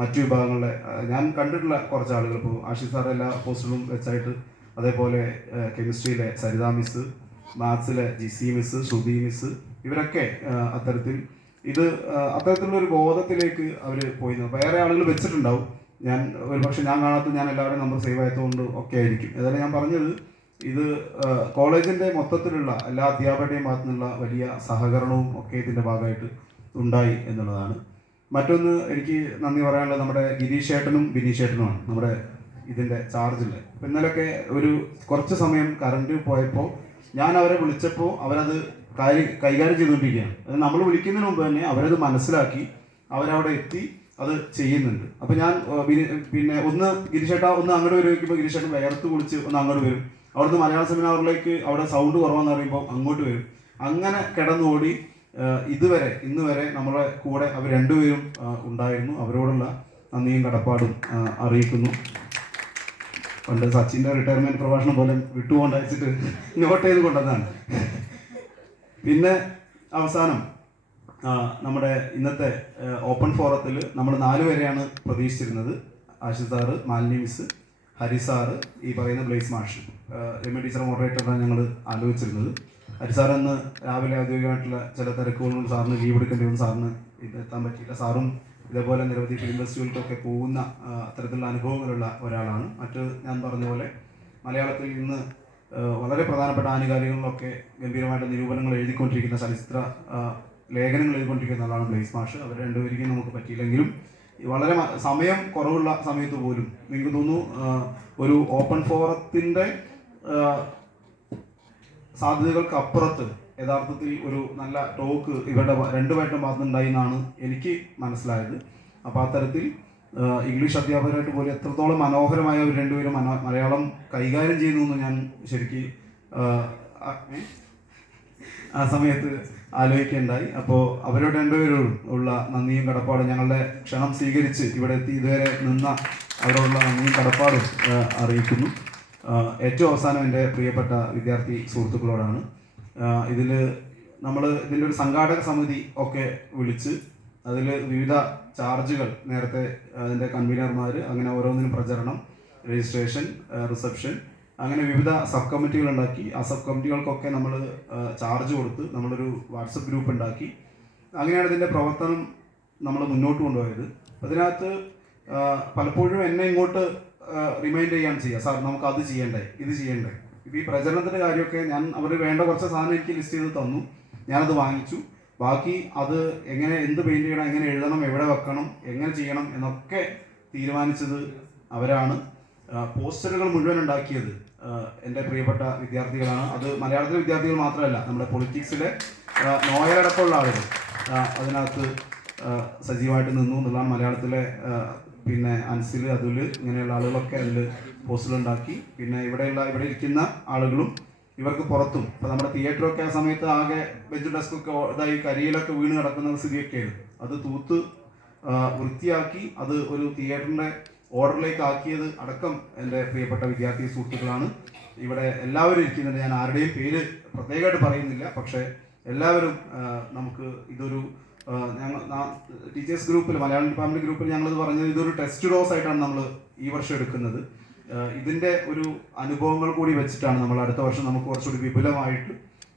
മറ്റു വിഭാഗങ്ങളിലെ ഞാൻ കണ്ടിട്ടുള്ള കുറച്ച് ആളുകൾ, ഇപ്പോൾ ആഷിഫ് സാർ എല്ലാ പോസ്റ്ററും വെച്ചായിട്ട്, അതേപോലെ കെമിസ്ട്രിയിലെ സരിത മിസ്, മാത്സിലെ ജിസി മിസ്, ശ്രുതി മിസ്, ഇവരൊക്കെ അത്തരത്തിലുള്ള ഒരു ബോധത്തിലേക്ക് അവർ പോയി. വേറെ ആളുകൾ വെച്ചിട്ടുണ്ടാവും, ഞാൻ ഒരുപക്ഷെ ഞാൻ കാണാത്ത, ഞാൻ എല്ലാവരുടെയും നമ്പർ സേവ് ആയതുകൊണ്ട് ഒക്കെ ആയിരിക്കും. ഏതായാലും ഞാൻ പറഞ്ഞത്, ഇത് കോളേജിൻ്റെ മൊത്തത്തിലുള്ള എല്ലാ അധ്യാപകരുടെയും ഭാഗത്തു നിന്നുള്ള വലിയ സഹകരണവും ഒക്കെ ഇതിൻ്റെ ഭാഗമായിട്ട് ഉണ്ടായി എന്നുള്ളതാണ്. മറ്റൊന്ന് എനിക്ക് നന്ദി പറയാനുള്ളത് നമ്മുടെ ഗിരീഷ് ചേട്ടനും ബിനീഷ് ചേട്ടനുമാണ്, നമ്മുടെ ഇതിൻ്റെ ചാർജിൽ. അപ്പോൾ ഇന്നലെയൊക്കെ ഒരു കുറച്ച് സമയം കറണ്ട് പോയപ്പോൾ ഞാൻ അവരെ വിളിച്ചപ്പോൾ അവരത് കൈകാര്യം ചെയ്തുകൊണ്ടിരിക്കുകയാണ്. അത് നമ്മൾ വിളിക്കുന്നതിന് മുമ്പ് തന്നെ അവരത് മനസ്സിലാക്കി അവരവിടെ എത്തി അത് ചെയ്യുന്നുണ്ട്. അപ്പോൾ ഞാൻ പിന്നെ ഒന്ന് ഗിരീഷേട്ട ഒന്ന് അങ്ങോട്ട് വരുമ്പോൾ ഗിരീഷേട്ടൻ വേർത്ത് കുളിച്ച് ഒന്ന് അങ്ങോട്ട് വരും, അവിടുന്ന് മലയാള സെമിനാറിലേക്ക് അവിടെ സൗണ്ട് കുറവാന്ന് പറയുമ്പോൾ അങ്ങോട്ട് വരും. അങ്ങനെ കിടന്നോടി ഇന്ന് വരെ നമ്മളെ കൂടെ അവർ രണ്ടുപേരും ഉണ്ടായിരുന്നു. അവരോടുള്ള നന്ദിയും കടപ്പാടും അറിയിക്കുന്നു. പണ്ട് സച്ചിൻ്റെ റിട്ടയർമെൻറ്റ് പ്രഭാഷണം പോലെ വിട്ടുകൊണ്ട് അയച്ചിട്ട് നോട്ട് ചെയ്ത് കൊണ്ടതാണ്. പിന്നെ അവസാനം നമ്മുടെ ഇന്നത്തെ ഓപ്പൺ ഫോറത്തിൽ നമ്മൾ 4 പേരെയാണ് പ്രതീക്ഷിച്ചിരുന്നത്. Ashif sir, Malini miss, Hari sir, ഈ പറയുന്ന ബ്ലേസ് മാഷ്, രമ്യ ടീച്ചർ മോഡറേറ്ററാണ് ഞങ്ങൾ ആലോചിച്ചിരുന്നത്. ഹരി സാർ എന്ന് രാവിലെ ഔദ്യോഗികമായിട്ടുള്ള ചില തിരക്കുകളും സാറിന് ലീവ് എടുക്കേണ്ടി വന്നു, സാറിന് എത്താൻ പറ്റിയില്ല. സാറും ഇതേപോലെ നിരവധി ഫിലിം ഫെസ്റ്റിവലുകൾക്കൊക്കെ പോകുന്ന അത്തരത്തിലുള്ള അനുഭവങ്ങളുള്ള ഒരാളാണ്. ഞാൻ പറഞ്ഞ പോലെ മലയാളത്തിൽ ഇന്ന് വളരെ പ്രധാനപ്പെട്ട ആനുകാലികളിലൊക്കെ ഗംഭീരമായിട്ട് നിരൂപണങ്ങൾ എഴുതിക്കൊണ്ടിരിക്കുന്ന, ചലച്ചിത്ര ലേഖനങ്ങൾ എഴുതിക്കൊണ്ടിരിക്കുന്ന ആളാണ് ബ്ലേസ് മാഷ്. അവർ രണ്ടുപേർക്കും നമുക്ക് പറ്റിയില്ലെങ്കിലും വളരെ സമയം കുറവുള്ള സമയത്ത് പോലും എനിക്ക് തോന്നുന്നു ഒരു ഓപ്പൺ ഫോറത്തിൻ്റെ സാധ്യതകൾക്ക് അപ്പുറത്ത് യഥാർത്ഥത്തിൽ ഒരു നല്ല ടോക്ക് ഇവരുടെ രണ്ടുപേരുടെ ഭാഗത്തുണ്ടായി എന്നാണ് എനിക്ക് മനസ്സിലായത്. അപ്പോൾ അത്തരത്തിൽ ഇംഗ്ലീഷ് അധ്യാപകരായിട്ട് പോലും എത്രത്തോളം മനോഹരമായ അവർ രണ്ടുപേരും മലയാളം കൈകാര്യം ചെയ്യുന്നു എന്ന് ഞാൻ ശരിക്കും ആ സമയത്ത് ആലോചിക്കുകയുണ്ടായി. അപ്പോൾ അവരോട് രണ്ടുപേരോടും ഉള്ള നന്ദിയും കടപ്പാടും, ഞങ്ങളുടെ ക്ഷണം സ്വീകരിച്ച് ഇവിടെ എത്തി ഇതുവരെ നിന്ന അവരോടുള്ള നന്ദിയും കടപ്പാടും അറിയിക്കുന്നു. ഏറ്റവും അവസാനം എൻ്റെ പ്രിയപ്പെട്ട വിദ്യാർത്ഥി സുഹൃത്തുക്കളോടാണ്. ഇതിൻ്റെ ഒരു സംഘാടക സമിതി ഒക്കെ വിളിച്ച് അതിൽ വിവിധ ചാർജുകൾ നേരത്തെ അതിൻ്റെ കൺവീനർമാർ, അങ്ങനെ ഓരോന്നിനും പ്രചരണം, രജിസ്ട്രേഷൻ, റിസപ്ഷൻ, അങ്ങനെ വിവിധ സബ് കമ്മിറ്റികൾ ഉണ്ടാക്കി. ആ സബ് കമ്മിറ്റികൾക്കൊക്കെ നമ്മൾ ചാർജ് കൊടുത്ത് നമ്മളൊരു വാട്സപ്പ് ഗ്രൂപ്പ് ഉണ്ടാക്കി. അങ്ങനെയാണ് ഇതിൻ്റെ പ്രവർത്തനം നമ്മൾ മുന്നോട്ട് കൊണ്ടുപോയത്. അതിനകത്ത് പലപ്പോഴും എന്നെ ഇങ്ങോട്ട് റിമൈൻഡ് ചെയ്യാൻ ചെയ്യുക, സാർ നമുക്ക് അത് ചെയ്യണ്ടേ, ഇത് ചെയ്യണ്ടേ. ഇപ്പോൾ ഈ പ്രചരണത്തിൻ്റെ കാര്യമൊക്കെ അവർ വേണ്ട കുറച്ച് സാധനം എനിക്ക് ലിസ്റ്റ് ചെയ്ത് തന്നു, ഞാനത് വാങ്ങിച്ചു. ബാക്കി അത് എന്ത് പെയിൻറ്റ് ചെയ്യണം, എങ്ങനെ എഴുതണം, എവിടെ വെക്കണം, എങ്ങനെ ചെയ്യണം എന്നൊക്കെ തീരുമാനിച്ചത് അവരാണ്. പോസ്റ്ററുകൾ മുഴുവൻ ഉണ്ടാക്കിയത് എൻ്റെ പ്രിയപ്പെട്ട വിദ്യാർത്ഥികളാണ്. അത് മലയാളത്തിലെ വിദ്യാർത്ഥികൾ മാത്രമല്ല, നമ്മുടെ പൊളിറ്റിക്സിലെ നോയലടക്കമുള്ള ആളുകൾ അതിനകത്ത് സജീവമായിട്ട് നിന്നു എന്നുള്ളതാണ്. മലയാളത്തിലെ പിന്നെ അൻസിൽ, അതുൽ, ഇങ്ങനെയുള്ള ആളുകളൊക്കെ അതിൽ പോസ്റ്റർ ഉണ്ടാക്കി. പിന്നെ ഇവിടെ ഇരിക്കുന്ന ആളുകളും ഇവർക്ക് പുറത്തും, ഇപ്പോൾ നമ്മുടെ തിയേറ്ററൊക്കെ ആ സമയത്ത് ആകെ ബെഞ്ച് ഡെസ്കൊക്കെ ഇതായി കരിയിലൊക്കെ വീണ് കിടക്കുന്ന സ്ഥിതിയൊക്കെയായിരുന്നു. അത് തൂത്ത് വൃത്തിയാക്കി അത് ഒരു തിയേറ്ററിൻ്റെ ഓർഡറിലേക്ക് ആക്കിയത് അടക്കം എൻ്റെ പ്രിയപ്പെട്ട വിദ്യാർത്ഥി സുഹൃത്തുക്കളാണ്. ഇവിടെ എല്ലാവരും ഇരിക്കുന്നുണ്ട്, ഞാൻ ആരുടെയും പേര് പ്രത്യേകമായിട്ട് പറയുന്നില്ല. പക്ഷേ എല്ലാവരും നമുക്ക് ഇതൊരു ടീച്ചേഴ്സ് ഗ്രൂപ്പിൽ, മലയാളം ഡിപ്പാർട്ട്മെൻറ്റ് ഗ്രൂപ്പിൽ ഞങ്ങളത് പറഞ്ഞത് ഇതൊരു ടെസ്റ്റ് ഡോസ് ആയിട്ടാണ് നമ്മൾ ഈ വർഷം എടുക്കുന്നത്. ഇതിൻ്റെ ഒരു അനുഭവങ്ങൾ കൂടി വെച്ചിട്ടാണ് നമ്മൾ അടുത്ത വർഷം നമുക്ക് കുറച്ചുകൂടി വിപുലമായിട്ട്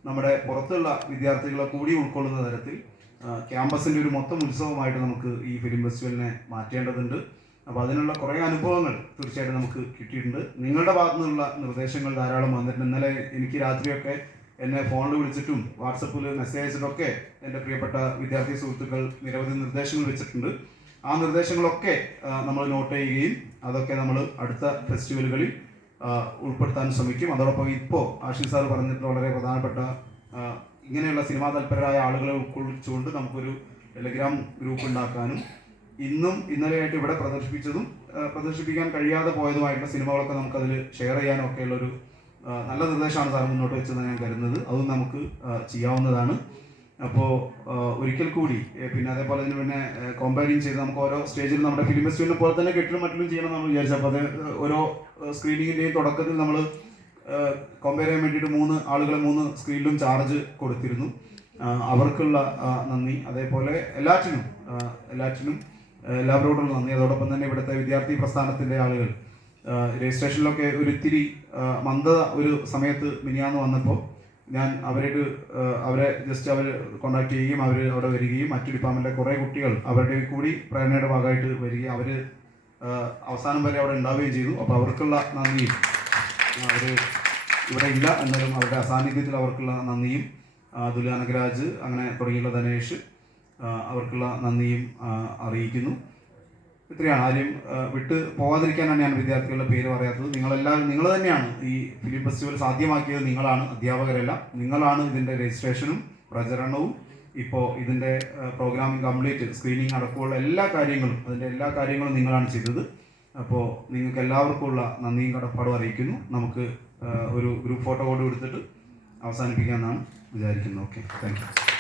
നമ്മുടെ പുറത്തുള്ള വിദ്യാർത്ഥികളെ കൂടി ഉൾക്കൊള്ളുന്ന തരത്തിൽ ക്യാമ്പസിൻ്റെ ഒരു മൊത്തം ഉത്സവമായിട്ട് നമുക്ക് ഈ ഫിലിം ഫെസ്റ്റിവലിനെ മാറ്റേണ്ടതുണ്ട്. അപ്പോൾ അതിനുള്ള കുറേ അനുഭവങ്ങൾ തീർച്ചയായിട്ടും നമുക്ക് കിട്ടിയിട്ടുണ്ട്. നിങ്ങളുടെ ഭാഗത്തു നിന്നുള്ള നിർദ്ദേശങ്ങൾ ധാരാളം വന്നിട്ടുണ്ട്. ഇന്നലെ എനിക്ക് രാത്രിയൊക്കെ എന്നെ ഫോണിൽ വിളിച്ചിട്ടും വാട്സപ്പിൽ മെസ്സേജ് അയച്ചിട്ടൊക്കെ എൻ്റെ പ്രിയപ്പെട്ട വിദ്യാർത്ഥി സുഹൃത്തുക്കൾ നിരവധി നിർദ്ദേശങ്ങൾ വെച്ചിട്ടുണ്ട്. ആ നിർദ്ദേശങ്ങളൊക്കെ നമ്മൾ നോട്ട് ചെയ്യുകയും അതൊക്കെ നമ്മൾ അടുത്ത ഫെസ്റ്റിവലുകളിൽ ഉൾപ്പെടുത്താൻ ശ്രമിക്കും. അതോടൊപ്പം ഇപ്പോൾ ആഷിഫ് സാർ പറഞ്ഞിട്ടുള്ള വളരെ പ്രധാനപ്പെട്ട ഇങ്ങനെയുള്ള സിനിമാ തൽപരരായ ആളുകളെ ഉൾക്കൊള്ളിച്ചുകൊണ്ട് നമുക്കൊരു ടെലഗ്രാം ഗ്രൂപ്പ് ഉണ്ടാക്കാനും ഇന്നും ഇന്നലെയായിട്ട് ഇവിടെ പ്രദർശിപ്പിക്കാൻ കഴിയാതെ പോയതുമായിട്ടുള്ള സിനിമകളൊക്കെ നമുക്കതിൽ ഷെയർ ചെയ്യാനും ഒക്കെയുള്ളൊരു നല്ല നിർദ്ദേശമാണ് സാർ മുന്നോട്ട് വെച്ചതെന്ന് ഞാൻ കരുതുന്നത്. അതും നമുക്ക് ചെയ്യാവുന്നതാണ്. അപ്പോൾ ഒരിക്കൽ കൂടി പിന്നെ അതേപോലെ തന്നെ പിന്നെ കോമ്പയറിങ് ചെയ്ത് നമുക്ക് ഓരോ സ്റ്റേജിൽ നമ്മുടെ ഫിലിം ഫെസ്റ്റിവലിനെ പോലെ തന്നെ കെട്ടിലും മറ്റിലും ചെയ്യണം നമ്മൾ വിചാരിച്ചു. അപ്പോൾ അത് ഓരോ സ്ക്രീനിങ്ങിൻ്റെയും തുടക്കത്തിൽ നമ്മൾ കമ്പയർ ചെയ്യാൻ വേണ്ടിയിട്ട് 3 ആളുകളെ 3 സ്ക്രീനിലും ചാർജ് കൊടുത്തിരുന്നു. അവർക്കുള്ള നന്ദി, അതേപോലെ എല്ലാറ്റിനും എല്ലാവരോടുള്ള നന്ദി. അതോടൊപ്പം തന്നെ ഇവിടുത്തെ വിദ്യാർത്ഥി പ്രസ്ഥാനത്തിൻ്റെ ആളുകൾ രജിസ്ട്രേഷനിലൊക്കെ ഒരിത്തിരി മന്ദത ഒരു സമയത്ത് മിനിയാന്ന് വന്നപ്പോൾ ഞാൻ അവരെ ജസ്റ്റ് അവർ കോൺടാക്ട് ചെയ്യുകയും അവർ അവിടെ വരികയും മറ്റു ഡിപ്പാർട്ട്മെൻറ്റിലെ കുറേ കുട്ടികൾ അവരുടെ കൂടി പ്രേരണയുടെ ഭാഗമായിട്ട് വരികയും അവർ അവസാനം വരെ അവിടെ ഉണ്ടാവുകയും ചെയ്തു. അപ്പോൾ അവർക്കുള്ള നന്ദിയും, അവർ ഇവിടെ ഇല്ല എന്നാലും അവരുടെ അസാന്നിധ്യത്തിൽ അവർക്കുള്ള നന്ദിയും, ദുലാനഗരാജ് അങ്ങനെ തുടങ്ങിയുള്ള ധനേഷ് അവർക്കുള്ള നന്ദിയും അറിയിക്കുന്നു. ഇത്രയാണ്. ആരും വിട്ട് പോകാതിരിക്കാനാണ് ഞാൻ വിദ്യാർത്ഥികളുടെ പേര് പറയാത്തത്. നിങ്ങൾ തന്നെയാണ് ഈ ഫിലിം ഫെസ്റ്റിവൽ സാധ്യമാക്കിയത്. നിങ്ങളാണ്, അധ്യാപകരല്ല. നിങ്ങളാണ് ഇതിൻ്റെ രജിസ്ട്രേഷനും പ്രചരണവും ഇപ്പോൾ ഇതിൻ്റെ പ്രോഗ്രാമിംഗ് കംപ്ലീറ്റ് സ്ക്രീനിങ് അടക്കമുള്ള എല്ലാ കാര്യങ്ങളും നിങ്ങളാണ് ചെയ്തത്. അപ്പോൾ നിങ്ങൾക്ക് എല്ലാവർക്കുമുള്ള നന്ദിയും കടപ്പാടും അറിയിക്കുന്നു. നമുക്ക് ഒരു ഗ്രൂപ്പ് ഫോട്ടോ കൂടി എടുത്തിട്ട് അവസാനിപ്പിക്കാമെന്നാണ് വിചാരിക്കുന്നത്. Okay, thank you.